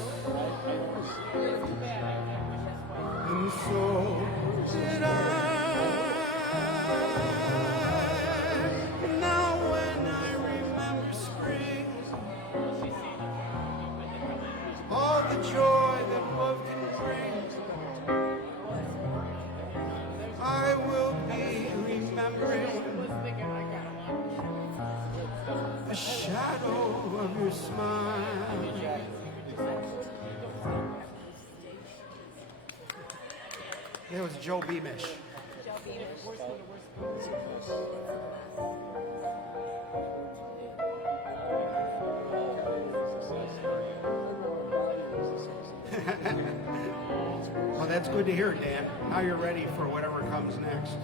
and so did I. Now when I remember spring, all the joy that love can bring, I will be remembering the shadow of your smile. That was Joe Beamish. Well, that's good to hear, Dan. Now you're ready for whatever comes next.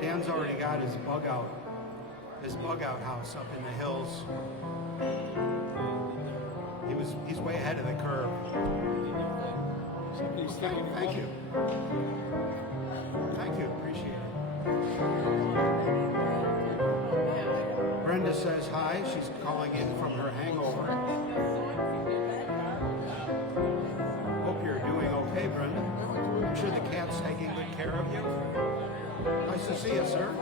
Dan's already got his bug out house up in the hills. He's way ahead of the curve. Thank you. Thank you, appreciate it. Brenda says hi, she's calling in from her hangover. Hope you're doing okay, Brenda. I'm sure the cat's taking good care of you. Nice to see you, sir.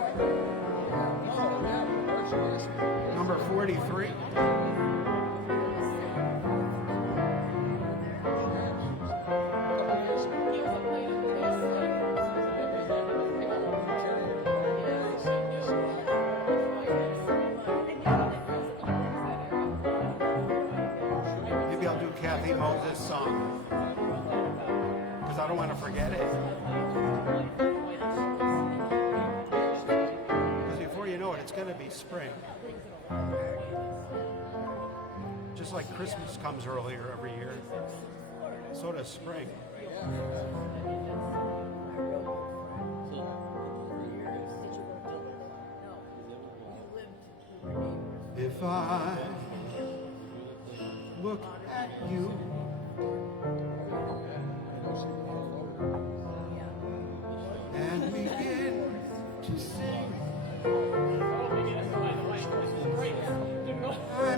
Number 43. Maybe I'll do Kathy Moses' song, because I don't want to forget it. It's going to be spring. Just like Christmas comes earlier every year, so does spring. If I look at you and begin to sing, I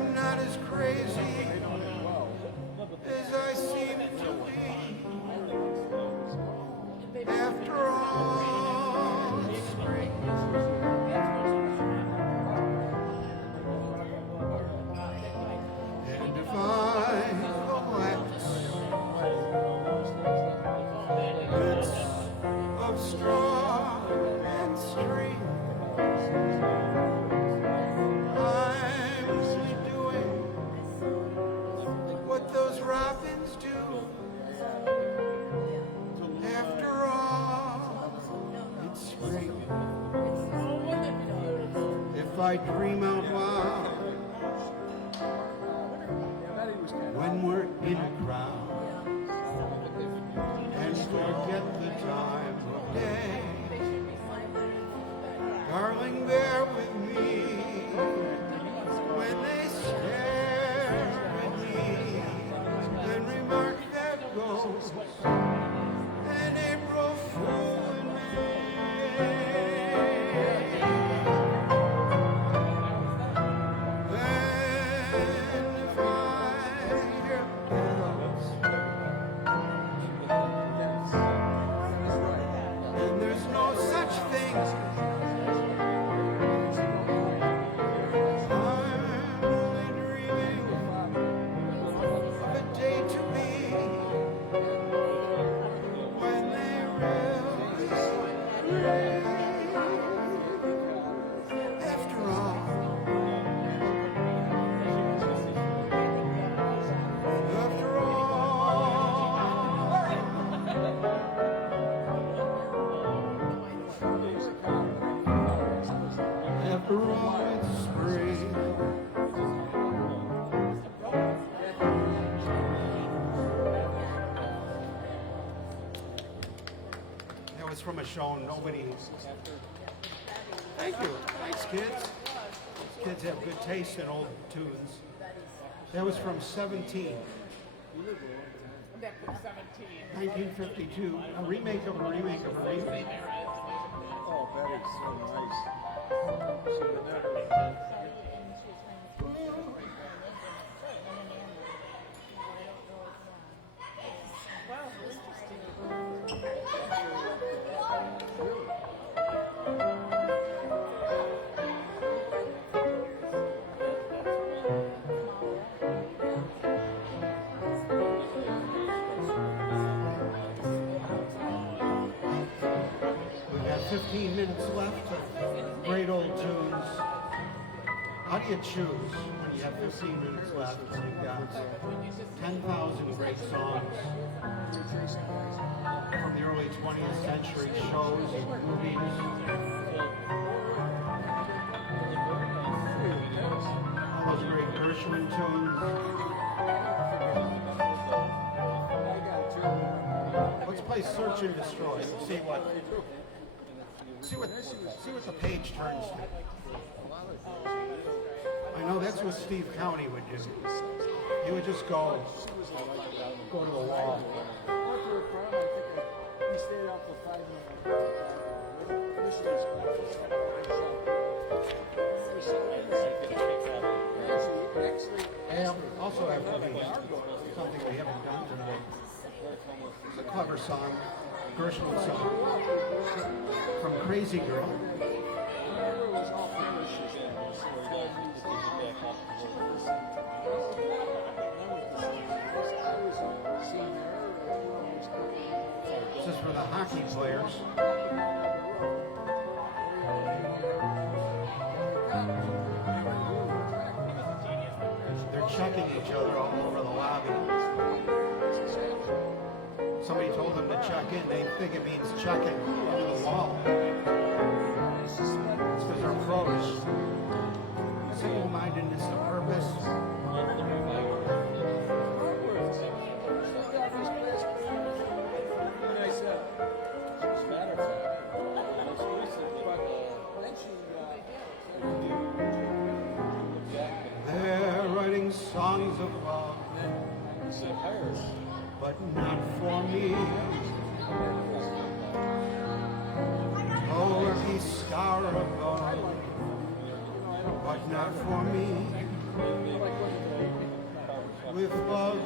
find the wax bits of straw and string. I'm only doing what those robins do. After all, it's spring. If I dream out loud when we're in a crowd and forget the time of day, darling, bear with me when they stare at me and remark that goes an April Fool in May. Then if I hear bells and there's no such thing, I'm only dreaming of a day to be when they really rain. After all, after all, it's spring. That was from a show nobody. Thank you. Thanks, kids. Kids have good taste in old tunes. That was from 17. That was 17. 1952. A remake of a remake of a remake. Oh, Betty's so nice. She would never. Wow, interesting. We've got 15 minutes left of great old tunes. How do you choose when you have 15 minutes left? You've got 10,000 great songs from the early 20th century, shows and movies. All those great Gershwin tunes. Let's play Search and Destroy. See what the page turns to. I know that's what Steve County would do. He would just go to the wall. He stayed out for 5 minutes. I also have something we haven't done today. It's a clever song, Gershwin song, from Crazy Girl. This is for the hockey players. They're checking each other all over the lobby. Somebody told them to check in. They think it means checking into the wall. It's because they're pros. Single-mindedness of purpose. They're writing songs of love, but not for me. Oh, every scar above, but not for me. With love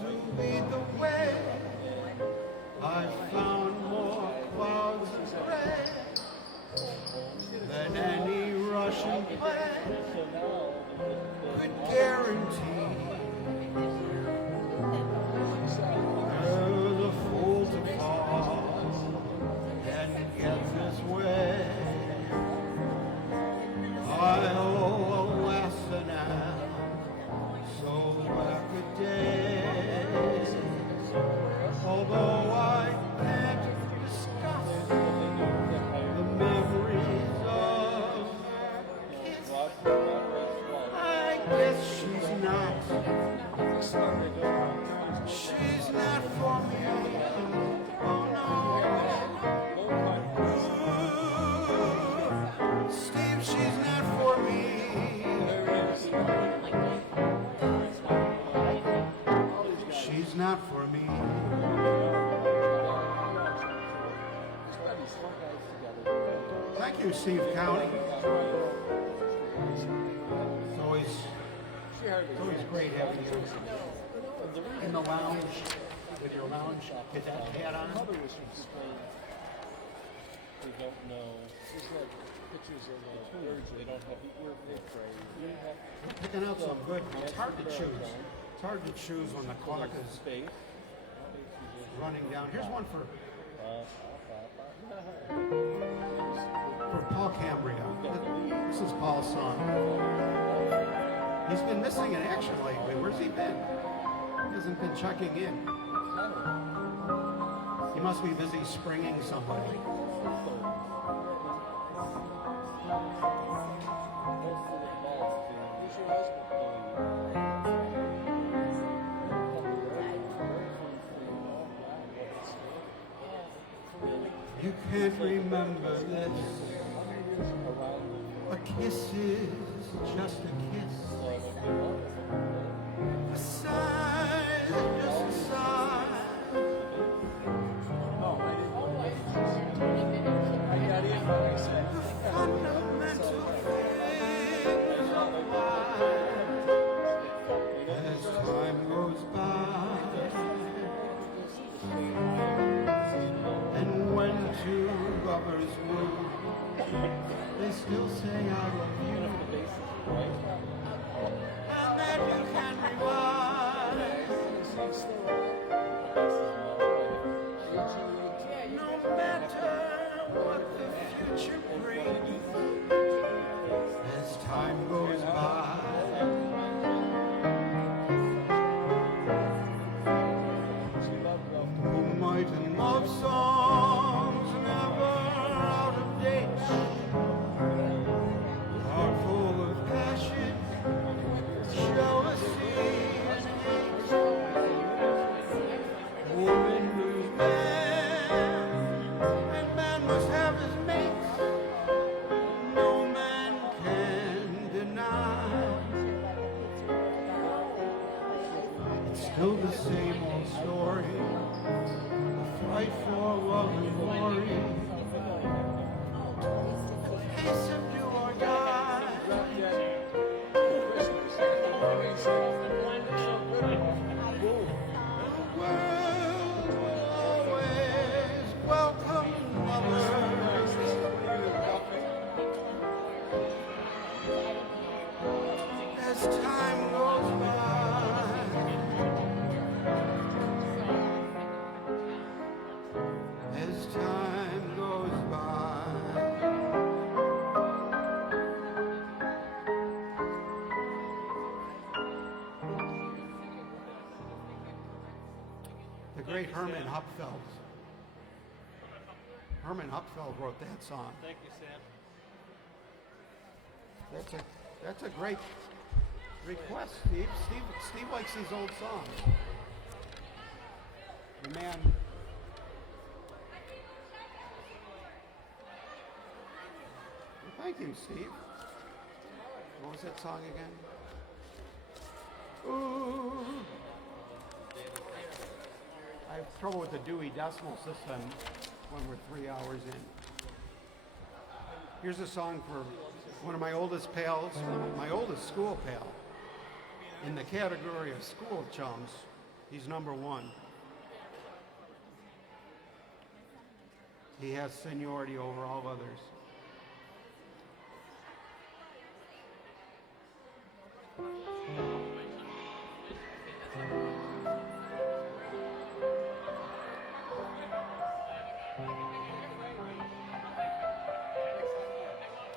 to lead the way, I found more clouds of gray than any Russian play could guarantee. guess she's not. She's not for me. Oh no. Ooh, Steve, she's not for me. She's not for me. Thank you, Steve County. It's always great having you in the lounge with your lounge cadet hat on. Mother was from Spain. They don't know. Just like pictures of the birds. They don't have. We're crazy. We're picking out some good. It's hard to choose. It's hard to choose when the clock is running down. Here's one for Paul Cambria. This is Paul's song. He's been missing in action lately. Where's he been? He hasn't been checking in. He must be busy springing somebody. You can't remember this. A kiss is just a kiss. A sigh is just a sigh. The fundamental things of life. As time goes by, and when two lovers woo, they still say I love you. And then you can rewind. No matter what the future brings, as time goes by. Moonlight and love songs never out of date. Heart full of passion, jealousy and hate. Woman moves man, and man must have his mate. No man can deny. It's still the same old story. Fight for love and glory. Case of do or die. The world will always welcome lovers. As time goes by. As time goes by. The great Herman Hupfeld. Herman Hupfeld wrote that song. Thank you, Sam. That's a great request, Steve. Steve likes these old songs. The man. Thank you, Steve. What was that song again? Ooh. I have trouble with the Dewey Decimal System when we're 3 hours in. Here's a song for one of my oldest pals, my oldest school pal. In the category of school chums, he's number one. He has seniority over all others.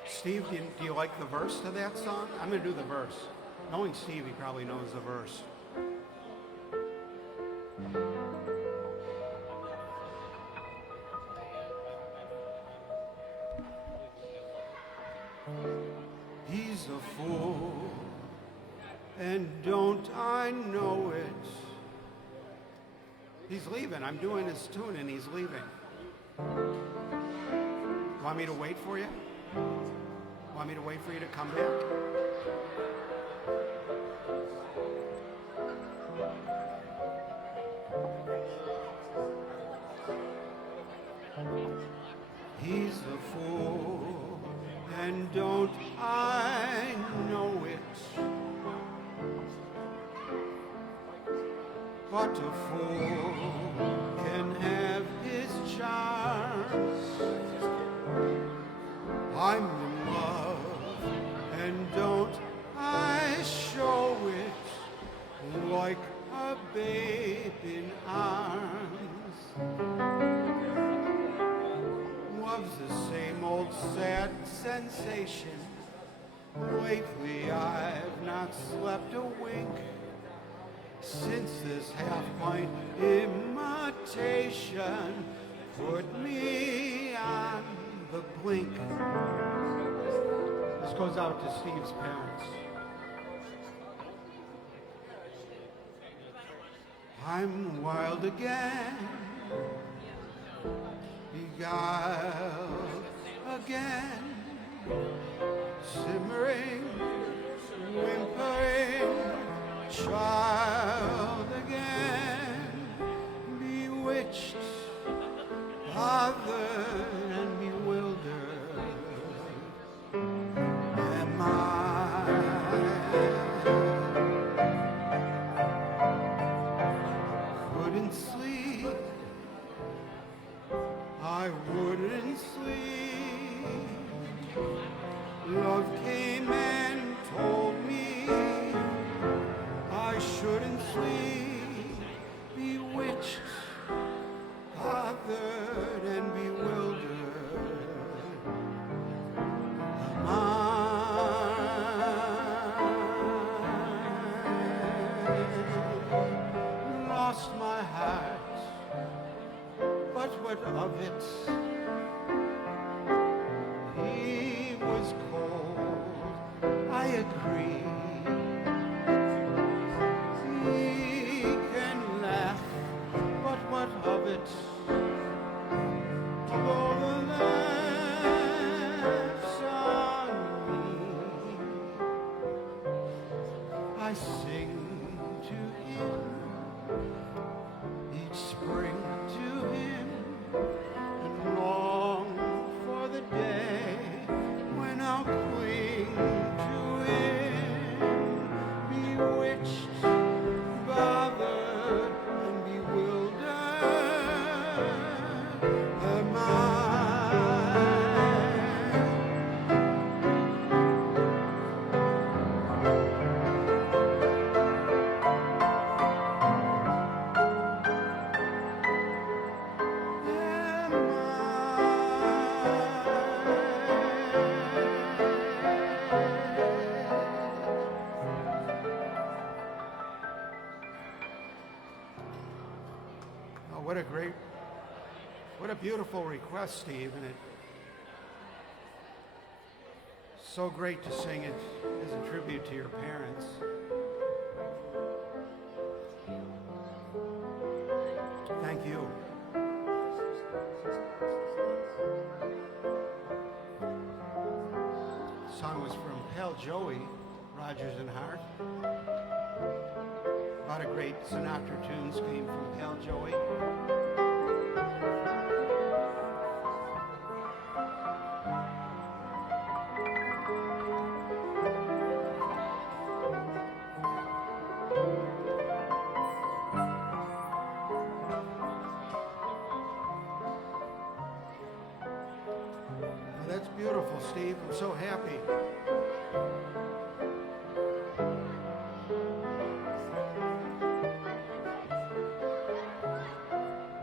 Steve, do you like the verse to that song? I'm going to do the verse. Knowing Steve, he probably knows the verse. He's a fool and don't I know it? He's leaving. I'm doing his tune and he's leaving. Want me to wait for you? Want me to wait for you to come back? He's a fool, and don't I know it? But a fool can have his charms. I'm in love, and don't I show it like a babe in arms? Love's the same old sad sensation. Lately I've not slept a wink since this half-pint imitation put me on the blink. This goes out to Steve's parents. I'm wild again, beguiled again, simmering, whimpering, child again, bewitched, bothered and bewildered. Am I? Couldn't sleep, I wouldn't sleep. Love came and told me I shouldn't sleep, bewitched, bothered and bewildered. Am I? Lost my heart, but what of it? He was cold, I agree. He can laugh, but what of it? Although the laughs on me, I sing to him, each spring to him, and long for the day when I'll cling to him, bewitched, bothered and bewildered. Am I? Oh, what a beautiful request, Steve, and it's so great to sing it as a tribute to your parents. Thank you. The song was from Pal Joey, Rogers and Hart. A lot of great Sinatra tunes came from Pal Joey. Well, that's beautiful, Steve. I'm so happy.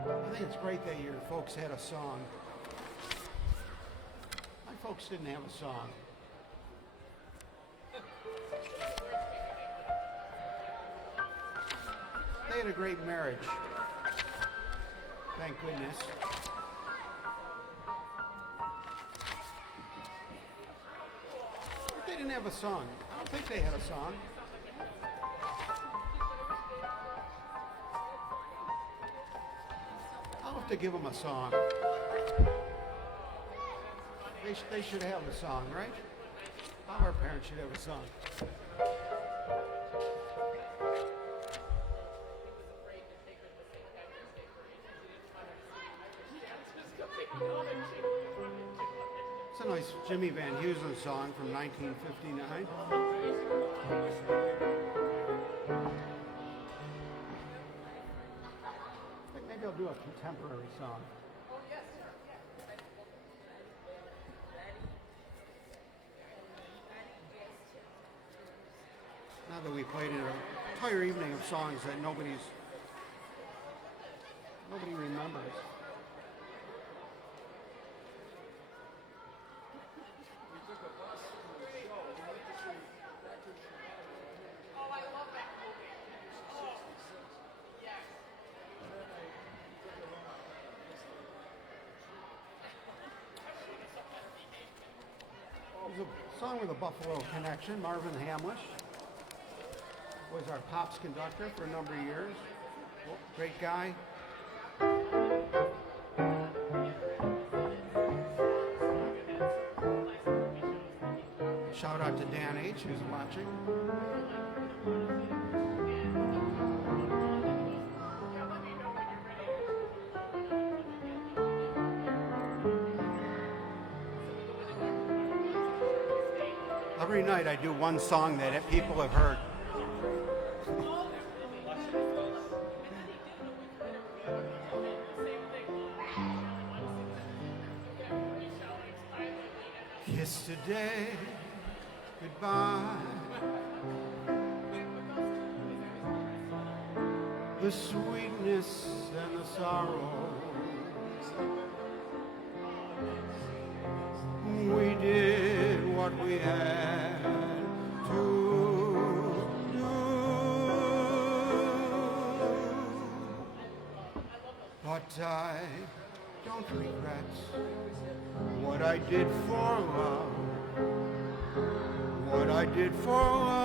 I think it's great that your folks had a song. My folks didn't have a song. They had a great marriage. Thank goodness. But they didn't have a song. I don't think they had a song. to give them a song. They should have a song, right? All our parents should have a song. It's a nice Jimmy Van Heusen song from 1959. I think maybe I'll do a contemporary song. Now that we played an entire evening of songs that nobody remembers. There's a song with a Buffalo connection. Marvin Hamlish was our Pops conductor for a number of years. Great guy. Shout out to Dan H. who's watching. Every night I do one song that people have heard. Kiss today, goodbye. The sweetness and the sorrow. We did what we had to do, but I don't regret what I did for love, what I did for love.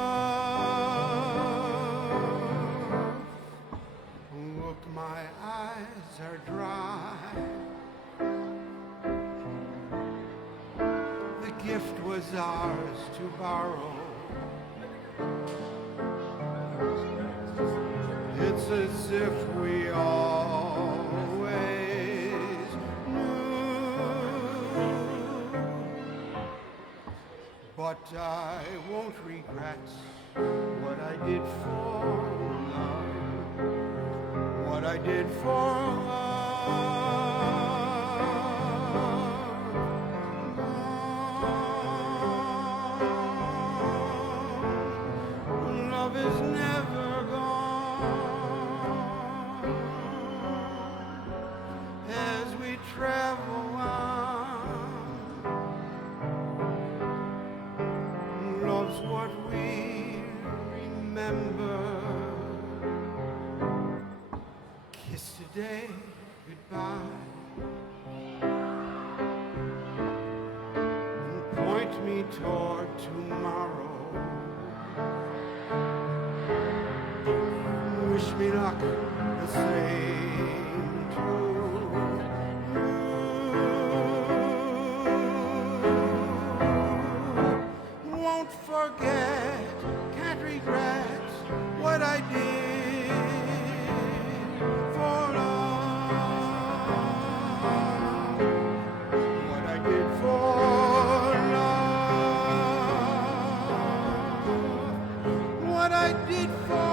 Look, my eyes are dry. The gift was ours to borrow. It's as if we always knew. But I won't regret what I did for love, what I did for love. Love is never gone as we travel on. Love's what we remember. Kiss today, goodbye. And point me toward tomorrow. Wish me luck the same too. Won't forget, can't regret what I did for love. What I did for love. What I did for love.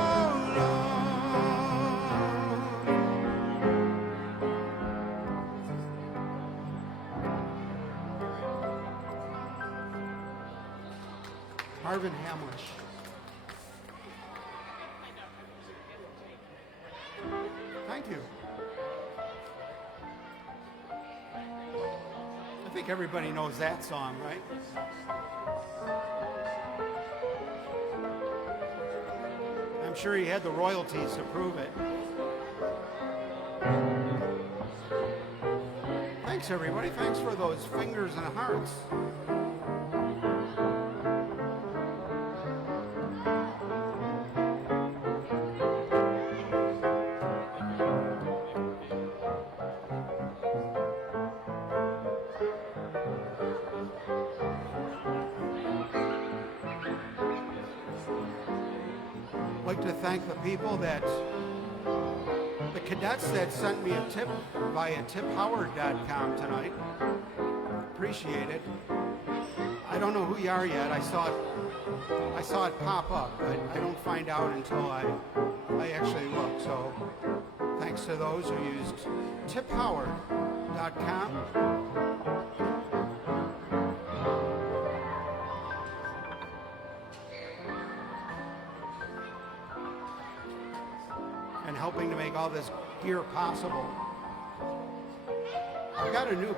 Marvin Hamlish. Thank you. I think everybody knows that song, right? I'm sure he had the royalties to prove it. Thanks, everybody. Thanks for those fingers and hearts. I'd like to thank the people the cadets that sent me a tip via tiphoward.com tonight. Appreciate it. I don't know who you are yet. I saw it pop up, but I don't find out until I actually look. So thanks to those who used tiphoward.com. And helping to make all this gear possible. I got a new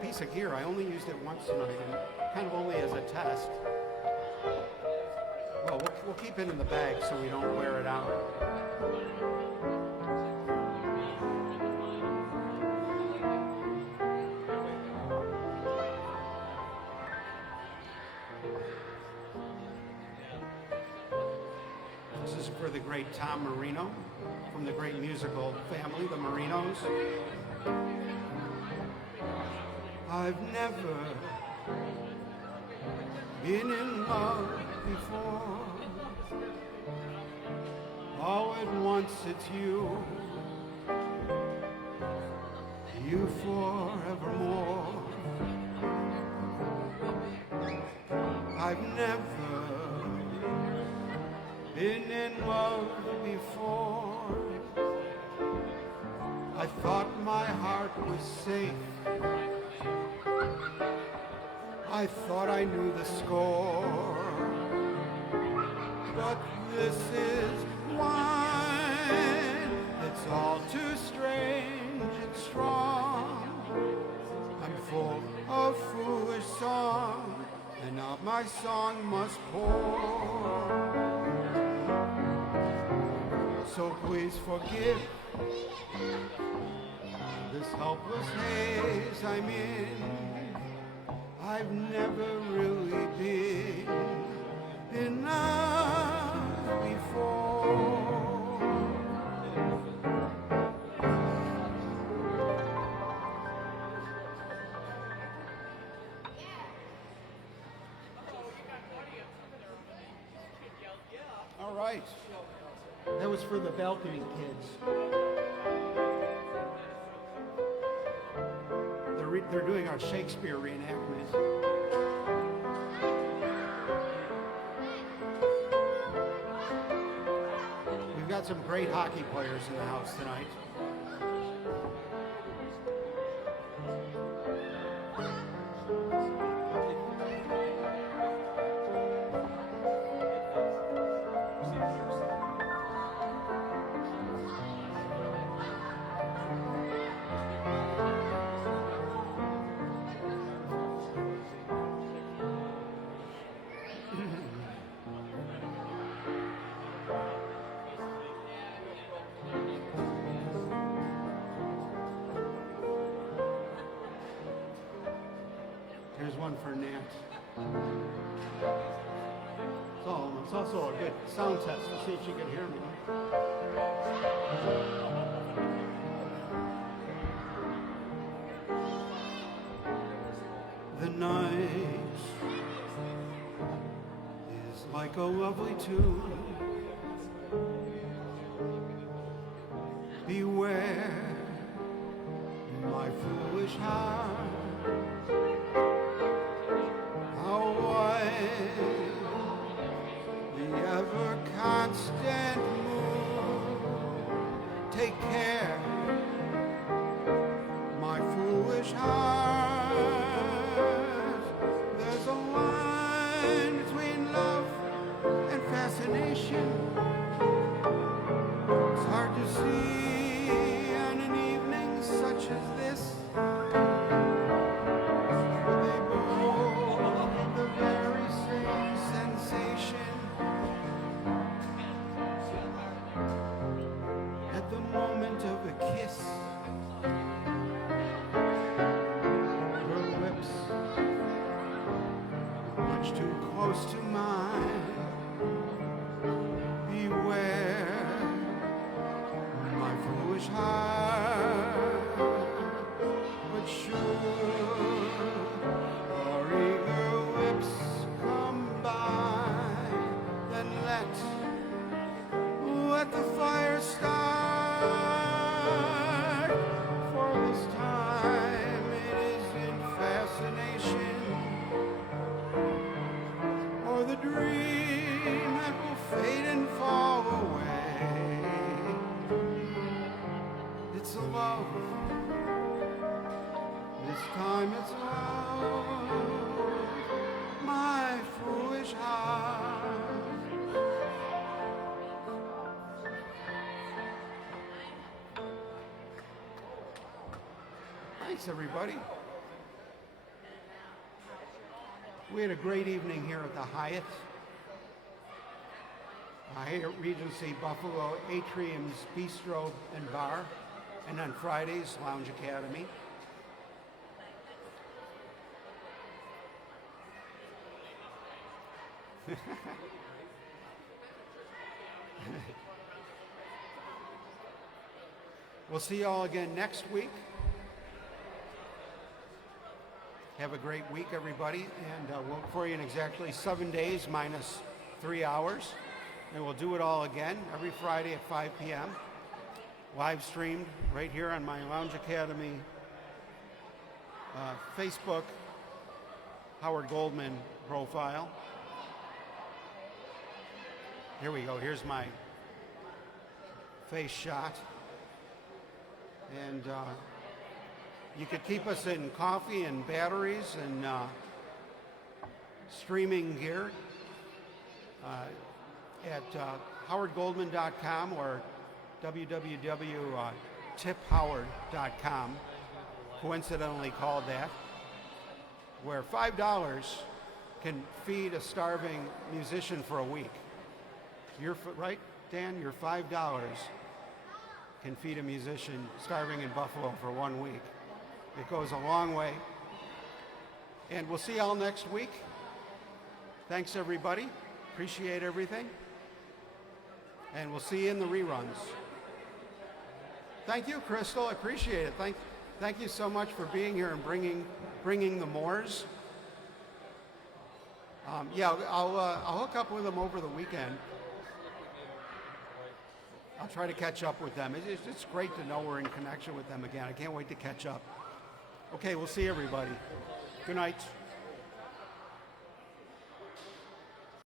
piece of gear. I only used it once tonight, and kind of only as a test. Well, we'll keep it in the bag so we don't wear it out. This is for the great Tom Marino, from the great musical family, the Marinos. I've never been in love before. All at once it's you, you forevermore. I've never been in love before. I thought my heart was safe. I thought I knew the score. But this is wine. It's all too strange and strong. I'm full of foolish song, and now my song must pour. So please forgive this helpless haze I'm in. I've never really been in love before. All right. That was for the balcony kids. They're doing our Shakespeare reenactment. We've got some great hockey players in the house tonight. Here's one for Nat. It's also a good sound test to see if she can hear me. The night is like a lovely tune. Beware my foolish heart. The ever-constant mood. Take care, my foolish heart. There's a line between love and fascination. It's hard to see on an evening such as this. To mine, beware my foolish heart. But should your eager lips come by, then let Thanks, everybody. We had a great evening here at the Hyatt. Hyatt Regency Buffalo Atrium's Bistro and Bar. And on Fridays, Lounge Academy. We'll see you all again next week. Have a great week, everybody. And we'll look for you in exactly 7 days minus 3 hours. And we'll do it all again every Friday at 5 p.m. Live streamed right here on my Lounge Academy Facebook Howard Goldman profile. Here we go. Here's my face shot. And you could keep us in coffee and batteries and streaming gear at howardgoldman.com or www.tiphoward.com, coincidentally called that, where $5 can feed a starving musician for a week. Right, Dan? Your $5 can feed a musician starving in Buffalo for 1 week. It goes a long way. And we'll see y'all next week. Thanks, everybody. Appreciate everything. And we'll see you in the reruns. Thank you, Crystal. I appreciate it. Thank you so much for being here and bringing the Moors. Yeah, I'll hook up with them over the weekend. I'll try to catch up with them. It's great to know we're in connection with them again. I can't wait to catch up. Okay, we'll see everybody. Good night.